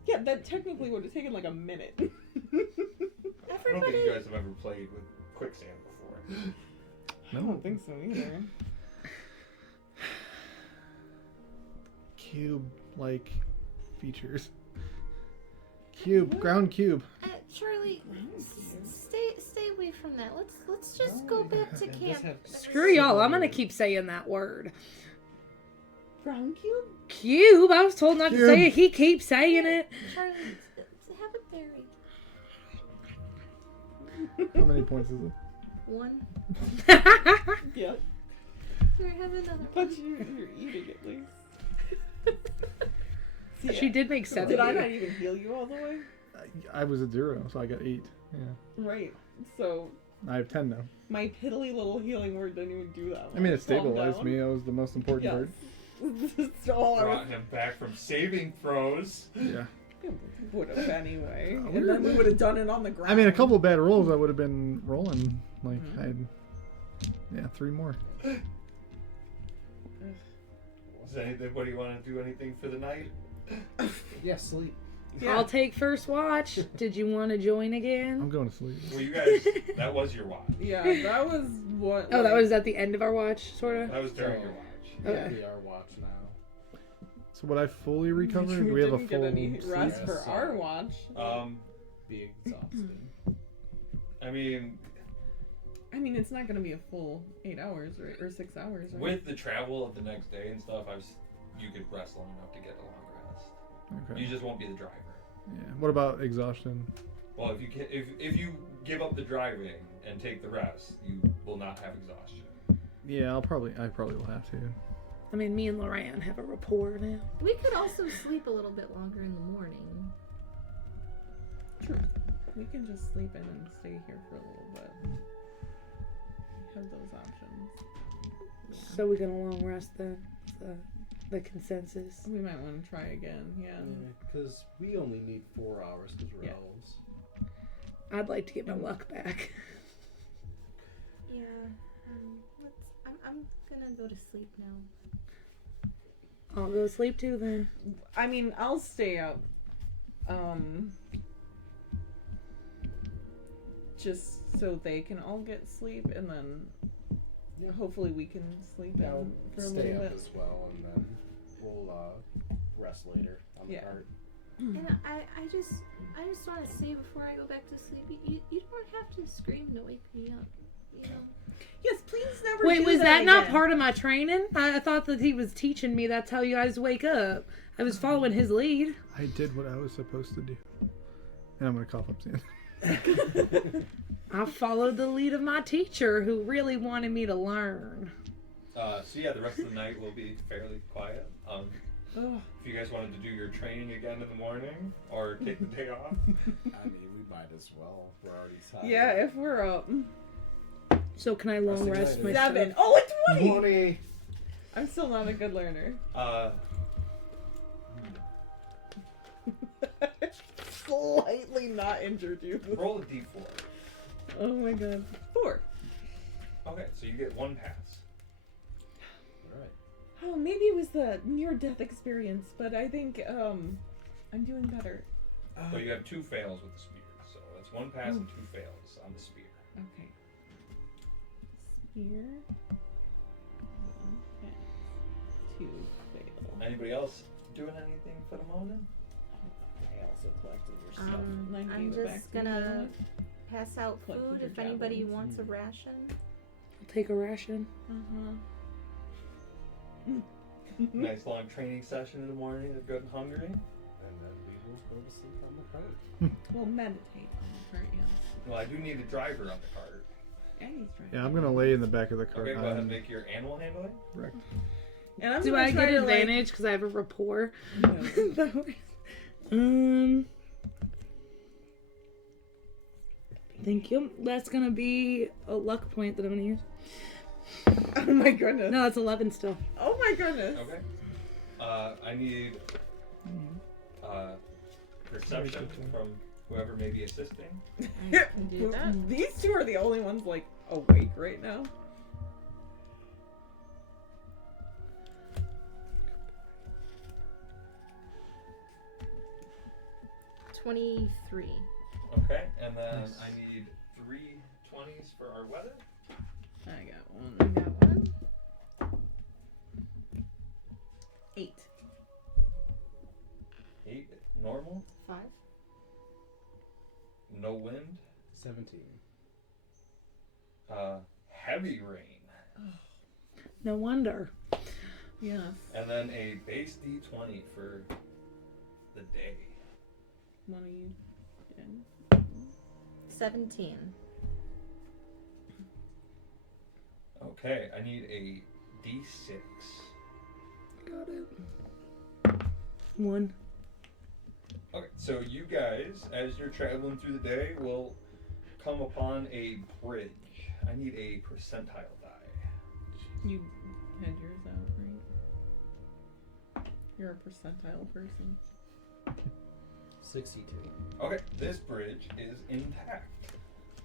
Yeah, that technically would have taken like a minute. I don't think you guys have ever played with quicksand before. I don't think so either. Cube-like features. Cube, ground cube. Charlie, stay away from that. Let's just go back to camp. Screw y'all. I'm gonna keep saying that word. Ground cube? Cube. I was told not to Cube. say it. He keeps saying it. Charlie, have it buried. How many points is it? 1. Yeah. Here, have another. But you're eating at least. So, She yeah. did make 7. Did I not even heal you all the way? I was at 0, so I got 8. Yeah. Right. So I have 10 now. my piddly little healing word didn't even do that. I mean, it Calm stabilized down. me. That was the most important Yes. part. That's all I was. Brought him back from saving throws. Yeah. Would have anyway. we And then we would have done it on the ground. I mean, a couple of bad rolls, I would have been rolling. Like, I had, 3 more. Does anybody want to do anything for the night? Yeah, sleep. Yeah. I'll take first watch. Did you want to join I'm again? going to sleep. Well, you guys, that was your watch. Yeah, that was What? Oh, that was at the end of our watch, sort of? That was during So, your watch. Okay. We are watch now. So would I fully recover? Do we have a didn't full get any sleep? rest for Yes. our watch. Be exhausted. I mean, It's not gonna be a full 8 hours or 6 hours. Right? with the travel of the next day and stuff, you could rest long enough to get a long rest. Okay. You just won't be the driver. Yeah. What about exhaustion? Well, if you give up the driving and take the rest, you will not have exhaustion. Yeah, I probably will have to. I mean, me and Loran have a rapport now. We could also sleep a little bit longer in the morning. True. We can just sleep in and stay here for a little bit. We have those options. So we can a long rest then. The consensus. We might want to try again. Yeah. Because we only need 4 hours because we're Yeah. elves. I'd like to get my luck back. Yeah. I'm gonna go to sleep now. I'll go to sleep too then. I'll stay up. Just so they can all get sleep, and then Yeah. hopefully we can sleep I'll in for a stay little up bit. as well, and then we'll rest later on the Yeah. cart. And I just want to say before I go back to sleep, you don't have to scream to wake me up. You know. Yes, please never. Wait, do was that not again. part of my training? I thought that he was teaching me that's how you guys wake up. I was following his lead. I did what I was supposed to do. And I'm gonna cough up soon. I followed the lead of my teacher who really wanted me to learn. So yeah, the rest of the night will be fairly quiet. Ugh. If you guys wanted to do your training again in the morning or take the day off, I mean, we might as well. We're already tired. Yeah, if we're up. So can I long rest Resting myself? 7. Oh, it's 20! 20! I'm still not a good learner. Slightly not injured you. roll a d4. Oh my god. 4. Okay, so you get 1 pass. Alright. Oh, maybe it was the near-death experience, but I think I'm doing better. So you have 2 fails with the spear. So that's 1 pass and 2 fails on the spear. Okay. Spear. 1 pass. 2 fail. Anybody else doing anything for the moment? I also collected your stuff. and I I'm gave it back just to you. gonna pass out Collected food your if anybody javelins. wants a ration. I'll take a ration. Nice long training session in the morning. They're good and hungry. And then we will go to sleep on the cart. Well, meditate on the cart, yes. Well, I do need a driver on the cart. Aggie's trying. Yeah, I'm gonna lay in the back of the cart. Okay, go ahead and I'm make your animal handling. wrecked. And I'm Do gonna I try get to, like- advantage because I have a rapport? Thank you. That's gonna be a luck point that I'm gonna use. Oh my goodness. No, it's 11 still. Oh my goodness. Okay. I need perception from whoever may be assisting. I can do that. These two are the only ones like awake right now. $23. Okay, and then I need 3 20s for our weather. I got I one. got one. 8. 8 normal, 5. no wind, 17. heavy rain, No wonder. Yes. and then a base D20 for the day. One of you. Again. 17. Okay, I need a D6. Got it. 1. Okay, so you guys, as you're traveling through the day, will come upon a bridge. I need a percentile die. You had yours out, right? You're a percentile person. 62. Okay, this bridge is intact.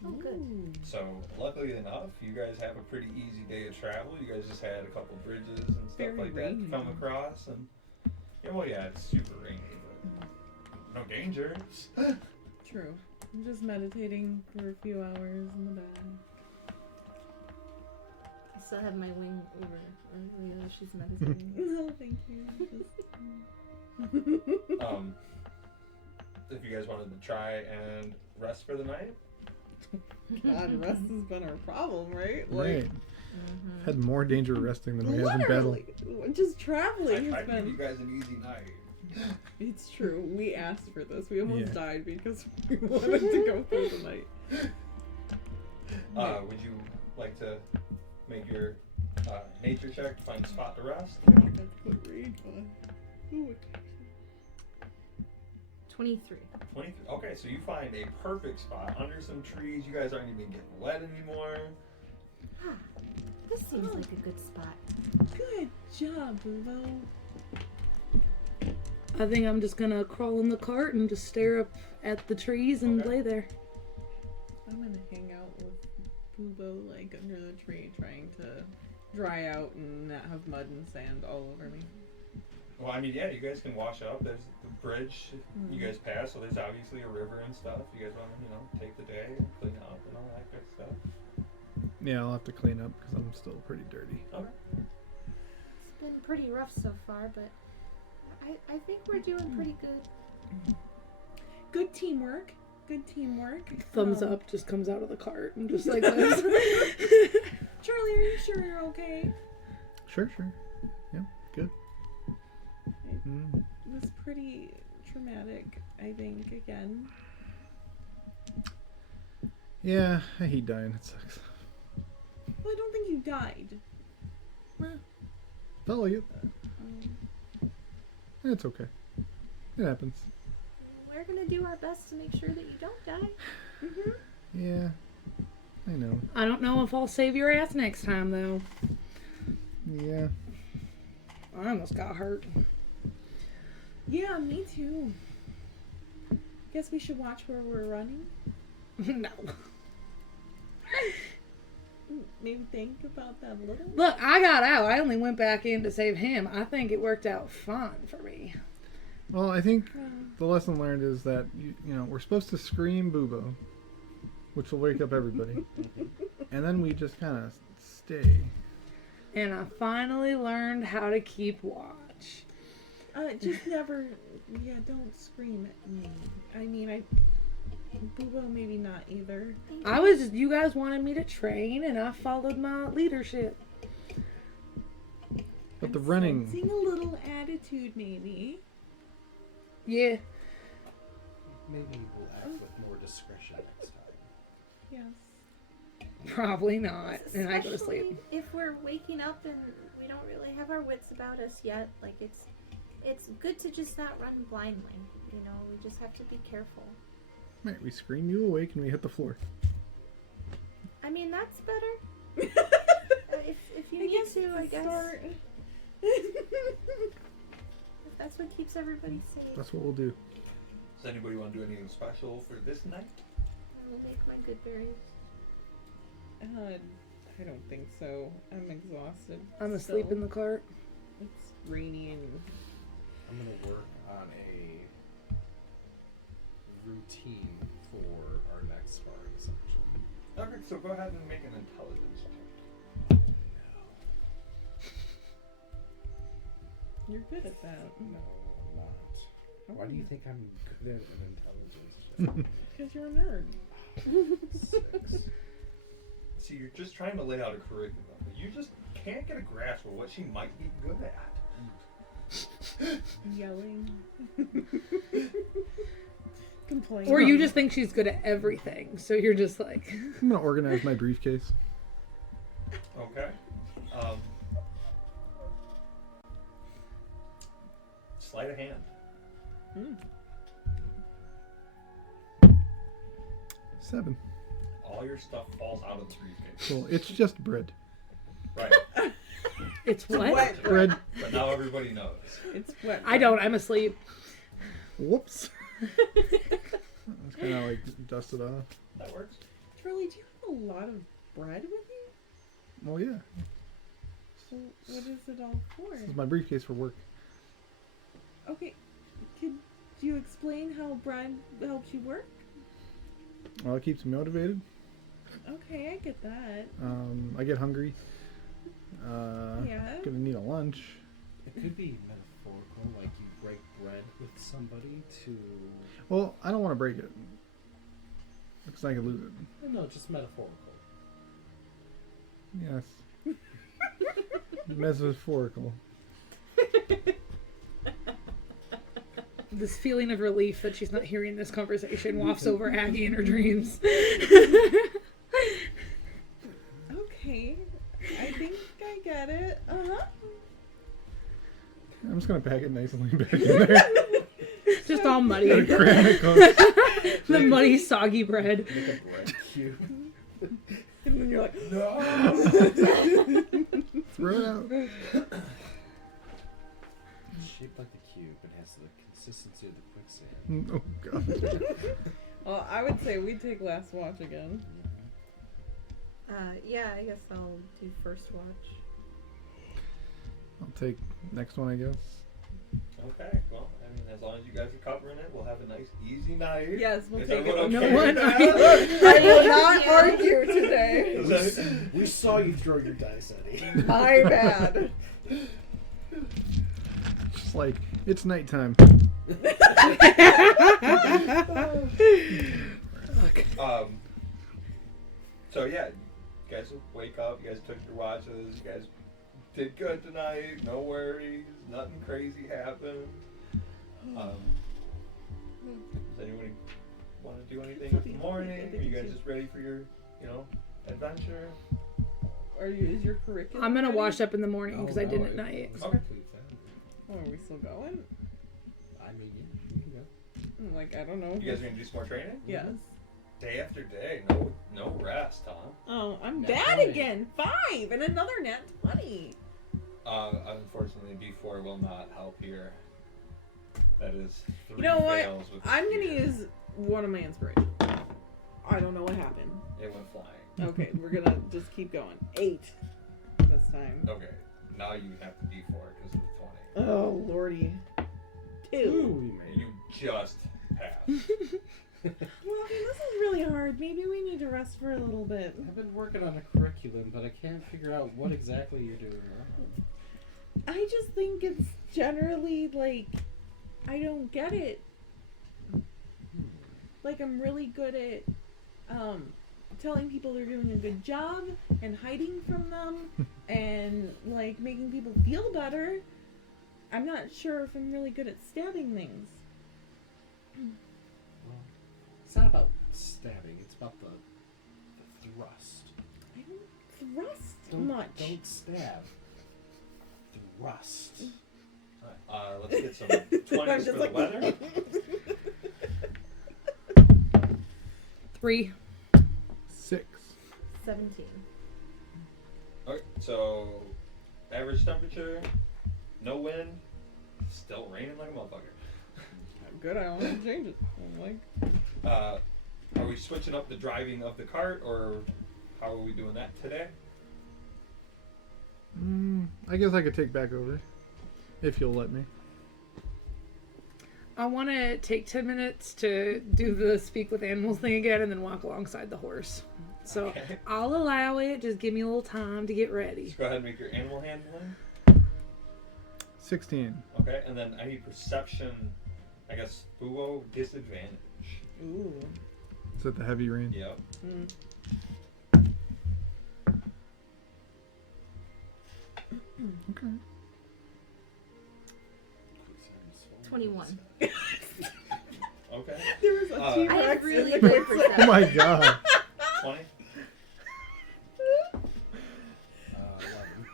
Oh, good. So, luckily enough, you guys have a pretty easy day of travel. You guys just had a couple bridges and stuff Very like that rainy. to come across. And, yeah, well, yeah, it's super rainy, but no danger. True. I'm just meditating for a few hours in the bed. still have my wing over Leah. She's meditating. No, thank you. If you guys wanted to try and rest for the night, God, rest has been our problem, right? Right. Had more danger resting than we have in battle. literally, just traveling I has give you been. guys an easy night. It's true. We asked for this. We almost Yeah. died because we wanted to go through the night. Would you like to make your nature check to find a spot to rest? I think that's what read on. Ooh, 23. 23. Okay, so you find a perfect spot under some trees. You guys aren't even getting wet anymore. Ah, this seems like a good spot. good job, Buvo. I think I'm just gonna crawl in the cart and just stare up at the trees and Okay. lay there. I'm gonna hang out with Bubo like under the tree, trying to dry out and not have mud and sand all over me. Well, I mean, yeah, you guys can wash up. There's the bridge you guys pass, so there's obviously a river and stuff. You guys want to, take the day and clean up and all that good stuff. Yeah, I'll have to clean up because I'm still pretty dirty. Okay. It's been pretty rough so far, but I think we're doing pretty good. Good teamwork. Good teamwork. Thumbs up just comes out of the cart and just like this. Charlie, are you sure you're okay? Sure. Yeah, good. Mm. It was pretty traumatic, I think, again. Yeah, I hate dying. It sucks. Well, I don't think you died. Felt like it. Um, It's okay. It happens. We're gonna do our best to make sure that you don't die. Yeah, I know. I don't know if I'll save your ass next time though. Yeah. I almost got hurt. yeah, me too. Guess we should watch where we're running. No. Maybe think about that a little. Look, I got out. I only went back in to save him. I think it worked out fine for me. Well, I think the lesson learned is that we're supposed to scream Bubo, which will wake up everybody, and then we just kind of stay. And I finally learned how to keep watch. Just never, don't scream at me. I mean, Bubo maybe not either. You guys wanted me to train and I followed my leadership. But the running, Sensing a little attitude, maybe. Yeah. Maybe we'll act with more discretion next time. Yes. Probably not. And I go to sleep. Especially if we're waking up and we don't really have our wits about us yet. Like it's good to just not run blindly. We just have to be careful. right, we scream you awake and we hit the floor. I mean, that's better. If you I need guess to, I guess. start. If that's what keeps everybody safe. That's what we'll do. Does anybody want to do anything special for this night? I will make my good berries. I don't think so. I'm exhausted. I'm asleep in the cart. It's rainy and I'm gonna work on a routine for our next sparring session. Okay, so go ahead and make an intelligence check. you're good at that. No, I'm not. Why do you think I'm good at an intelligence check? Because you're a nerd. 6. See, you're just trying to lay out a curriculum, but you just can't get a grasp of what she might be good at. Yelling. Complaining. Or you just think she's good at everything. So you're just like. I'm gonna organize my briefcase. Okay. Sleight of hand. 7. All your stuff falls out of the briefcase. Cool. It's just bread. Right. It's what? Wet Bread. But now everybody knows. It's wet. I don't. I'm asleep. Whoops. It's kind of like dusted off. That works. Charlie, do you have a lot of bread with you? Well, yeah. So what is it all for? This is my briefcase for work. Okay, could you explain how bread helps you work? Well, it keeps me motivated. Okay, I get that. I get hungry. Yeah. Gonna need a lunch. It could be metaphorical, like you break bread with somebody to... Well, I don't want to break it. Because I could lose it. No, just metaphorical. Yes. Metaphorical. This feeling of relief that she's not hearing this conversation wafts over Aggie in her dreams. Okay. I think I get it. Uh-huh. I'm just gonna pack it nicely back in there. Just all muddy. The muddy, soggy bread. Make a bread cube. And then you're like, No. Throw it out. It's shaped like the cube and has the consistency of the quicksand. Oh god. well, I would say we take last watch again. Yeah, I guess I'll do first watch. I'll take next one, I guess. Okay, well, I mean, as long as you guys are covering it, we'll have a nice, easy night. Yes, we'll Is take it. everyone No okay one- with that? I will not argue today. We saw you throw your dice, Eddie. My bad. Just like, it's nighttime. So yeah, you guys will wake up, you guys took your watches, you guys did good tonight, no worries, nothing crazy happened. Does anybody want to do anything in the morning? Are you guys just ready for your, adventure? Is your curriculum I'm gonna ready? wash up in the morning because I no, did at night. was Okay. complete family. Oh, are we still going? I mean, yeah, we can go. I'm like, I don't know. You guys are gonna do some more training? Yes. Day after day, no rest, huh? Oh, I'm Nat bad 20. again. 5 and another nat 20. Unfortunately, B4 will not help here. That is 3 You know what? fails with I'm gonna spear. use one of my inspiration. I don't know what happened. It went flying. Okay, we're gonna just keep going. 8 this time. Okay, now you have to D4 because of the 20. Oh lordy. 2. Ooh, we made You just passed. Well, I mean, this is really hard. Maybe we need to rest for a little bit. I've been working on a curriculum, but I can't figure out what exactly you're doing wrong. I just think it's generally like I don't get it. Like I'm really good at telling people they're doing a good job and hiding from them and like making people feel better. I'm not sure if I'm really good at stabbing things. Well, it's not about stabbing, it's about the thrust. I don't thrust Don't, much. Don't stab. Thrust. Alright, let's get some 20s for the weather. 3. 6. 17. Okay, so average temperature, no wind, still raining like a motherfucker. Good, I don't want to change it. I'm like, Are we switching up the driving of the cart, or how are we doing that today? I guess I could take back over. If you'll let me. I want to take 10 minutes to do the speak with animals thing again and then walk alongside the horse. So Okay. I'll allow it. Just give me a little time to get ready. Let's go ahead and make your animal handling. 16. Okay, and then I need perception, I guess, Fuo disadvantage. ooh. Is that the heavy rain? Yep. Mm. Okay. 21. Okay. There was a I T-Rex I have in really the good quicksand. Oh perception. my god. 20. 11.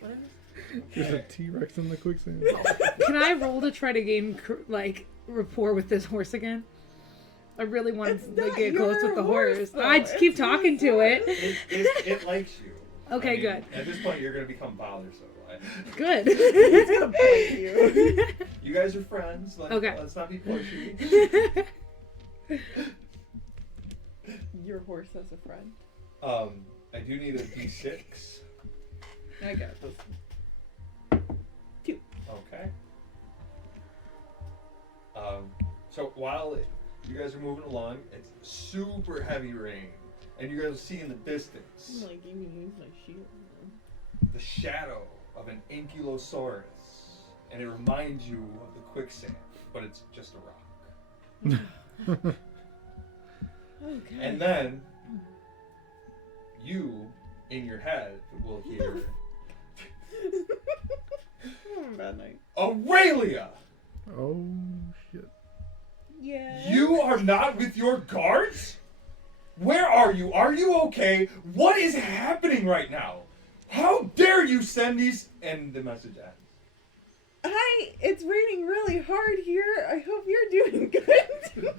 What is There's a T-Rex in the quicksand. Can I roll to try to gain rapport with this horse again? I really want It's to not get close your with the horse, horse. though. I just keep It's talking his to it. It likes you. Okay, I mean, good. At this point, you're going to become bothersome. Good. It's gonna bite you. You guys are friends. Okay. Let's not be pushy. Your horse has a friend. I do need a D6. I got this. Okay. So while you guys are moving along, it's super heavy rain, and you guys will see in the distance. I'm like, you can use my shield. the shadow of an ankylosaurus, and it reminds you of the quicksand, but it's just a rock. Okay. And then you, in your head, will hear Oh, bad night. Aurelia! Oh shit. Yeah. You are not with your guards? Where are you? Are you okay? What is happening right now? How dare you send these? And the message ends. Hi, it's raining really hard here. I hope you're doing good.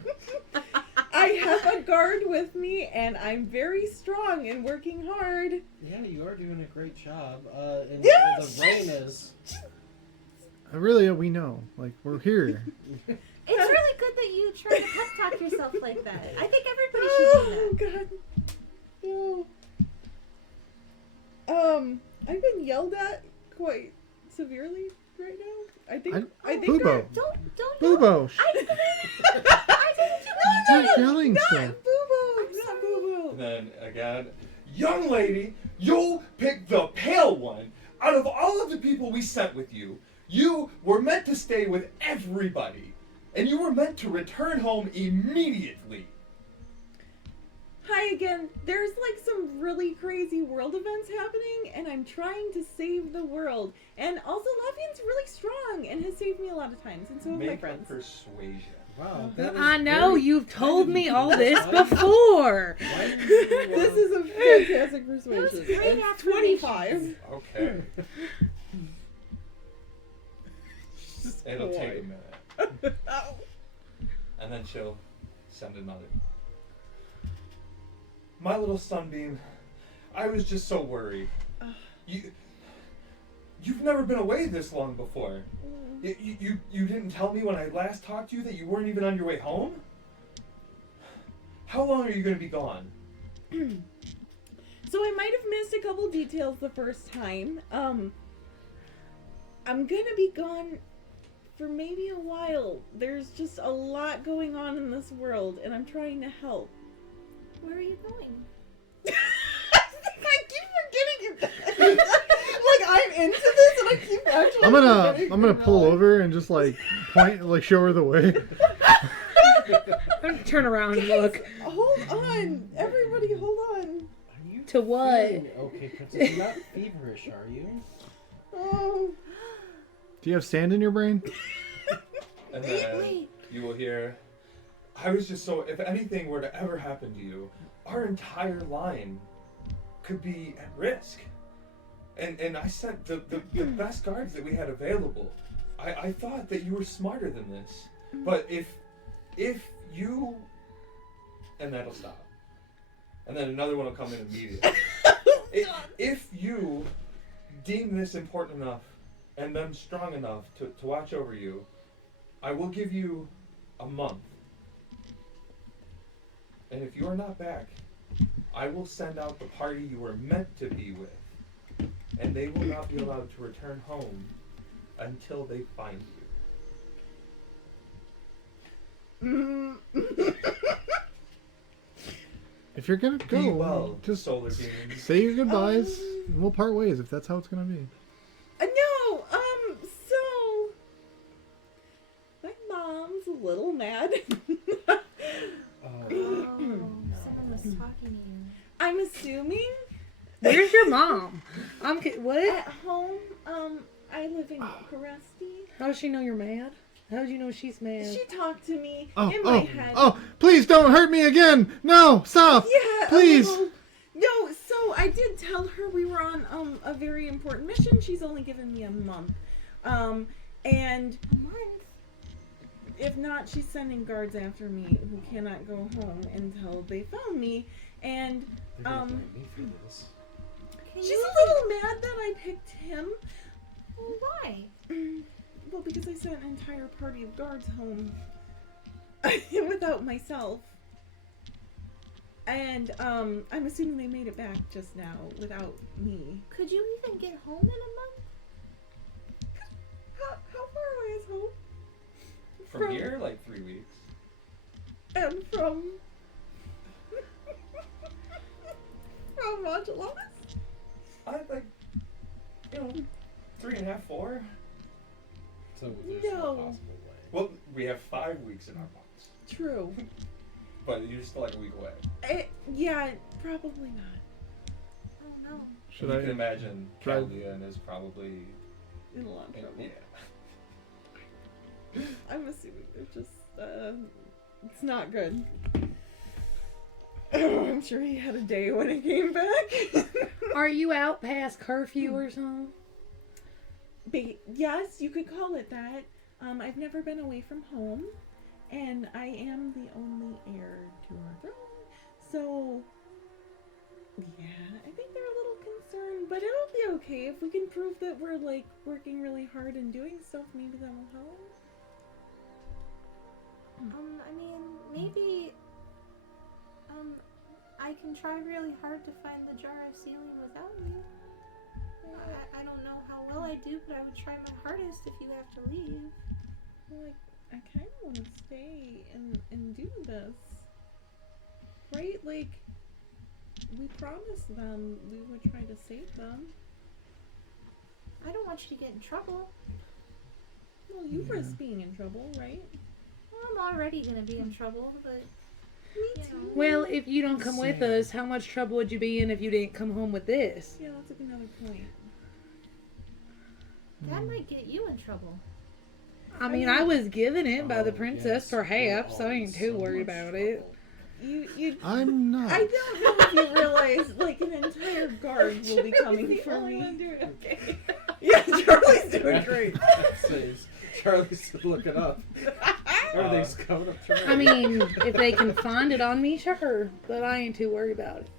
I have a guard with me, and I'm very strong and working hard. Yeah, you are doing a great job. And Yeah, the rain is. Aurelia, we know. Like, we're here. It's really good that you try to pep talk yourself like that. I think everybody should do that. Oh, God. I've been yelled at quite severely right now. I think Boobo. Don't. Boobo. I didn't Stop yelling stuff. Boo-boo. Not boo-boo. And then again, young lady, you picked the pale one. Out of all of the people we sent with you, you were meant to stay with everybody. And you were meant to return home immediately. Hi again. There's like some really crazy world events happening, and I'm trying to save the world. And also, Lafian's really strong and has saved me a lot of times, and so have my Make a friends. persuasion. Wow. that is I know, very- you've told me all this Why- before. why did you, This is a fantastic persuasion. That was great It's affirmation. 25. Okay. It'll take a minute. Ow. And then she'll send another. My little sunbeam, I was just so worried. You've never been away this long before. You didn't tell me when I last talked to you that you weren't even on your way home? How long are you going to be gone? So I might have missed a couple details the first time. I'm gonna be gone for maybe a while. There's just a lot going on in this world, and I'm trying to help. Where are you going? I keep forgetting it. Like I'm into this, and I keep actually. I'm forgetting gonna to pull realize. over and just like point, like show her the way. Turn around and look. Hold on, everybody, hold on. Are you To what? feeling okay, Princess? You're not feverish, are you? Oh, Do you have sand in your brain? And then Wait. you will hear, I was just so, if anything were to ever happen to you, our entire line could be at risk. And I sent the best guards that we had available. I thought that you were smarter than this. But if you, and that'll stop. And then another one will come in immediately. If you deem this important enough and them strong enough to watch over you, I will give you a month. And if you are not back, I will send out the party you were meant to be with. And they will not be allowed to return home until they find you. If you're gonna go, Be well, just solar beings. say your goodbyes, and we'll part ways if that's how it's gonna be. no, so my mom's a little mad. Oh, someone was talking to you. I'm assuming Where's your mom? What? at home, I live in Bucharesti. How does she know you're mad? How does you know she's mad? She talked to me Oh, in my head. please don't hurt me again! No, stop! Yeah, Please! No, so I did tell her we were on a very important mission. She's only given me a month. And A month? if not, she's sending guards after me who cannot go home until they found me. And They're gonna find me for this. Can she's you a little mad that I picked him. Why? Well, because I sent an entire party of guards home without myself. And I'm assuming they made it back just now without me. Could you even get home in a month? How far away is home? From here, like 3 weeks. And from Majulanis? I like 3.5, 4? So there's No. no possible way. Well, we have 5 weeks in our months. True. But you're still like a week away. Yeah, probably not. Oh no. Should you I can imagine try- Caldean is probably... In a lot of trouble. Yeah. I'm assuming they're just, it's not good. Oh, I'm sure he had a day when he came back. Are you out past curfew or something? Yes, you could call it that. I've never been away from home, and I am the only heir to our throne. So, yeah, I think they're a little concerned, but it'll be okay if we can prove that we're like working really hard and doing stuff. Maybe that will help. I mean, maybe, I can try really hard to find the jar of sealing without you. I don't know how well I do, but I would try my hardest if you have to leave. Well, I kind of want to stay and do this. Right? Like, we promised them we would try to save them. I don't want you to get in trouble. Well, you risk being in trouble, right? Well, I'm already gonna be in trouble, but Me you too. know. Well, if you don't come with Same. us, how much trouble would you be in if you didn't come home with this? Yeah, that's another point. That might get you in trouble. I mean, I was given it by the Oh, princess, yes, perhaps. we're I all ain't too so worried much about it. trouble. You I'm not. I don't know if you realize, like, an entire guard will be coming for me. Okay. Yeah, Charlie's doing great. Saves. Charlie's looking up. Everything's coming up. I mean, if they can find it on me, sure. But I ain't too worried about it.